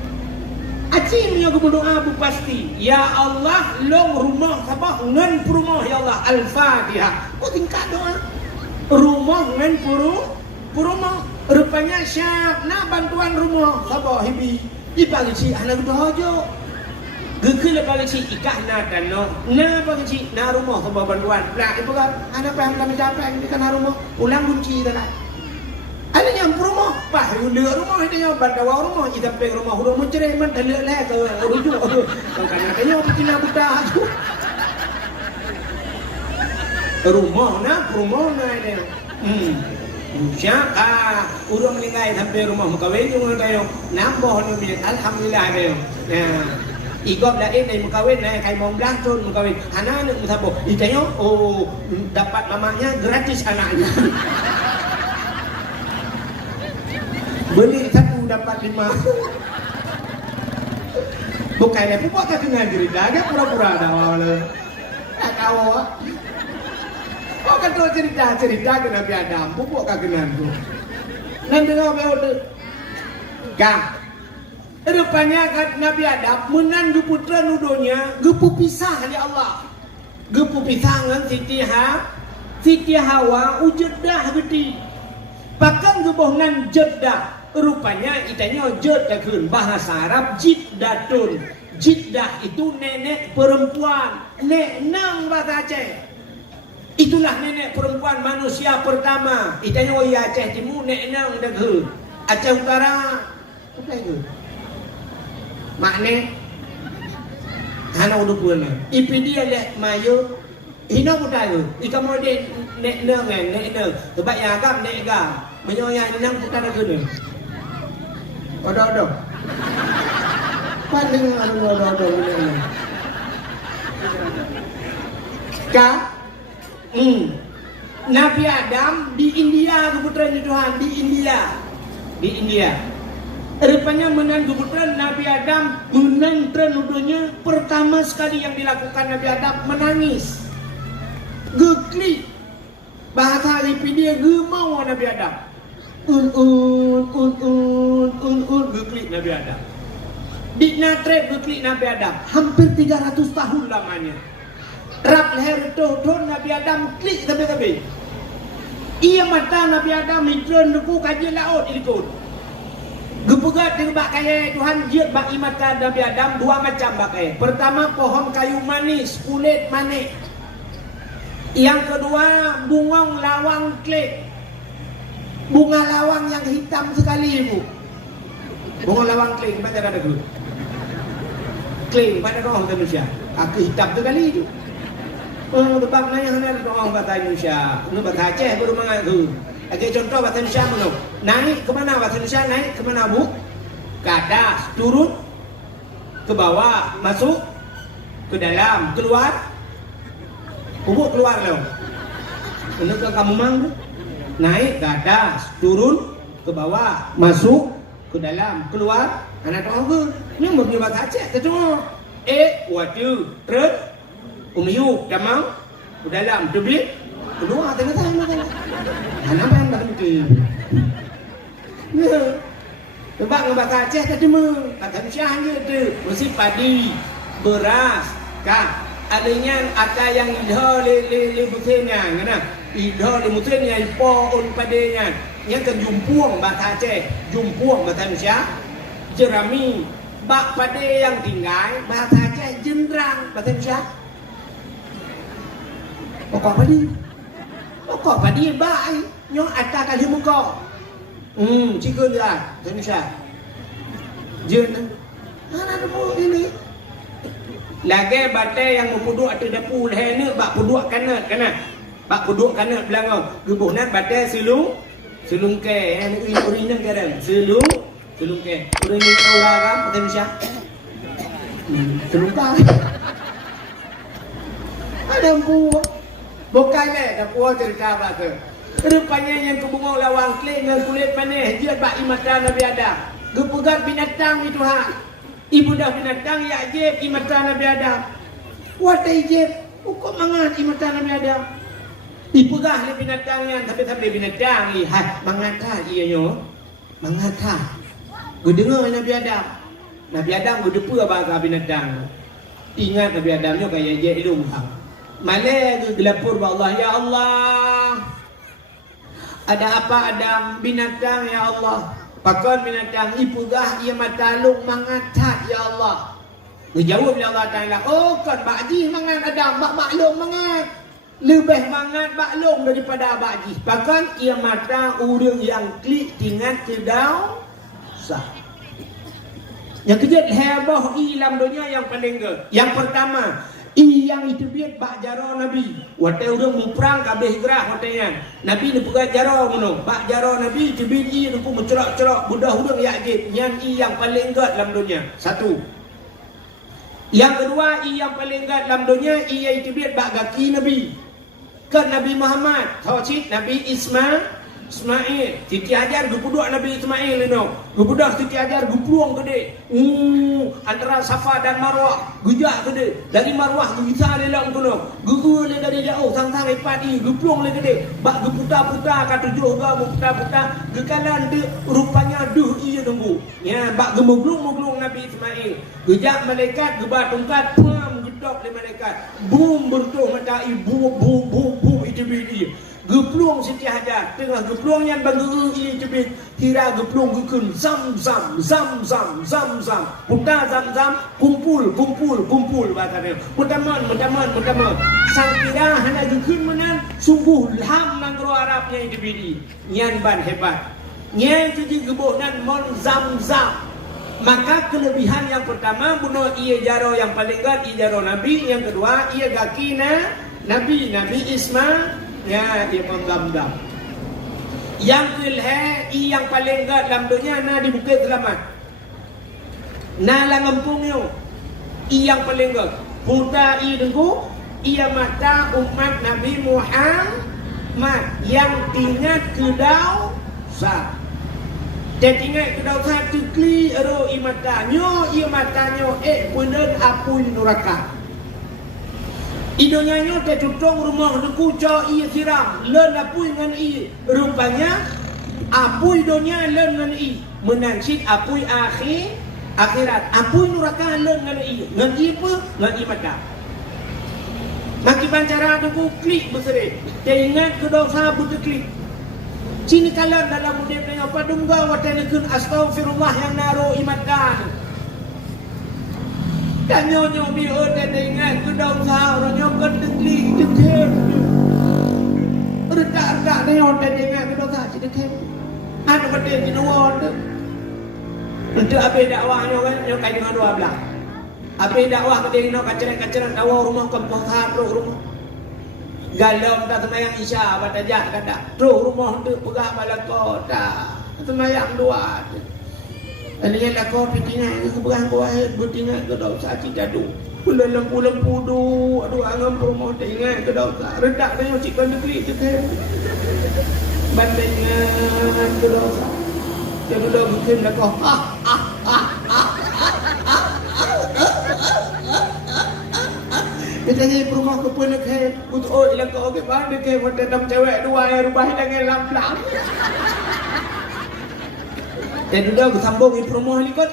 Acing yang berdoa bu pasti. Ya Allah, long rumah sabah ngan rumah ya Allah Al-Fatihah. Kau tingkat doa. Rumah ngan rumah. Rupanya siap nak bantuan rumah sabah hibi. Di pagi si anak dojo. Gekil pagi si ikah na dan no. Na pagi si na rumah sabah bantuan. Lah ibu kan anak paham kami capek di kana rumah. Ulang kunci dah. Ada yang rumah, pak, lihat rumah itu yang bandawa rumah, kita peng rumah huruf mencerai man, lihat lah ke rujuk, kan katanya bikin apa dah, rumah ini, siapa, urang meninggal sampai rumah muka wajib orang tayo, nambah ni alhamdulillah ada, ikut dah ini muka wajib kayak mau belantun muka wajib, anak musabok, itanya dapat mamanya gratis anaknya. Beli 1 dapat 5. Bukannya pupuk tak kenal cerita, dia pura-pura dah awal. Tak tahu. Oh kan tu cerita ke Nabi Adam, pupuk tak kenal tu. Nanti kau betul. Kang. Rupanya kat Nabi Adam menan putra nudonya, gepu pisah ya Allah. Gepu pisah dengan Siti Hawa ujedah gede. Pakan gebohnan jedah. Rupanya itanya jeddah kun bahasa Arab jiddatun. Jiddah itu nenek perempuan. Nek nang bahasa Aceh. Itulah nenek perempuan manusia pertama. Itanya Aceh Timur nek nang dah kun. Aceh Utara apa itu? Makne hana udah punya. Ipi dia lek mayo. Hina putai tu. Ika mau dia nek nang. Sebab yang agam nek agam. Menyoya nang putai dah kun. Odo. Pandang odo ini. Nabi Adam di India keputraan Tuhan di India. Rupanya menan keputraan Nabi Adam menan trenudonya pertama sekali yang dilakukan Nabi Adam menangis. Geklik. Bahasa Wikipedia gemau Nabi Adam. Geklik Nabi Adam. Di Natret geklik Nabi Adam. Hampir 300 tahun lamanya. Rap leher ton Nabi Adam klik tapi. Ia mata Nabi Adam hidron duku kaji laut ikut. Gepegat dengan bak kaya Tuhan jiat bak mata Nabi Adam 2 macam bak kaya. Pertama pohon kayu manis, kulit manis. Yang kedua bungong lawang klik. Bunga lawang yang hitam sekali ibu. Bunga lawang kling pada ada dulu. Kling pada orang Indonesia. Aku hitam sekali itu. Sebab nanya ada orang bahasa Indonesia. Ini bahasa Aceh baru mengaku. Oke contoh bahasa Indonesia mana? Naik ke mana bahasa Indonesia naik ke mana bu? Ke atas, turun, ke bawah, masuk, ke dalam, keluar. Ibu keluar loh. Menurut kamu mang? Naik ke atas, turun ke bawah, masuk ke dalam, keluar. Anak tahu ke? Ini mungkin bahasa Aceh. Tengok. Wadu, terus, umiyu, damang, ke dalam, tubik, kedua tengah saya makan anak makan makan ke ya sebab ngebakar Aceh tadi kata Syahnya tu mesti padi beras kan adanya ada yang idha le butenya ngana idha le butenya ipo on padenya yang kan jumpuang bahasa Aceh jumpuang bahasa Indonesia jerami bak pade yang tinggal bahasa Aceh jendrang bahasa Indonesia pokok padi bak nyo ada kali muka cikgu dia bahasa Indonesia jen mana ada ini lagi batai yang mempuduk atau dapur ni bak puduk kanat bak puduk kanat belakang gebuhnan batai silung ke yang urinan kadang silung ke urinan orang kan bahasa Indonesia silung ka ada bukan dapur cerita apa tu rupanya yang kebungong lawang klik dengan kulit panas dia bak imatan Nabi Adam gepegat binatang itu ibu dah binatang ya jeb imatan Nabi Adam watai jeb kok mangat imatan Nabi Adam dipegah le binatangnya tapi binatang lihat mangata ia nyo mangata gedengar Nabi Adam gedepa bahasa binatang ingat Nabi Adam nyo kaya je lumhang malai gelapur ba Allah ya Allah ada apa Adam binatang ya Allah pakon binatang ipegah ia matalung mangata ya Allah dijawab oleh Allah Taala oh kan bakji mangat Adam maklum mangat lebih mangat baklong daripada abadi bahkan ia mata orang yang klik tinggal kedau sah yang kejut hebah ilam dunia yang paling ke yang pertama yang itu biat bak jaro Nabi watai orang muprang kabeh gerah wataian Nabi ni pegat jaro mono bak jaro Nabi cebiji ni pun mencerok-cerok budak orang yakjib yang paling ke dalam dunia satu yang kedua yang paling ke dalam dunia ia itu biat bak kaki Nabi kan Nabi Muhammad Tauhid Nabi Ismail Siti Hajar gupuduk Nabi Ismail ini gupuduk Siti Hajar gupluang gede antara Safa dan Marwah gujak gede dari Marwah gisa dalam kono gugu le dari jauh sang-sang ipadi gupluang le gede bak geputa-puta ka tujuh ga geputa-puta gekalan de rupanya duh iya nunggu ya bak gemuglung-muglung Nabi Ismail gejak malaikat gebat tungkat pam gedok le malaikat bum bertuh matai bum itu bidi geplung Siti Hajar tengah geplung yang banggu ini jebit kira geplung gukun zam puta zam kumpul bahasa putaman sang kira hanya gukun menan sungguh ham mangro Arabnya ini bidi nyan ban hebat nyan jadi gebonan mon zam maka kelebihan yang pertama bunuh ia jaro yang paling gad ia jaro Nabi yang kedua ia gakina Nabi Ismail ya dia menggam-gam yang kelih yang paling gad dalam dunia na di Bukit Selamat na la ngampungnya yang paling gad puta dengku ia mata umat Nabi Muhammad yang tinggal kedau sah dia tinggal kedau sah tukli ero imatanyo ia matanyo punen apui neraka idonya nyo te tutong rumah deku co iya siram len apui ngan i rupanya apui idonya len ngan i menansit apui akhirat apui neraka len ngan i ngan i apa ngan i mata maki pancara deku klik besere te ingat ke dosa butuh klik sini kalian dalam mudepnya apa dungga watanekun astaghfirullah yang naro imatkan dan nyonya biar dan ingat ke dosa orang nyokan dengli dekem redak ni orang ingat ke dosa dekem ada benda di luar tu untuk apa dakwahnya kan nyokai dengan dua belah apa dakwah ke dia nak kaceran dakwah rumah komposa rumah galau tak semayang isya batajak kata terus rumah tu pegah bala kota semayang dua Aliyah lah kau pitingan ke berang kau air bertingan ke dosa cik dadu pula lempu du aduh angam rumah tingan ke dosa redak dia cik kan negeri tu kan bandingan ke dosa dia dulu bikin lah kau Katanya rumah ke pun ke untuk oh ilang kau ke mana ke mata enam cewek dua yang rubah dengan lam-lam. Dan udah aku sambung di rumah ni kot.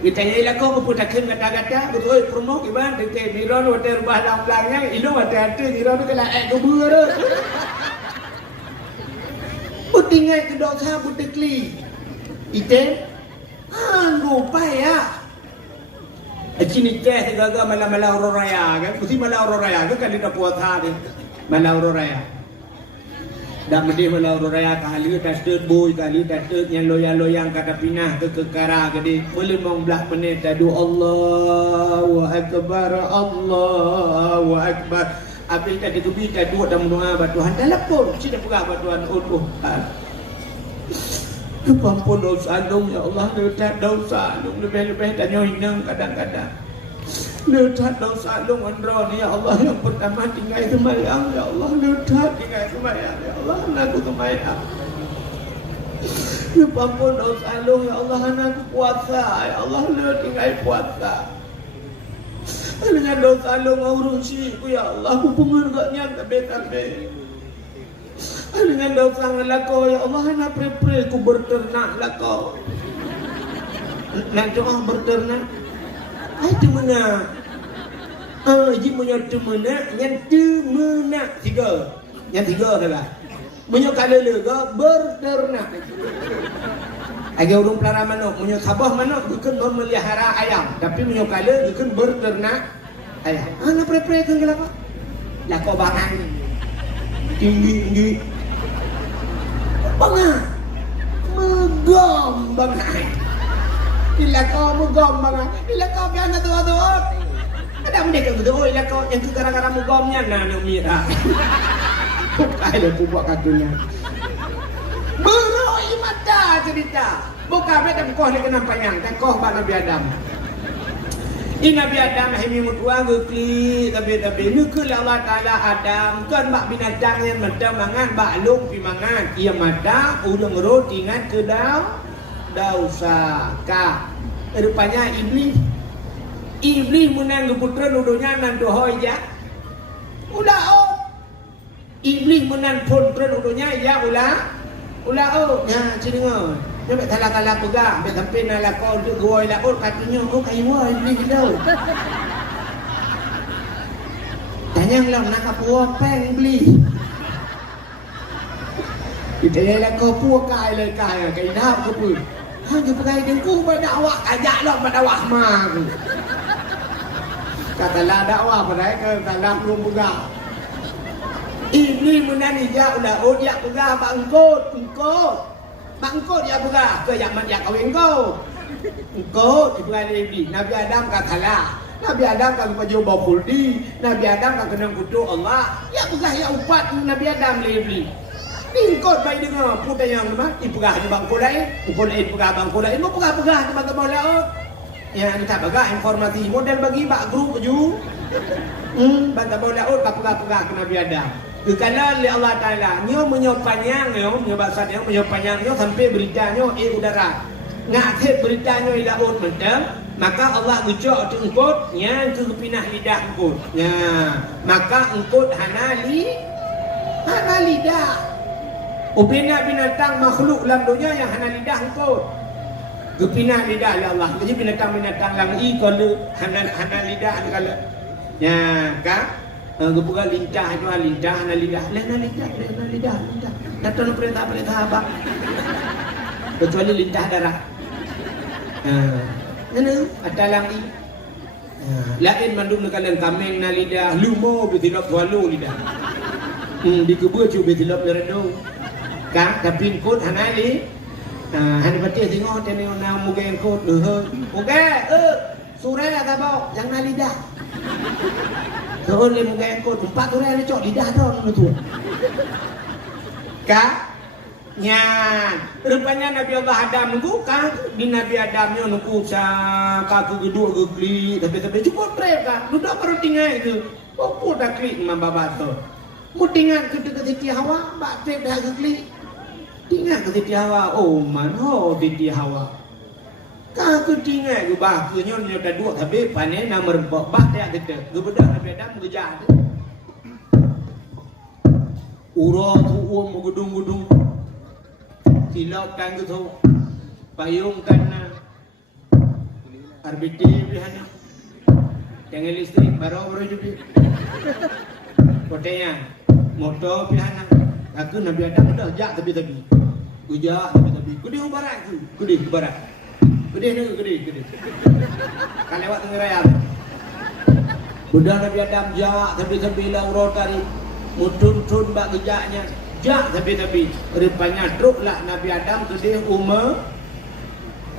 Katanya ilang kau ke pun tak kena kata-kata betul oh rumah ke mana ke miron mata rubah lam-lamnya ilu mata miron ke lah tu ber. Putingai ke dosa putekli. Ite lupa ya. Cini teh gaga malam-malam orang raya kan, mesti malam orang raya kan kali dah puasa ni, malam orang raya. Dah mesti malam orang raya kali dah start boy kali dah start yang loyang kata pinah ke kekara gede, boleh belah menit dah doa Allahu Akbar. Apil tak dikebi tak dua dah mendoa batuhan dah lapor, sini pegah batuhan oh. Kepampun dosa dong ya Allah, letak dosa dong lebih-lebih dan nyoinang kadang-kadang. Letak dosa dong andron ya Allah yang pertama tinggal semayang ya Allah, letak tinggal semayang ya Allah, anakku semayang. Kepampun dosa dong ya Allah, anakku puasa ya Allah, letak tinggal puasa. Dengan dosa dong urusiku ya Allah, aku pengergaknya kabeh-kabeh. Dengan dosa ngelako ya Allah nak pre-pre ku berternak lako. Nak doa berternak. Ai temena. Ji punya temena yang temena tiga. Yang tiga adalah punya kala lega berternak. Agi urung pelara manuk, punya sabah manuk bukan memelihara ayam, tapi punya kala bukan berternak ayam. Nak pre-pre ke lako. Lako barang tinggi bangat megom banget bila kau megom banget bila kau biasa doa-doa ada mereka gitu oh bila kau yang gara-gara megomnya nak mira bukai dah buat katunya beroi mata cerita buka beta buka lagi nampaknya tak kau bak Nabi Adam ini Nabi Adam hemi mutua gukli tapi nukul Allah Ta'ala Adam kan bak binatang yang mata mangan bak lung pi mangan ia mata udang roti ingat ke dausa ka rupanya iblis menang putra nudunya nan dohoi ya ulah iblis menang putra nudunya ya ulah ya cendengar dia kalah-kalah pegang dia sampai nak lakau untuk goi laut katanya oh kayu wah ini gila tanya lah nak apa peng beli kita yang lakau puak kai le kai kai dah ke pun hanya pakai dengku pada awak ajak lah pada awak mah katalah dakwah pada ke dalam belum pegang iblis menani dia ulah dia pegang bangkot Bangkot dia berah ke yang dia kahwin kau. Engkau dipegang iblis. Nabi Adam katalah. Nabi Adam kan baju bakuldi. Nabi Adam kan kena kutuk Allah. Ya berah ya upat Nabi Adam le iblis. Bingkot baik dengar putar yang mana? Diperah di bangkot lain. Pukul lain perah bangkot lain. Mau perah teman-teman laut. Ya kita berah informasi model bagi bak grup ju. Teman-teman laut tak perah ke Nabi Adam. Kalau oleh Allah Ta'ala nyo menyopanyang nyo bahasa dia menyopanyang nyo sampai beritanya udara ngakit beritanya laut mendem maka Allah ucap tu engkot yang ke pinah lidah engkot ya maka engkot hana lidah upina binatang makhluk dalam dunia yang hana lidah engkot kepinah lidah ya Allah jadi binatang-binatang lagi kalau hana lidah kalau ya kan Gebuka lintah itu lintah na lidah. Datang perintah abang. Kecuali lintah darah. Mana ada lagi. Lain mandung kalian kameng na lidah, lumo betilap walu lidah. Di kebun cuba betilap leredo. Kan tapi kot hanali. Hani pati tengok tengok na mugeng kot. Okey, surai ada bau yang na lidah. Terus dia mungkin kau tempat tu dia cok lidah dah orang tu. Kak, nyan. Rupanya Nabi Allah Adam nunggu kan di Nabi Adamnya nunggu sa kaku gedua gegli tapi cukup mereka. Duduk baru tinggal itu. Apa dah klik mamba batu. Mu tinggal ke Siti Hawa, bak tep dah gegli. Tinggal ke Siti Hawa. Oh man, Siti Hawa. Kaku tu tinggal gue bah kenyon nyoda dua habis panen nama rempok bah dia kita gue bedah Nabi Adam gejah uro tu mengudung-gudung silaukan gitu payung kan RBT bihana jangan listrik baru juga kotenya motor bihana aku Nabi Adam dah jak tebi-tebi gujak tebi-tebi gede barat tu gede barat gede kan lewat tengah raya budak Nabi Adam jak tebi-tebi lah uro tarik mutun-tun bak gejaknya jak tebi-tebi rupanya truk lah Nabi Adam gede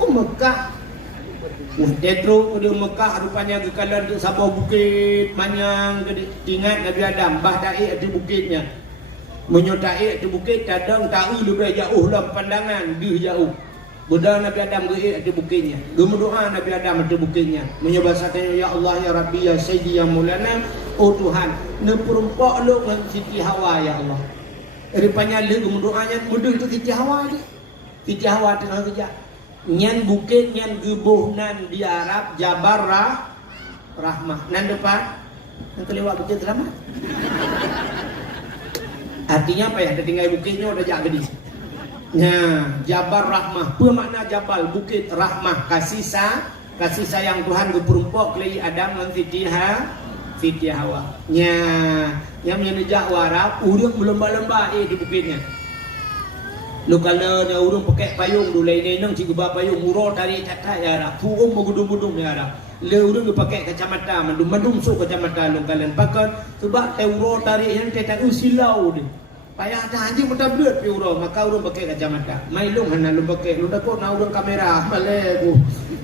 Mekah Tetro di Mekah rupanya kekalan tu sabah bukit manyang ingat Nabi Adam bah daik di bukitnya menyodai di bukit kadang tahu lebih jauh lah pandangan dia jauh budak Nabi Adam di bukitnya berdoa Nabi Adam di bukitnya menyebasatnya ya Allah ya Rabbi ya Sayyidi ya Maulana oh Tuhan neperumpok lu dengan Siti Hawa ya Allah rupanya lu berdoanya mudah tu Siti Hawa ni Siti Hawa tengah kerja nyan bukit nyan gebuh nan di Arab Jabar Rahmah nan depan nan kelewat bukit selamat artinya apa ya ada tinggal bukitnya udah jak gede nah Jabar Rahmah apa makna Jabal bukit Rahmah kasih sayang Tuhan geperumpok kelai Adam dan Siti Hawa nya yang menjak warap urang berlembah-lembah di bukitnya lu kalau nya urang pakai payung dulu ini nang cikgu ba payung muro tarik catat ya arah puung megudung-gudung ya arah le urang pakai kacamata mandum so kacamata lu kalian pakai sebab euro tarik yang tetak silau dia payah dah anjing mutablet pi urang maka urang pakai kacamata mai lu hana lu pakai lu dak na urang kamera male ku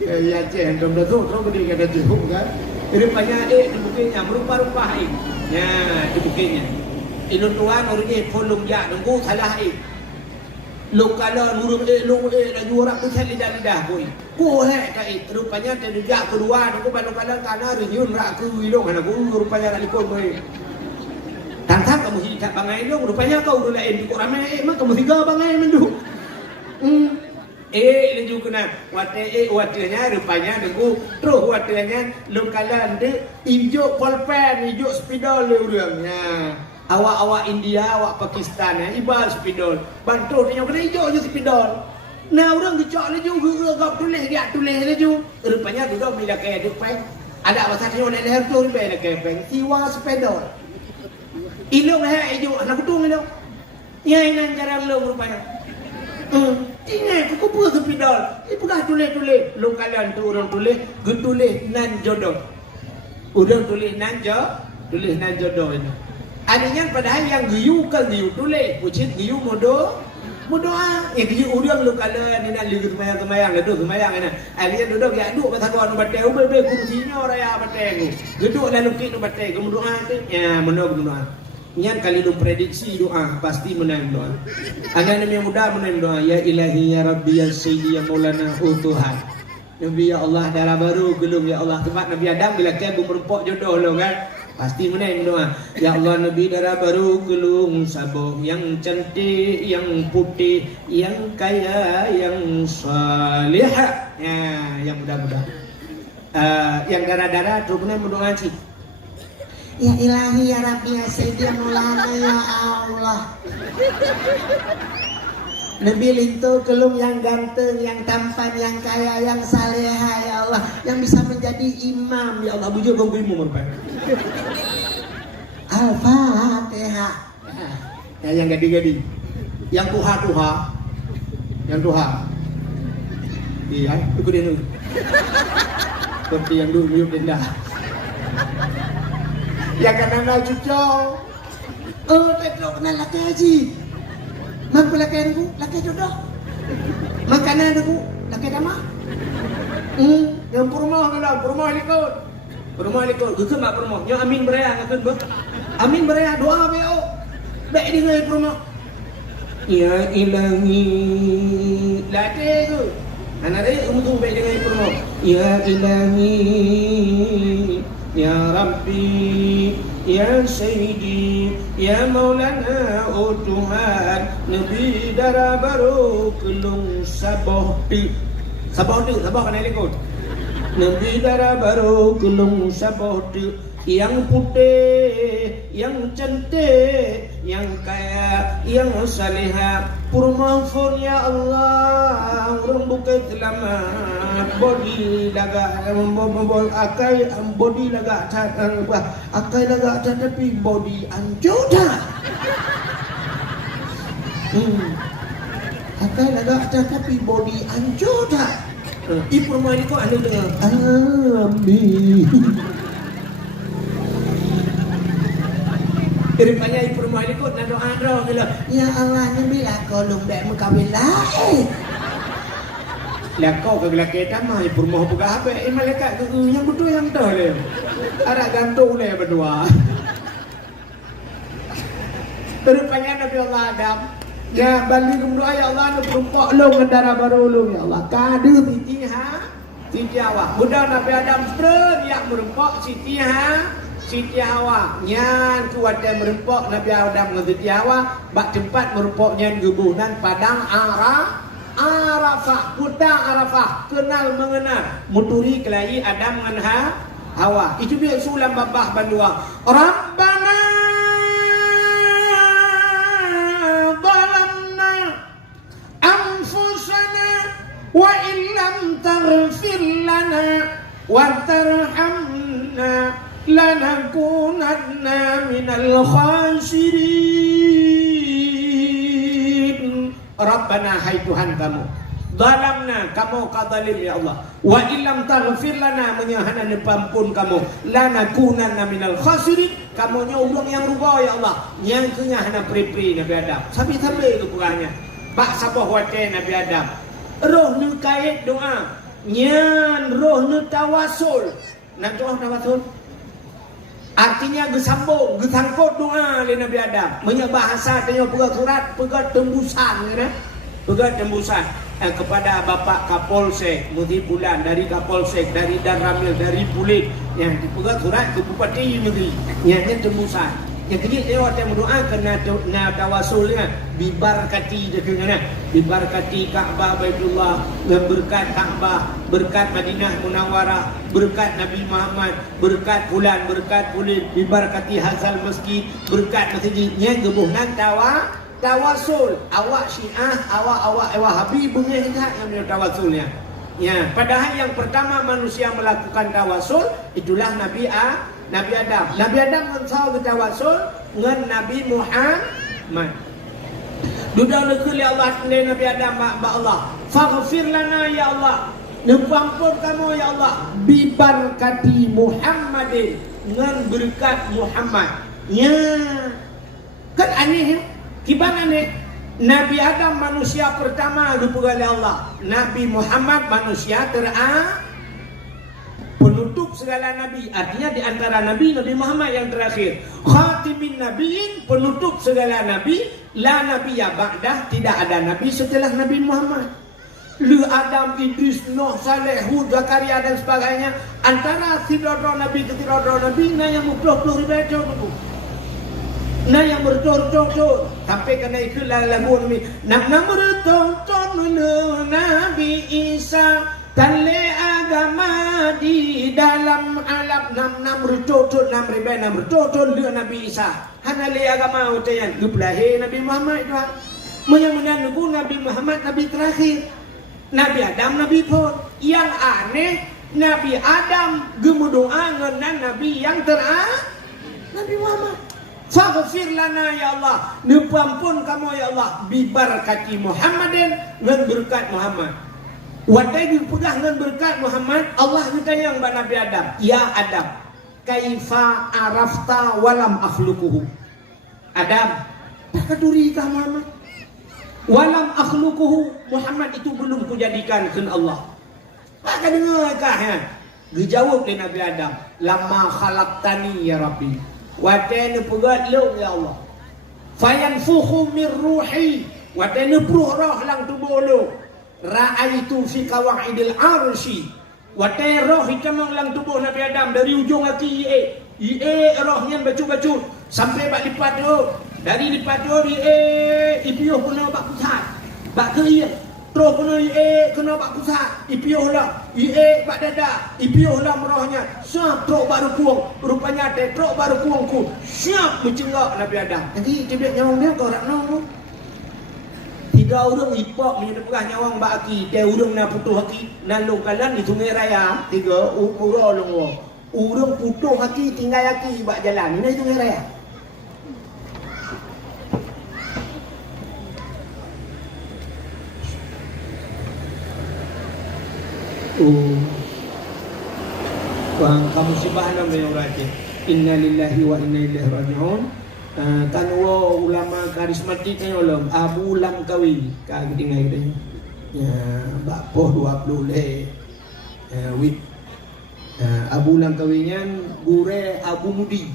ya cen dom dak tu gede kada jauh kan jadi banyak di bukitnya merupa-rupa ya di bukitnya ilun tuan orangnya polong ja nunggu salah lu kalau nurung lu dah juara tu saya lidah boy ku kai rupanya tadi jak kedua aku kalau kana renyun rak ku ilong ana ku rupanya kali ko boy tantang kamu hidup bangai dong rupanya kau udah lain di ramai mah kamu tiga bangai mendu ini juga na watenya rupanya nunggu terus watenya lu kalau de hijau polpen hijau spidol le urangnya awak India, awak Pakistan ya, ibal spidol. Bantu dia kena hijau je spidol. Nah orang kecok le juga gap tulis le ju. Rupanya duduk bila kayak depeng. Ada bahasa dia oleh leher tu bila kayak peng. Siwa spidol. Ilong hijau anak kutung ilong. Ya ini cara lu rupanya. Ingat aku pun spidol. Ibu dah tulis. Lu kalian tu orang tulis, tulis nan jodoh. Orang tulis nan jodoh ini. Adanya padahal yang giyu tulis ucit giyu modoa yang giyu urang lu kala ni nak liu kemayang ni alia duduk ya duk kata kawan batai ubel kursinya raya batai duduk dalam kit nu batai kemudoa tu ya mendoa nyan kali lu prediksi doa pasti menang doa anak yang muda menang doa ya ilahi ya rabbi ya sayyidi ya maulana Tuhan Nabi ya Allah darah baru gelung ya Allah tempat Nabi Adam bila dia berempok jodoh lo kan pasti menang doa ya Allah Nabi darah baru gelung sabuk yang cantik yang putih yang kaya yang salih ya yang mudah-mudah yang darah-darah tu benar berdoa sih ya ilahi ya rabbi ya sayyidi ya maulana ya Allah Nabi lintu gelung yang ganteng, yang tampan, yang kaya, yang saleha ya Allah, yang bisa menjadi imam ya Allah. Bujur gongguimu merupakan. Al-Fatihah. Ya yang gadi-gadi, yang tuha, yang tuha. Iya, ikutin dulu. Seperti yang dulu yuk denda. Yang kanan cucok. Tetro kenal laki haji. Mak laki aku, laki jodoh. Makanan aku, laki damah. Yang purmah kalau purmah likut. Gugus mak purmah. Yang amin beraya ngakun bu. Amin beraya doa beo. Baik di ngai purmah. Ya ilahi. Laki tu. Anak dia umum baik di ngai purmah. Ya ilahi. Ya Rabbi. Ya Sayyidi, Ya Maulana, oh Tuhan, Nabi darah baru kelung saboh di Sabah tu, sabah kena ikut. Nabi darah baru gelung sabah tu, yang putih, yang cantik, yang kaya, yang salihah. Purmafun ya Allah, orang bukan selamat. Body laga, akai body laga akai laga tapi body hancur dah. Akai laga tapi body hancur dah. Ibu rumah ni kau anu dengar. Amin. Rupanya ibu rumah ni kot nak doa bila ya Allah ni bila kau lumbek mengkawin lah lah kau ke gelak kita mah ibu rumah buka apa malaikat ke yang betul yang dah le arak gantung le berdua. Rupanya Nabi Allah Adam ya balik berdoa ya Allah nak perempak lu darah baru lu ya Allah kadu Siti Hawa mudah Nabi Adam pun yang merempak Siti Hawa nyan kuat yang merempok Nabi Adam dengan Siti Hawa bak tempat merempoknya gebunan padang Arafah padang Arafah kenal mengenal muturi kelahi Adam dengan Hawa itu dia sulam babah bandua Rabbana zalamna anfusana wa illam taghfir lana wa tarhamna lanakunanna minal khasirin. Rabbana hai Tuhan kamu zalamna kamu kadzalim ya Allah wa illam taghfir lana menyahana nepampun kamu lanakunanna minal khasirin kamu nya urang yang ruba ya Allah yang kenyahana pri-pri Nabi Adam sampai-sampai itu kurangnya bak sabah wate Nabi Adam roh nu kait doa nyan roh nu tawasul nak doa tawasul artinya gesambung, gesangkut doa oleh Nabi Adam. Banyak bahasa tanya pegat surat, pegat tembusan kan? Pegat tembusan kepada Bapak Kapolsek Muti Bulan dari Kapolsek dari Dan Ramil dari Pulit yang dipegat surat ke Bupati Negeri. Yang tembusan. Yang kini lewat yang berdoa kena tawasulnya bibarkati dekengana bibarkati Ka'bah Baitullah berkat Ka'bah berkat Madinah Munawwarah berkat Nabi Muhammad berkat bulan berkat Pulit bibarkati hazal masjid berkat masjidnya gebuhnan tawasul awak Syiah awak Wahabi bunyi enggak yang tawasulnya ya padahal yang pertama manusia melakukan tawasul itulah Nabi Adam mensau bertawasul dengan Nabi Muhammad. Duda negeri Allah dengan Nabi Adam ba Allah. Faghfir lana ya Allah. Nempampun kamu ya Allah bi barakati Muhammadin dengan berkat Muhammad. Ya. Kan aneh ya? Kiban aneh. Nabi Adam manusia pertama dipegali Allah. Nabi Muhammad manusia penutup segala nabi artinya di antara nabi Muhammad yang terakhir khatimin nabiin penutup segala nabi la nabiyya ba'dah tidak ada nabi setelah Nabi Muhammad lu Adam Idris Nuh Saleh Hud Zakaria dan sebagainya antara tidadro nabi ke tidadro nabi na yang muploh-ploh ribaca tu na yang bertor-tor sampai kena ikut lagu ni nak bertor-tor Nabi Isa tali agama di dalam alam nam bercocok nam bercocok dengan Nabi Isa. Hanali agama utayan gublahe Nabi Muhammad itu. Menyamakan Nabi Muhammad Nabi terakhir. Nabi Adam Nabi pun. Yang aneh Nabi Adam gemudoa dengan Nabi yang terakhir Nabi Muhammad. Faghfir lana ya Allah. Nepampun kamu ya Allah bi barakati Muhammadin dengan berkat Muhammad. Wadai dipegang dengan berkat Muhammad Allah ditanya kepada Nabi Adam ya Adam kaifa arafta walam akhluquhu Adam takaduri ka Muhammad walam akhluquhu Muhammad itu belum kujadikan ke Allah maka dengar kah ya dijawab oleh Nabi Adam lama khalaqtani ya Rabbi wadai dipegang lu ya Allah fayanfukhu min ruhi wadai nepruh roh lang tubuh lu ra'aitu fi qawaidil arsy wa roh hikamang lang tubuh Nabi Adam dari ujung kaki rohnya bacu-bacu sampai bak lipat tu dari lipat tu ipiuh pun bak pusat bak ke Terus kena bak pusat, ipiuh lah, bak dada, ipiuh lah merahnya. Siap teruk baru kuang, rupanya teruk baru kuang ku. Siap mencengak Nabi Adam. Nanti dia nyawang dia kau nak nong. 3 orang ipak menyebabkan nyawang bak aki, dia orang nak putus aki, nan lokalan di Sungai Raya, 3 orang long. Orang putus aki tinggal aki bak jalan, ini Sungai Raya. Wang kamu subhanallah yang raja. Inna lillahi wa inna ilaihi raji'un. Kan ulama karismatik kan ulama Abu Lamkawi kan dengar gitu. Ya, bapoh 20 le. Wit. Abu Lamkawi nya gure Abu Mudi.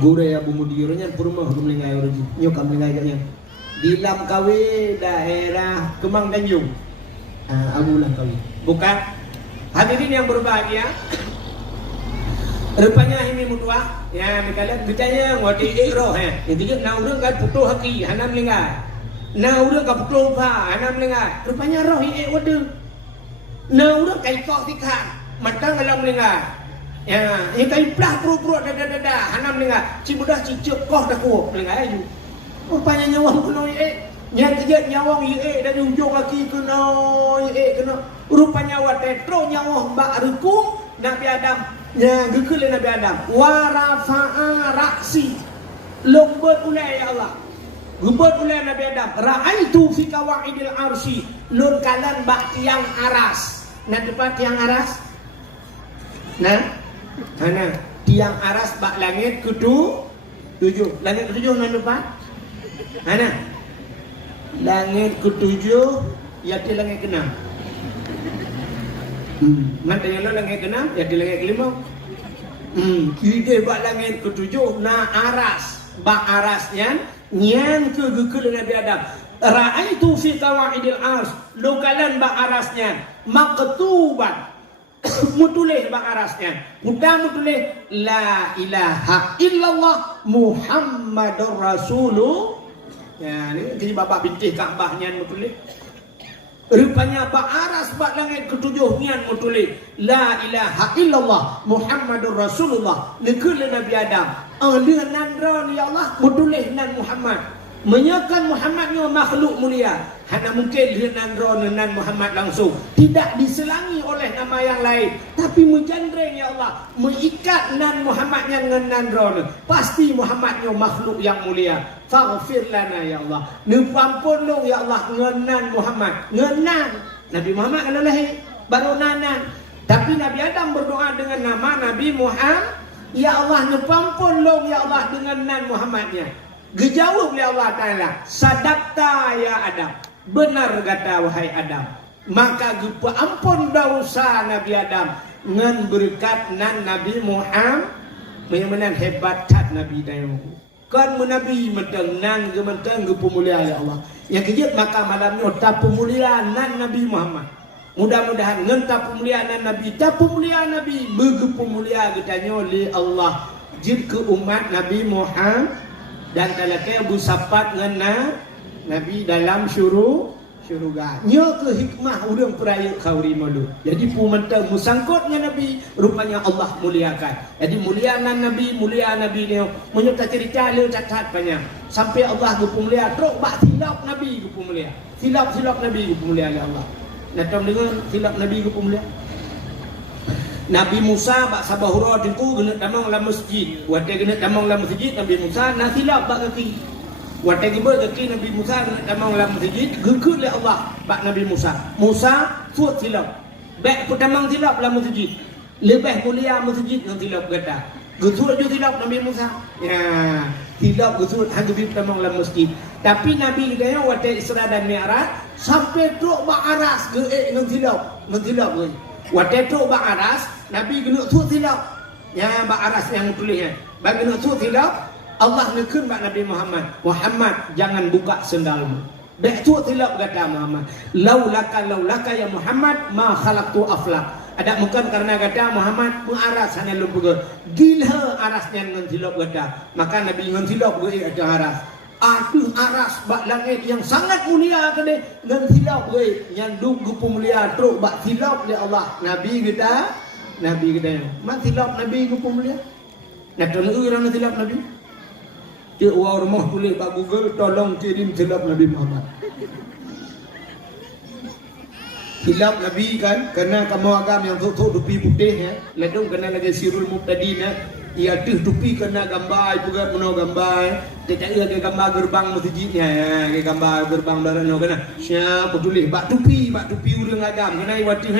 Gure Abu Mudi orangnya purma kemelingai orang. Nyo kemelingai katnya. Di Lamkawi daerah Kemang Tanjung. Abu Lamkawi. Bukan hadirin yang berbahagia. Rupanya ini mutua. Ya, kalian bertanya ngoti ikroh yang tiga na urang kan putuh haki hanam linggai. Na urang kan putuh pa hanam linggai. Rupanya roh wade. Na urang kai kok tikhan matang alam linggai. Ya, yang kai plah pro dada hanam linggai. Cibudah cicuk koh daku linggai aju. Rupanya nyawang kuno yang kejat nyawang dan ujung kaki kena rupanya watetro nyawang bak rekung Nabi Adam yang gekul Nabi Adam warafa'a raksi lombat ulai ya Allah lombat ulai Nabi Adam ra'aitu fi kawaidil arsy lun kalan bak tiang aras nah depan tiang aras nah mana tiang aras bak langit ketujuh langit ketujuh nah depan mana langit ketujuh yaitu langit keenam. Matanya lo langit keenam yaitu langit kelima. Ide bak langit ketujuh na aras bak arasnya nyan ke gekul Nabi Adam. Ra'aitu fi qawaidil ars lokalan bak arasnya maktuban mutulih bak arasnya. Mudah mutulih la ilaha illallah Muhammadur Rasulullah. Ya, ni jadi bapak bintih Kaabah nyan mutulih. Rupanya bak aras bak langit ketujuh nyan mutulih. La ilaha illallah Muhammadur Rasulullah. Nekul Nabi Adam. Dengan nandra ni Allah mutulih nan Muhammad. Menyakan Muhammadnya makhluk mulia. Hanya mungkin dengan nan Muhammad langsung. Tidak diselangi oleh nama yang lain. Tapi menjandreng ya Allah. Mengikat nan Muhammadnya dengan nandra. Pasti Muhammadnya makhluk yang mulia. Faghfir lana ya Allah. Nupampun lo ya Allah ngenan Muhammad. Ngenan. Nabi Muhammad kalau lahir baru nanan. Tapi Nabi Adam berdoa dengan nama Nabi Muhammad. Ya Allah nupampun lo ya Allah dengan nan Muhammadnya. Gejawab oleh Allah Ta'ala. Sadaqta ya Adam. Benar kata wahai Adam. Maka gupa ampun dosa Nabi Adam. Ngan berkat nan Nabi Muhammad. Memang hebat cat Nabi Dayu. Kan menabi mentenang gementang ke pemuliaan ya Allah. Yang kejut maka malamnya tak pemuliaan nan Nabi Muhammad. Mudah-mudahan ngentap pemuliaan nan Nabi, tak pemuliaan Nabi, bagi pemuliaan kitanya oleh Allah. Jid ke umat Nabi Muhammad dan talakai busapat ngena Nabi dalam syurga. Nya ke hikmah urang peraya kauri malu. Jadi pumentang musangkut dengan Nabi, rupanya Allah muliakan. Jadi muliaan Nabi ni menyerta cerita le cacat banyak. Sampai Allah ku mulia teruk bak silap Nabi ku mulia. Silap Nabi ku mulia oleh Allah. Nak tahu dengar silap Nabi ku mulia. Nabi Musa bak sabahura dengku kena tamang dalam masjid. Wate kena tamang dalam masjid Nabi Musa nak silap bak kaki. Wate gibe kaki Nabi Musa kena tamang dalam masjid gekut oleh Allah bak Nabi Musa. Musa fut silap. Bak pertamang silap dalam masjid. Lebih mulia masjid dengan silap kata. Gesut je silap Nabi Musa. Ya, silap gesut hang bi tamang dalam masjid. Tapi Nabi dia wate Isra dan Mi'raj sampai truk bak aras geek dengan silap. Mensilap ke. Wate truk bak aras Nabi kena sut silap. Ya bak aras yang tulisnya. Bagi kena sut silap Allah nekun bak Nabi Muhammad jangan buka sendalmu. Dek tu silap kata Muhammad. Laulaka ya Muhammad ma khalaqtu aflak. Ada bukan karena kata Muhammad mengaras hanya lumpuh. Gila arasnya dengan silap kata. Maka Nabi dengan silap ge ada aras. Aduh aras bak langit yang sangat mulia kene dan silap we nyandung gupu mulia truk bak silap dia Allah nabi kita mat silap nabi gupu mulia nak orang silap nabi dia rumah boleh bak Google tolong kirim silap Nabi Muhammad. Silap Nabi kan kena kamu agam yang tu dupi putih ya ledung kena lagi sirul mubtadin ya ia tuh dupi kena gambar juga meno gambar tidak ada gambar gerbang masjidnya ya gambar gerbang barano kena siapa tulis bak dupi urang agam kena iwati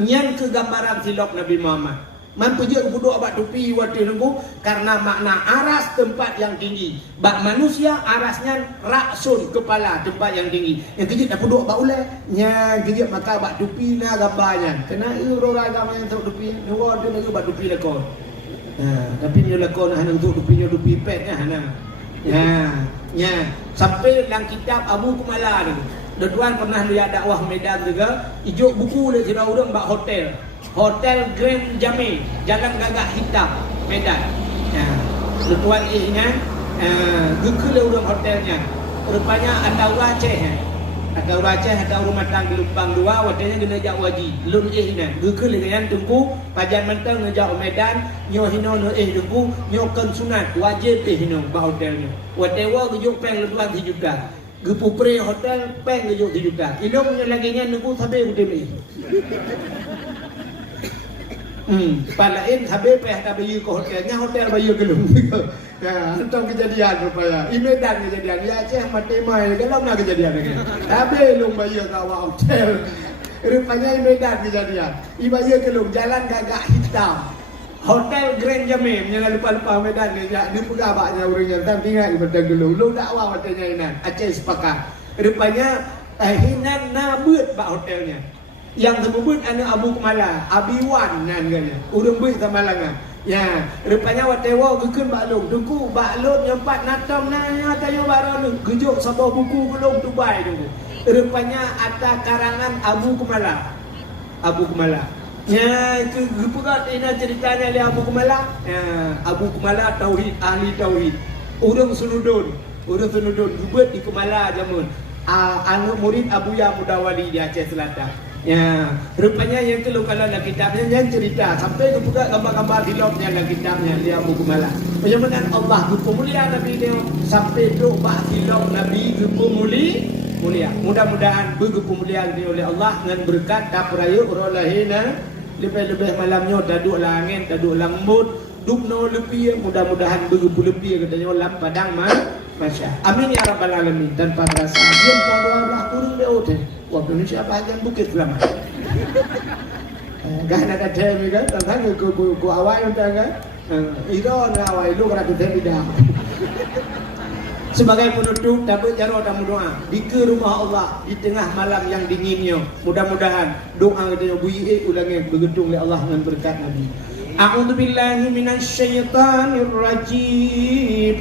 nyan ke gambaran silap Nabi Muhammad mampu je buduk bak dupi wati nunggu karena makna aras tempat yang tinggi bak manusia arasnya raksun kepala tempat yang tinggi yang kejut dah buduk bak ulai yang kejut maka bak dupi na gambarnya kena orang agama yang tak dupi nunggu dia nak bak dupi lekor tapi ni lekor nak untuk dupi pet hana sampai dalam kitab Abu Kumala ni Tuan pernah lihat dakwah Medan juga ijuk buku dia kira orang bak Hotel Grand Jamil, Jalan Gagak Hitam, Medan. Tuan ingat, gekele orang hotelnya. Rupanya ada Aceh, ada rumah tangga Lubang 2, hotelnya kena jauh haji. Lun ingat, gekele dengan tunggu, pajan mentang ngejauh Medan, nyo hino tunggu, nyo kan sunat, wajib hino ba hotelnya. Hotel wa gejuk peng luan 3 juta. Gepu pre hotel peng gejuk 3 juta. Ilmu lagi nya nunggu sampai hotel ni. Palain habis tak bayu ke hotelnya hotel bayu gelung. Tentang kejadian rupanya. Imedan kejadian. Ya Aceh mati mai kalau nak kejadian lagi. Habis lung bayu ke hotel. Rupanya Imedan kejadian. Bayu gelung Jalan Gagak Hitam. Hotel Grand Jamil. Jangan lupa Medan ni. Dia pegah baknya orangnya. Tak tinggal Imedan gelung. Lu dakwah hotelnya Inan. Aceh sepakat. Rupanya Hinan nabut bak hotelnya. Yang terbubut anak Abu Kumala Abiwan nan kena urang bui sama langan ya rupanya watewa gekeun baklong duku baklong nyempat natam nanya tayo baron gejuk sabah buku gelong Dubai tu rupanya ada karangan Abu Kumala ya itu gepegat ina ceritanya dia Abu Kumala ya Abu Kumala tauhid ahli tauhid urang sunudun gubet di Kumala jamun anu murid Abu Ya Mudawali di Aceh Selatan. Ya, rupanya yang kalau dalam kitabnya yang cerita sampai kebuka gambar-gambar filmnya dalam kitabnya dia Abu Kumala. Bagaimana Allah gupu mulia Nabi dia sampai tu bak film Nabi gupu mulia. Mudah-mudahan bergupu mulia ni oleh Allah dengan berkat dapraya urolahina lebih-lebih malamnya daduk langit daduk lambut dukno lebih mudah-mudahan bergupu lebih katanya lam padang masya. Amin ya rabbal alamin tanpa terasa diam doa belah kurung dia hotel. Wah Indonesia bahagian Bukit Selamat. Gak ada temi kan, tentang ku awal tentang kan, Iron awal lu kerana temi dah. Sebagai penutup, dapat jaro tamu doa di ke rumah Allah di tengah malam yang dinginnya. Mudah-mudahan doa kita buih ulangi bergetung oleh Allah dengan berkat Nabi. A'udzubillahi minasyaitonirrajim.